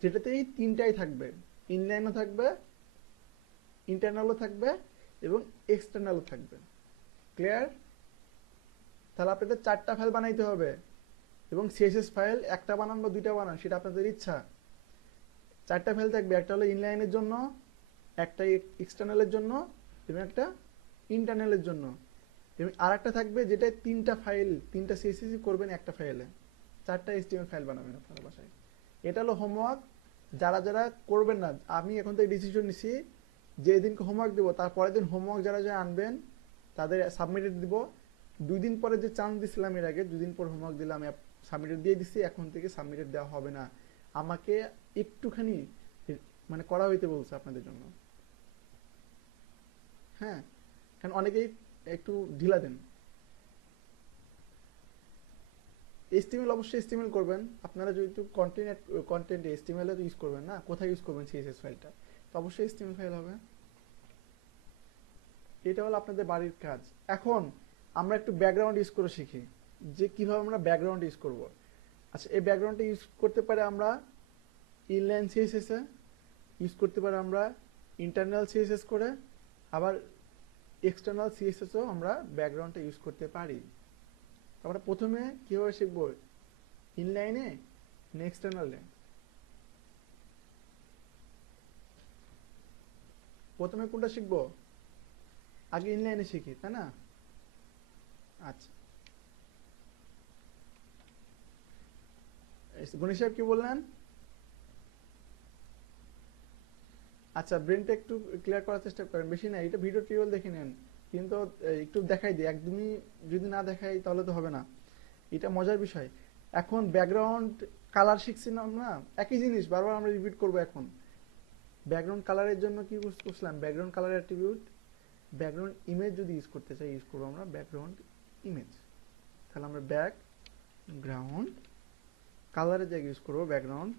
যেটাতে এই 3টাই থাকবে, ইনলাইনও থাকবে, ইন্টারনালও থাকবে এবং এক্সটার্নালও থাকবে। ক্লিয়ার? তাহলে আপনাদের 4টা ফাইল বানাইতে হবে, এবং সিএসএস ফাইল একটা বানান বা 2টা বানান সেটা আপনাদের ইচ্ছা। চারটা ফাইল থাকবে, একটা হলো ইনলাইনের জন্য, একটা এক্সটার্নালের জন্য, এবং একটা ইন্টারনালের জন্য, এবং আর একটা থাকবে যেটা তিনটা ফাইল, তিনটা সিএসএস করবেন একটা ফাইলে, চারটা এইচটিএমএল ফাইল বানাবেন আপনার বাসায়। এটা হলো হোমওয়ার্ক। যারা যারা করবেন না, আমি এখন থেকে ডিসিশন নিছি যে দিনকে হোমওয়ার্ক দেবো তার পরের দিন হোমওয়ার্ক যারা যারা আনবেন তাদের সাবমিটেড দিব। 2 দিন পরে যে চান্স দিছিলাম এর আগে, 2 দিন পর হোমওয়ার্ক দিলাম, সাবমিটেড দিয়ে দিছি, এখন থেকে সাবমিটেড দেওয়া হবে না। আমাকে একটুখানি মানে করা হইতে বলছে আপনাদের জন্য। হ্যাঁ, কারণ অনেকেই একটু ঢিলা দেন। এসটিএমএল অবশ্যই এসটিএমএল করবেন আপনারা, যেহেতু কন্টেন্ট এসটিএমএল ইউজ করবেন না, কোথায় ইউজ করবেন সিএসএস ফাইলটা, তো অবশ্যই এসটিএমএল ফাইল হবে। এটা হলো আপনাদের বাড়ির কাজ। এখন আমরা একটু ব্যাকগ্রাউন্ড ইউজ করে শিখি যে কিভাবে আমরা ব্যাকগ্রাউন্ড ইউজ করব। আচ্ছা, এই ব্যাকগ্রাউন্ডটা ইউজ করতে পারে আমরা ইনলাইন সিএসএস এ, ইউজ করতে পারে আমরা ইন্টারনাল সিএসএস করে, আবার এক্সটার্নাল সিএসএসও আমরা ব্যাকগ্রাউন্ডটা ইউজ করতে পারি। আমরা প্রথমে কিভাবে শিখবো, ইনলাইনে না এক্সটার্নালে? প্রথমে কোনটা শিখবো? আগে ইনলাইনে শিখি, তাই না? আচ্ছা, গণেশ সাহেব কি বললেন? আচ্ছা, ব্রেনটা একটু ক্লিয়ার করার চেষ্টা করেন, বেশি না, এটা ভিডিও টিউটোরিয়াল দেখে নেন, কিন্তু একটু দেখাই দিই, একদমই যদি না দেখাই তাহলে তো হবে না, এটা মজার বিষয়। এখন ব্যাকগ্রাউন্ড কালার শিখছিলাম না, একই জিনিস বারবার আমরা রিপিট করব। এখন ব্যাকগ্রাউন্ড কালারের জন্য কি ইউজ করছিলাম? Background colour attribute. Background image যদি ইউজ করতে চাই, ইউজ করবো আমরা ব্যাকগ্রাউন্ড ইমেজ। তাহলে আমরা ব্যাকগ্রাউন্ড কালারের জায়গায় ইউজ করবো ব্যাকগ্রাউন্ড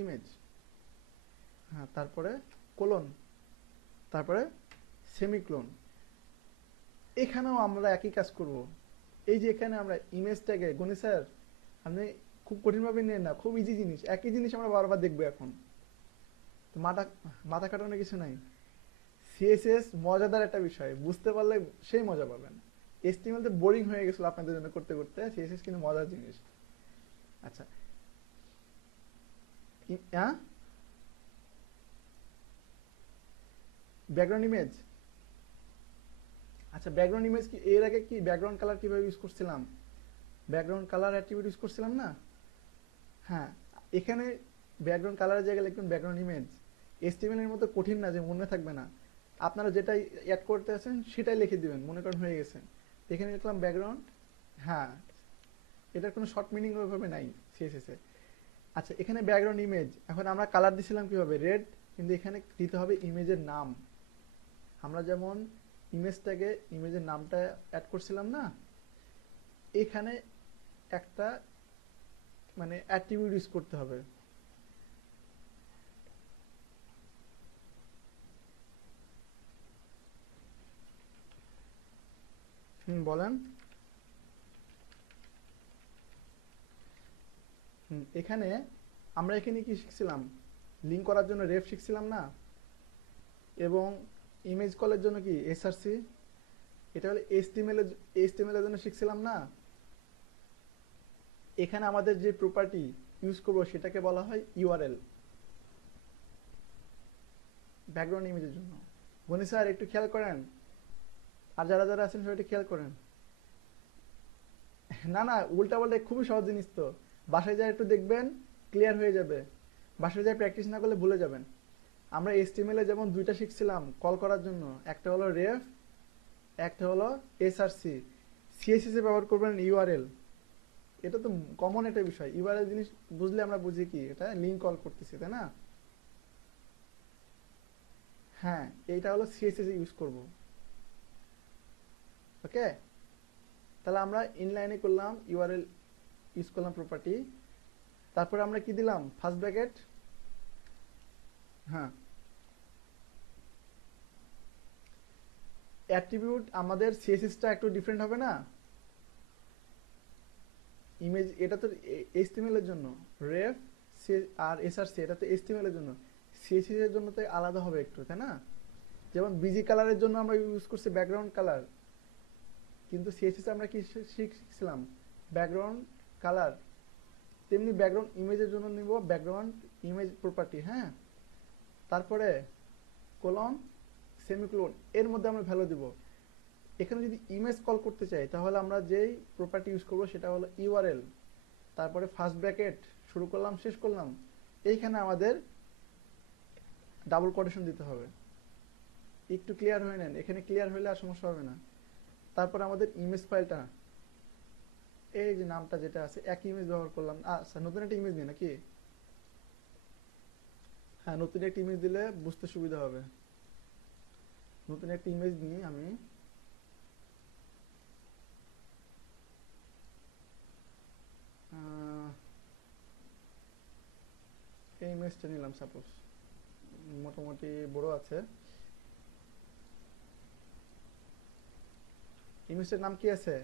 ইমেজ। হ্যাঁ, তারপরে কোলন, তারপরে সেমিক্লোন। এখানেও আমরা একই কাজ করব। এই যে এখানে আমরা ইমেজটাকে, গণি স্যার আপনি খুব কঠিনভাবে নেন না, খুব ইজি জিনিস, একই জিনিস আমরা বারবার দেখবো এখন, তো মাথা মাথা কাটানোর কিছু নাই। সিএসএস মজাদার একটা বিষয়, বুঝতে পারলে সেই মজা পাবেন। এসটিএমএল তো বোরিং হয়ে গেছিল আপনাদের জন্য করতে করতে, সিএসএস কিন্তু মজার জিনিস। আচ্ছা, হ্যাঁ, ব্যাকগ্রাউন্ড ইমেজ। আচ্ছা, ব্যাকগ্রাউন্ড ইমেজ কি এর আগে কি ব্যাকগ্রাউন্ড কালার কিভাবে ইউজ করছিলাম? ব্যাকগ্রাউন্ড কালার অ্যাট্রিবিউট ইউজ করছিলাম না? হ্যাঁ, এখানে ব্যাকগ্রাউন্ড কালারের জায়গায় লিখবেন ব্যাকগ্রাউন্ড ইমেজ। এসটিএমএল এর মতো কঠিন না যে মনে থাকবে না, আপনারা যেটাই অ্যাড করতে আছেন সেটাই লিখে দিবেন, মনে করেন হয়ে গেছে। এখানে লিখলাম ব্যাকগ্রাউন্ড। হ্যাঁ, এটার কোনো শর্ট মিনিং ওইভাবে নাই সিএসএস এ। আচ্ছা, এখানে ব্যাকগ্রাউন্ড ইমেজ, এখন আমরা কালার দিছিলাম কিভাবে? রেড, কিন্তু এখানে দিতে হবে ইমেজের নাম। আমরা যেমন ইমেজটাকে, ইমেজের নামটা অ্যাড করছিলাম না, এখানে একটা মানে অ্যাট্রিবিউট ইউজ করতে হবে। বলেন। এখানে আমরা এখানে কি শিখছিলাম? লিঙ্ক করার জন্য রেফ শিখছিলাম না, এবং ইমেজ কলের জন্য কি এসআরসি। এটা হলো এইচটিএমএল এর জন্য শিখছিলাম না। এখানে আমাদের যে প্রপার্টি ইউজ করব সেটাকে বলা হয় ইউআরএল, ব্যাকগ্রাউন্ড ইমেজের জন্য। বনি স্যার একটু খেয়াল করেন, আর যারা যারা আছেন সবাই একটু খেয়াল করেন। না না, উল্টা পাল্টা খুবই সহজ জিনিস তো, বাসায় যায় একটু দেখবেন, ক্লিয়ার হয়ে যাবে। বাসায় যায় প্র্যাকটিস না করলে ভুলে যাবেন। আমরা এইচটিএমএল এ যেমন দুইটা শিখছিলাম কল করার জন্য, একটা হলো রেফ, একটা হলো এসআরসি। সিএসএস এ ব্যবহার করবেন ইউআরএল। এটা তো কমন একটা বিষয়, ইউআরএল জিনিস বুঝলে আমরা বুঝি কি এটা লিঙ্ক কল করতেছি, তাই না? হ্যাঁ, এইটা হলো সিএসএস ইউজ করব। ওকে, তাহলে আমরা ইনলাইনে করলাম ইউআরএল ইউজ করলাম প্রপার্টি, তারপরে আমরা কি দিলাম? First bracket. হ্যাঁ, অ্যাট্রিবিউট আমাদের সিএসএসটা একটু ডিফারেন্ট হবে না? ইমেজ এটা তো এইচটিএমএল এর জন্য, রেফ আর এসআরসি এটা তো এইচটিএমএল এর জন্য, সিএসএস এর জন্য তো আলাদা হবে একটু, তাই না? যেমন বিজি কালারের জন্য আমরা ইউজ করছি ব্যাকগ্রাউন্ড কালার, কিন্তু সিএসএস আমরা কি শিখছিলাম? Background colour. তেমনি ব্যাকগ্রাউন্ড ইমেজের জন্য নিব ব্যাকগ্রাউন্ড ইমেজ প্রপার্টি। হ্যাঁ, তারপরে কোলন সেমিকোলন, এর মধ্যে আমরা ভ্যালু দিব। এখানে যদি ইমেজ কল করতে চাই তাহলে আমরা যেই প্রপার্টি ইউজ করব সেটা হলো ইউআরএল, তারপরে ফার্স্ট ব্র্যাকেট শুরু করলাম শেষ করলাম, এইখানে আমাদের ডাবল কোটেশন দিতে হবে। একটু ক্লিয়ার হয়ে নেন, এখানে ক্লিয়ার হলে আর সমস্যা হবে না। তারপর আমাদের ইমেজ ফাইলটা, এই যে নামটা যেটা আছে একই ইমেজ ব্যবহার করলাম। আচ্ছা নতুন একটা ইমেজ নিই নাকি? হ্যাঁ নতুন একটা ইমেজ দিলে বুঝতে সুবিধা হবে। নতুন একটা ইমেজ নিই আমি। এই ইমেজটা নিলাম সাপোজ, মোটামুটি বড় আছে। ইমেজটার নাম কি আছে?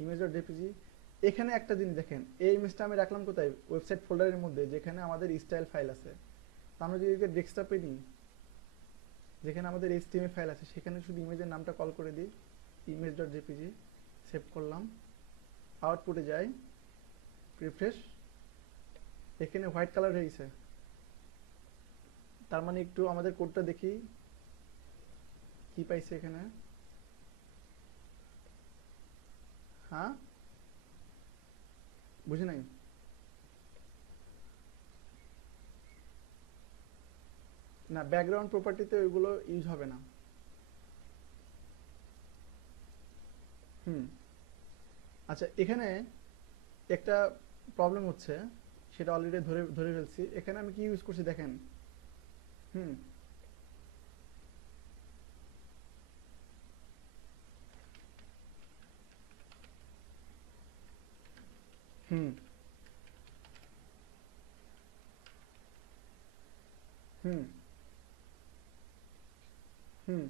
image.jpg। এখানে একটা জিনিস দেখেন, এই ইমেজটা আমি রাখলাম কোথায়? ওয়েবসাইট ফোল্ডারের মধ্যে, যেখানে আমাদের স্টাইল ফাইল আছে। তো আমরা যদি ডেস্কটপে নিই, যেখানে আমাদের HTML ফাইল আছে, সেখানে শুধু ইমেজের নামটা কল করে দিই, image.jpg, সেভ করলাম। আউটপুটে যাই, রিফ্রেশ, এখানে হোয়াইট কালার হয়ে গেছে। তার মানে একটু আমাদের কোডটা দেখি কি পাইছে এখানে। হ্যাঁ বুঝি নাই। না ব্যাকগ্রাউন্ড প্রপার্টিতে ওইগুলো ইউজ হবে না। হুম। আচ্ছা এখানে একটা প্রবলেম হচ্ছে, সেটা অলরেডি ধরে ধরে ফেলছি। এখানে আমি কি ইউজ করছি দেখেন। হুম হুম হুম হুম।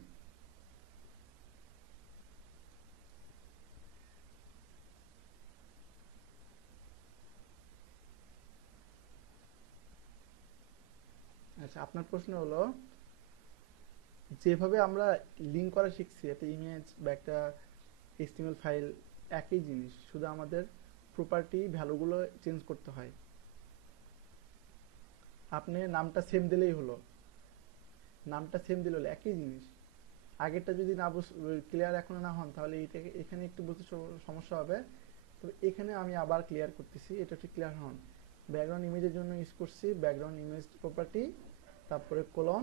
আচ্ছা আপনার প্রশ্ন হলো, যেভাবে আমরা লিঙ্ক করা শিখছি একটা ইমেজ বা একটা HTML ফাইল, একই জিনিস, শুধু আমাদের প্রপার্টি ভ্যালুগুলো চেঞ্জ করতে হয়। আপনি নামটা সেম দিলেই হলো, নামটা সেম দিলে হলো, একই জিনিস। আগেরটা যদি না ক্লিয়ার এখনো না হন তাহলে এইটাকে এখানে একটু বুঝতে সমস্যা হবে। তবে এখানে আমি আবার ক্লিয়ার করতেছি, এটা একটু ক্লিয়ার হন। ব্যাকগ্রাউন্ড ইমেজের জন্য ইউজ করছি ব্যাকগ্রাউন্ড ইমেজ প্রপার্টি, তারপরে কোলন,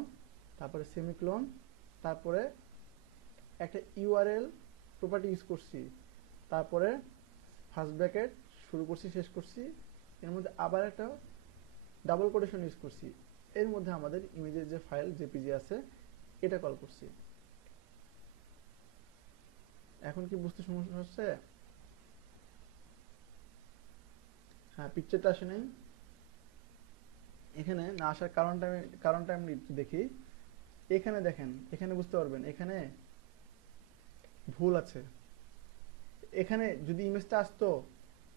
তারপরে সেমিকোলন, তারপরে একটা ইউআরএল প্রপার্টি ইউজ করছি, তারপরে ফার্স্ট ব্র্যাকেট শুরু করছি শেষ করছি, এর মধ্যে আবার একটা ডাবল কোটেশন ইউজ করছি। এর মধ্যে আমাদের ইমেজের যে ফাইল জেপিজি আছে এটা কল করছি। এখন কি বুঝতে সমস্যা হচ্ছে? হ্যাঁ পিকচারটা আসে নাই। এখানে না আসার কারণটা আমি একটু দেখি। এখানে দেখেন, এখানে বুঝতে পারবেন এখানে ভুল আছে। এখানে যদি ইমেজটা আসতো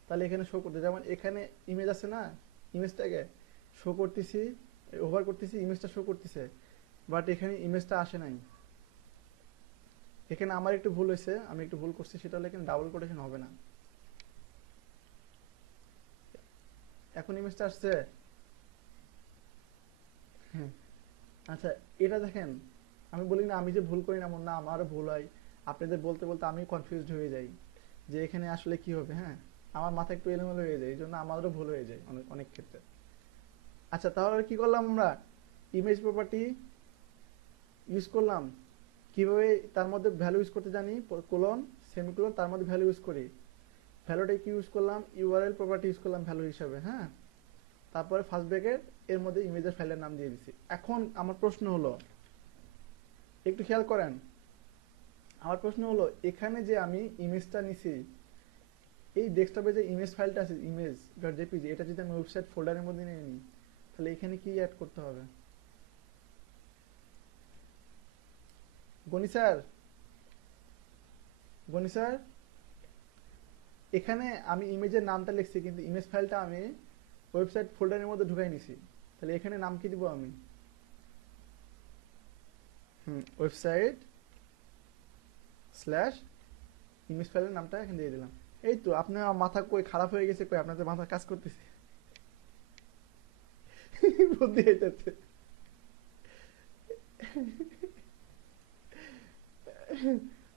তাহলে এখানে শো করতে, যেমন এখানে ইমেজ আছে না, ইমেজটাকে শো করতেছি, ওভার করতেছি, ইমেজটা শো করতেছে, বাট এখানে ইমেজটা আসে নাই। এখানে আমার একটু ভুল হয়েছে, আমি একটু ভুল করছি, সেটা হলে এখানে ডাবল কোটেশন হবে না। এখন ইমেজটা আসছে। হ্যাঁ। আচ্ছা এটা দেখেন, আমি বলি না আমি যে ভুল করি না এমন না, আমারও ভুল হয়। আপনাদের বলতে বলতে আমি কনফিউজড হয়ে যাই যে এখানে আসলে কি হবে। হ্যাঁ আমার মাথা একটু এলোমেলো হয়ে যায়, এই জন্য আমাদেরও ভুল হয়ে যায় অনেক অনেক ক্ষেত্রে। আচ্ছা তাহলে কি করলাম আমরা? ইমেজ প্রপার্টি ইউজ করলাম, কিভাবে তার মধ্যে ভ্যালু ইউজ করতে জানি, কোলন সেমিকোলন, তার মধ্যে ভ্যালু ইউজ করি। ভ্যালুটা কি ইউজ করলাম? ইউআরএল প্রপার্টি ইউজ করলাম ভ্যালু হিসাবে। হ্যাঁ তারপরে ফার্স্ট ব্র্যাকেট, এর মধ্যে ইমেজের ফাইলের নাম দিয়ে দিছি। এখন আমার প্রশ্ন হলো, একটু খেয়াল করেন, আমার প্রশ্ন হলো এখানে যে আমি ইমেজটা নিছি, এই ডেস্কটপে যে ইমেজ ফাইলটা আছে ইমেজ ডট জেপিজি, এটা যদি আমি ওয়েবসাইট ফোল্ডারের মধ্যে নিয়ে নিই তাহলে এখানে কি অ্যাড করতে হবে? গনি স্যার, গনি স্যার, এখানে আমি ইমেজের নামটা লিখছি কিন্তু ইমেজ ফাইলটা আমি ওয়েবসাইট ফোল্ডারের মধ্যে ঢুকাই নিছি, তাহলে এখানে নাম কি দিব আমি? ওয়েবসাইট স্ল্যাশ ইমেজ ফাইলের নামটা এখানে দিয়ে দিলাম। এই তো আপনার মাথা কই খারাপ হয়ে গেছে, কই আপনাদের মাথা কাজ করতেছে? বুদ্ধি হইতেছে।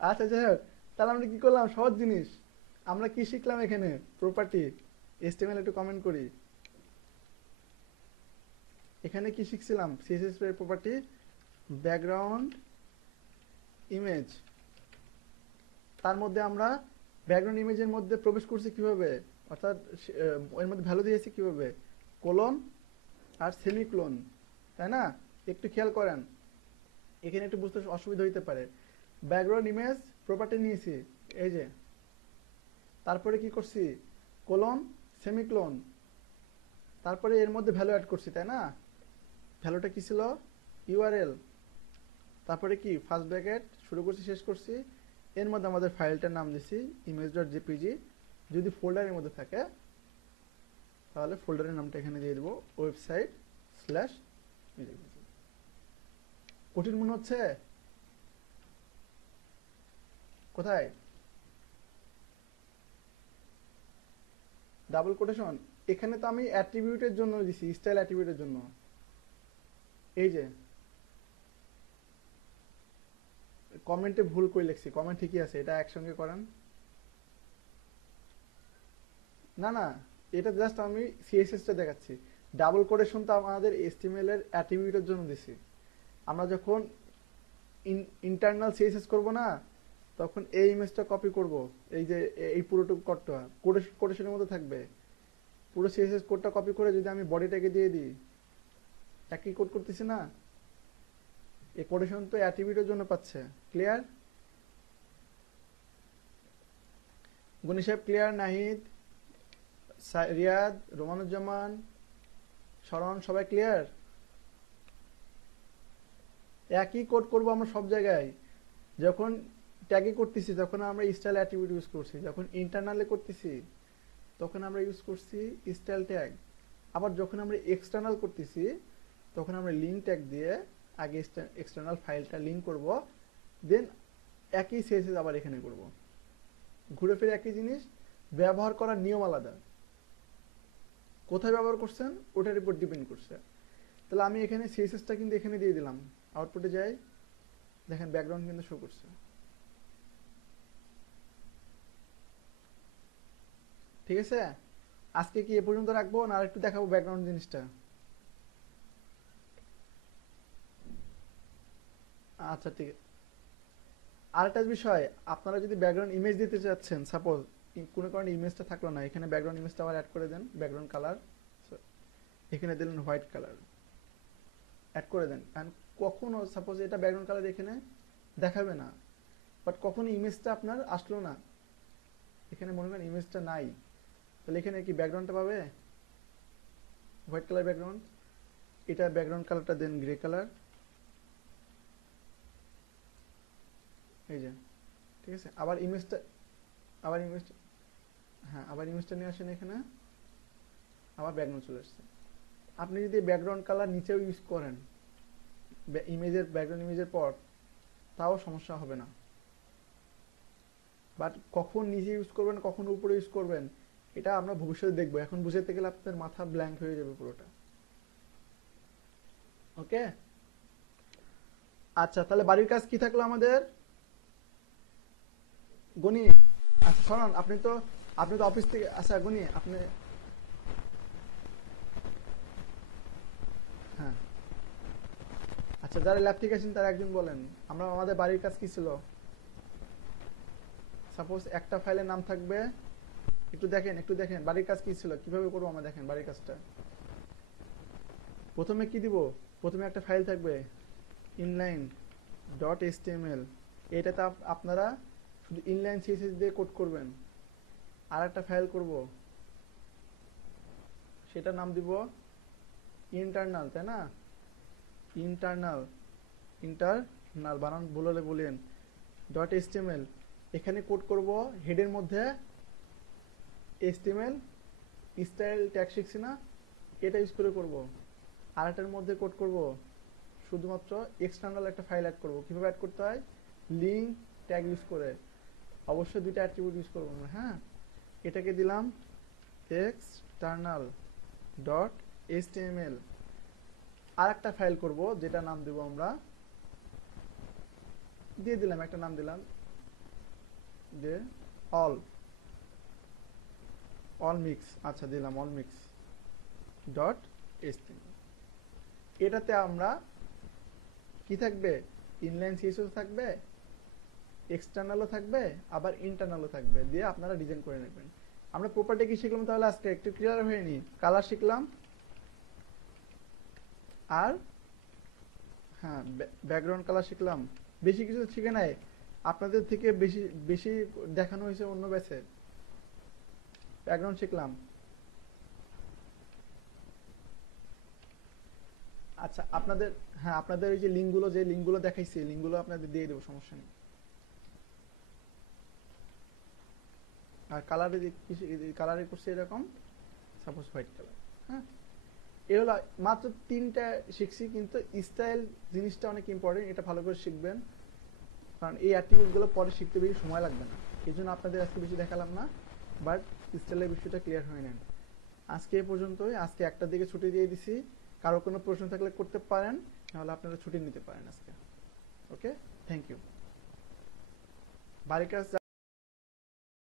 আচ্ছা যাই হোক, তাহলে আমরা কি করলাম, সহজ জিনিস। আমরা কি শিখলাম এখানে, প্রপার্টি। এসটিএমএল একটু কমেন্ট করি, এখানে কি শিখছিলাম, সিএসএস এর প্রপার্টি, ব্যাকগ্রাউন্ড ইমেজ। তার মধ্যে আমরা ব্যাকগ্রাউন্ড ইমেজের মধ্যে প্রবেশ করছি কিভাবে, অর্থাৎ এর মধ্যে ভ্যালু দিয়েছি কিভাবে, কোলন আর সেমিকোলন, তাই না? একটু খেয়াল করেন, এখানে একটু বুঝতে অসুবিধা হইতে পারে। ব্যাকগ্রাউন্ড ইমেজ প্রপার্টি নিয়েছি, এই যে, তারপরে কি করছি, কোলন সেমিকোলন, তারপরে এর মধ্যে ভ্যালু অ্যাড করছি, তাই না? ভ্যালুটা কি ছিল, ইউআরএল, তারপরে কি ফার্স্ট ব্র্যাকেট শুরু করছি শেষ করছি, এর মধ্যে আমাদের ফাইলটার নাম দিছি image.jpg। যদি ফোল্ডারের মধ্যে থাকে তাহলে ফোল্ডারের নামটা এখানে দিয়ে দেবো, ওয়েবসাইট স্ল্যাশ। কঠিন মনে হচ্ছে? কোথায় ডাবল কোটেশন? এখানে তো আমি অ্যাট্রিবিউটের জন্য দিছি, স্টাইল অ্যাট্রিবিউটের জন্য। এই যে কমেন্টে ভুল করে লিখছি, কমেন্ট ঠিকই আছে, এটা একসঙ্গে করেন। না না, এটা জাস্ট আমি সিএসএস টা দেখাচ্ছি। ডাবল কোটেশন তো আমাদের এসটিএমএল এর অ্যাট্রিবিউটের জন্য দিছি। আমরা যখন ইন্টারনাল সিএসএস করব না, তখন এই ইমেজটা কপি করব, এই যে এই পুরোটুকু কোডটা কোটেশনের মধ্যে থাকবে, পুরো সিএসএস কোডটা কপি করে যদি আমি বডিটাকে দিয়ে দিই, একই কোড করতেছি না, এই কোটেশন তো অ্যাট্রিবিউটের জন্য পাচ্ছে। ক্লিয়ার? গনি সাহেব ক্লিয়ার, নাহিদ, রিয়াদ, রোমানুজ্জামান, শরণ, সবাই ক্লিয়ার? একই কোড করব আমরা সব জায়গায়। যখন ট্যাগে করতেছি তখন আমরা স্টাইল অ্যাট্রিবিউট ইউজ করছি, যখন ইন্টারনালে করতেছি তখন আমরা ইউজ করছি স্টাইল ট্যাগ। আবার যখন আমরা এক্সটার্নাল করতেছি তখন আমরা লিঙ্ক ট্যাগ দিয়ে আগে এক্সটার্নাল ফাইলটা লিঙ্ক করব, দেন একই সিএসএস আবার এখানে করব। ঘুরে ফিরে একই জিনিস, ব্যবহার করার নিয়ম আলাদা, কোথায় ব্যবহার করছেন ওটার উপর ডিপেন্ড করছে। তাহলে আমি এখানে সিএসএসটা কিন্তু এখানে দিয়ে দিলাম, আউটপুটে যাই, দেখেন ব্যাকগ্রাউন্ড কিন্তু শো করছে। ঠিক আছে, আজকে কি এ পর্যন্ত রাখবো না আরেকটু দেখাবো ব্যাকগ্রাউন্ড জিনিসটা? আচ্ছা ঠিক আছে। আরেকটা বিষয়, আপনারা যদি ব্যাকগ্রাউন্ড ইমেজ দিতে চাচ্ছেন, সাপোজ কোনো কারণে ইমেজটা থাকলো না, এখানে ব্যাকগ্রাউন্ড ইমেজটা আবার অ্যাড করে দেন, ব্যাকগ্রাউন্ড কালার এখানে দিলেন হোয়াইট কালার, অ্যাড করে দেন। কারণ কখনো সাপোজ এটা ব্যাকগ্রাউন্ড কালার এখানে দেখাবে না, বাট কখনো ইমেজটা আপনার আসলো না, এখানে মনে করেন ইমেজটা নাই, তাহলে এখানে কি ব্যাকগ্রাউন্ডটা পাবে, হোয়াইট কালার ব্যাকগ্রাউন্ড, এটা ব্যাকগ্রাউন্ড কালারটা দেন গ্রে কালার, এই যে, ঠিক আছে। আবার ইমেজটা হ্যাঁ, আবার ইমেজটা নিয়ে আসেন এখানে, আবার ব্যাকগ্রাউন্ড চলে আসছে। আপনি যদি ব্যাকগ্রাউন্ড কালার নিচেও ইউজ করেন ইমেজের, ব্যাকগ্রাউন্ড ইমেজের পর, তাও সমস্যা হবে না। বাট কখন নিচে ইউজ করবেন কখন উপরে ইউজ করবেন এটা আমরা ভবিষ্যতে দেখবো, এখন বুঝাতে গেলে আপনার মাথা ব্ল্যাঙ্ক হয়ে যাবে পুরোটা। ওকে, আচ্ছা তাহলে বাড়ির কাজ কি থাকলো আমাদের, গনি? আচ্ছা শোনান, আপনি তো অফিস থেকে, আচ্ছা গনি আপনি, হ্যাঁ আচ্ছা, যারা ল্যাব থেকে আছেন তারা একজন বলেন, আমরা আমাদের বাড়ির কাজ কি ছিল। সাপোজ একটা ফাইলের নাম থাকবে, একটু দেখেন বাড়ির কাজ কি ছিল, কিভাবে করবো আমরা, দেখেন বাড়ির কাজটা। প্রথমে কি দিব, প্রথমে একটা ফাইল থাকবে ইনলাইন ডট এসটিএমএল, এটাতে আপনারা শুধু ইনলাইন সিএসএস দিয়ে কোড করবেন। আর একটা ফাইল করব, সেটার নাম দিব ইন্টারনাল, তাই না? ইন্টারনাল বানান ভুল হলে বলেন, ডট এসটিএমএল, এখানে কোড করব হেডের মধ্যে এসটিএমএল স্টাইল ট্যাগ শিখছি না, এটা ইউজ করে করব। আর এটার মধ্যে কোড করব শুধুমাত্র এক্সটার্নাল একটা ফাইল অ্যাড করব। কিভাবে অ্যাড করতে হয়, লিঙ্ক ট্যাগ ইউজ করে, অবশ্যই দুইটা অ্যাট্রিবিউট ইউজ করব আমরা। হ্যাঁ, এটাকে দিলাম এক্সটার্নাল ডট এসটিএমএল। আর একটা ফাইল করব যেটা নাম দেব আমরা দিয়ে দিলাম, একটা নাম দিলাম যে অল অল মিক্স। আচ্ছা দিলাম অল মিক্স ডট এইচটিএমএল। এটাতে আমরা কি থাকবে, ইনলাইন সিএসএস থাকবে, এক্সটার্নালও থাকবে, আবার ইন্টারনালও থাকবে, দিয়ে আপনারা ডিজাইন করে নেবেন। আমরা প্রপার্টি কি শিখলাম তাহলে আজকে একটু ক্লিয়ার হয়ে নি। কালার শিখলাম, আর হ্যাঁ ব্যাকগ্রাউন্ড কালার শিখলাম। বেশি কিছু শিখে নাই, আপনাদের থেকে বেশি বেশি দেখানো হয়েছে অন্য ব্যাচে। ব্যাকগ্রাউন্ড শিখলাম। আচ্ছা আপনাদের, হ্যাঁ আপনাদের ওই যে লিঙ্কগুলো, যে লিঙ্কগুলো দেখাইছি লিঙ্কগুলো আপনাদের দিয়ে দেবো, সমস্যা নেই। আর কালারে কালারে করছে এরকম, সাপোজ হোয়াইট কালার। হ্যাঁ এ হলো মাত্র 3টা শিখছি, কিন্তু স্টাইল জিনিসটা অনেক ইম্পর্টেন্ট, এটা ভালো করে শিখবেন, কারণ এই অ্যাট্রিবিউটগুলো পরে শিখতে বেশি সময় লাগবে না। এই জন্য আপনাদের আজকে বেশি দেখালাম না, বাট স্টাইলের বিষয়টা ক্লিয়ার হয়ে নেন। আজকে এ পর্যন্তই। আজকে 1টার দিকে ছুটি দিয়ে দিছি, কারো কোনো প্রশ্ন থাকলে করতে পারেন, নাহলে আপনারা ছুটি নিতে পারেন আজকে। ওকে, থ্যাংক ইউ। বাড়ির কাজ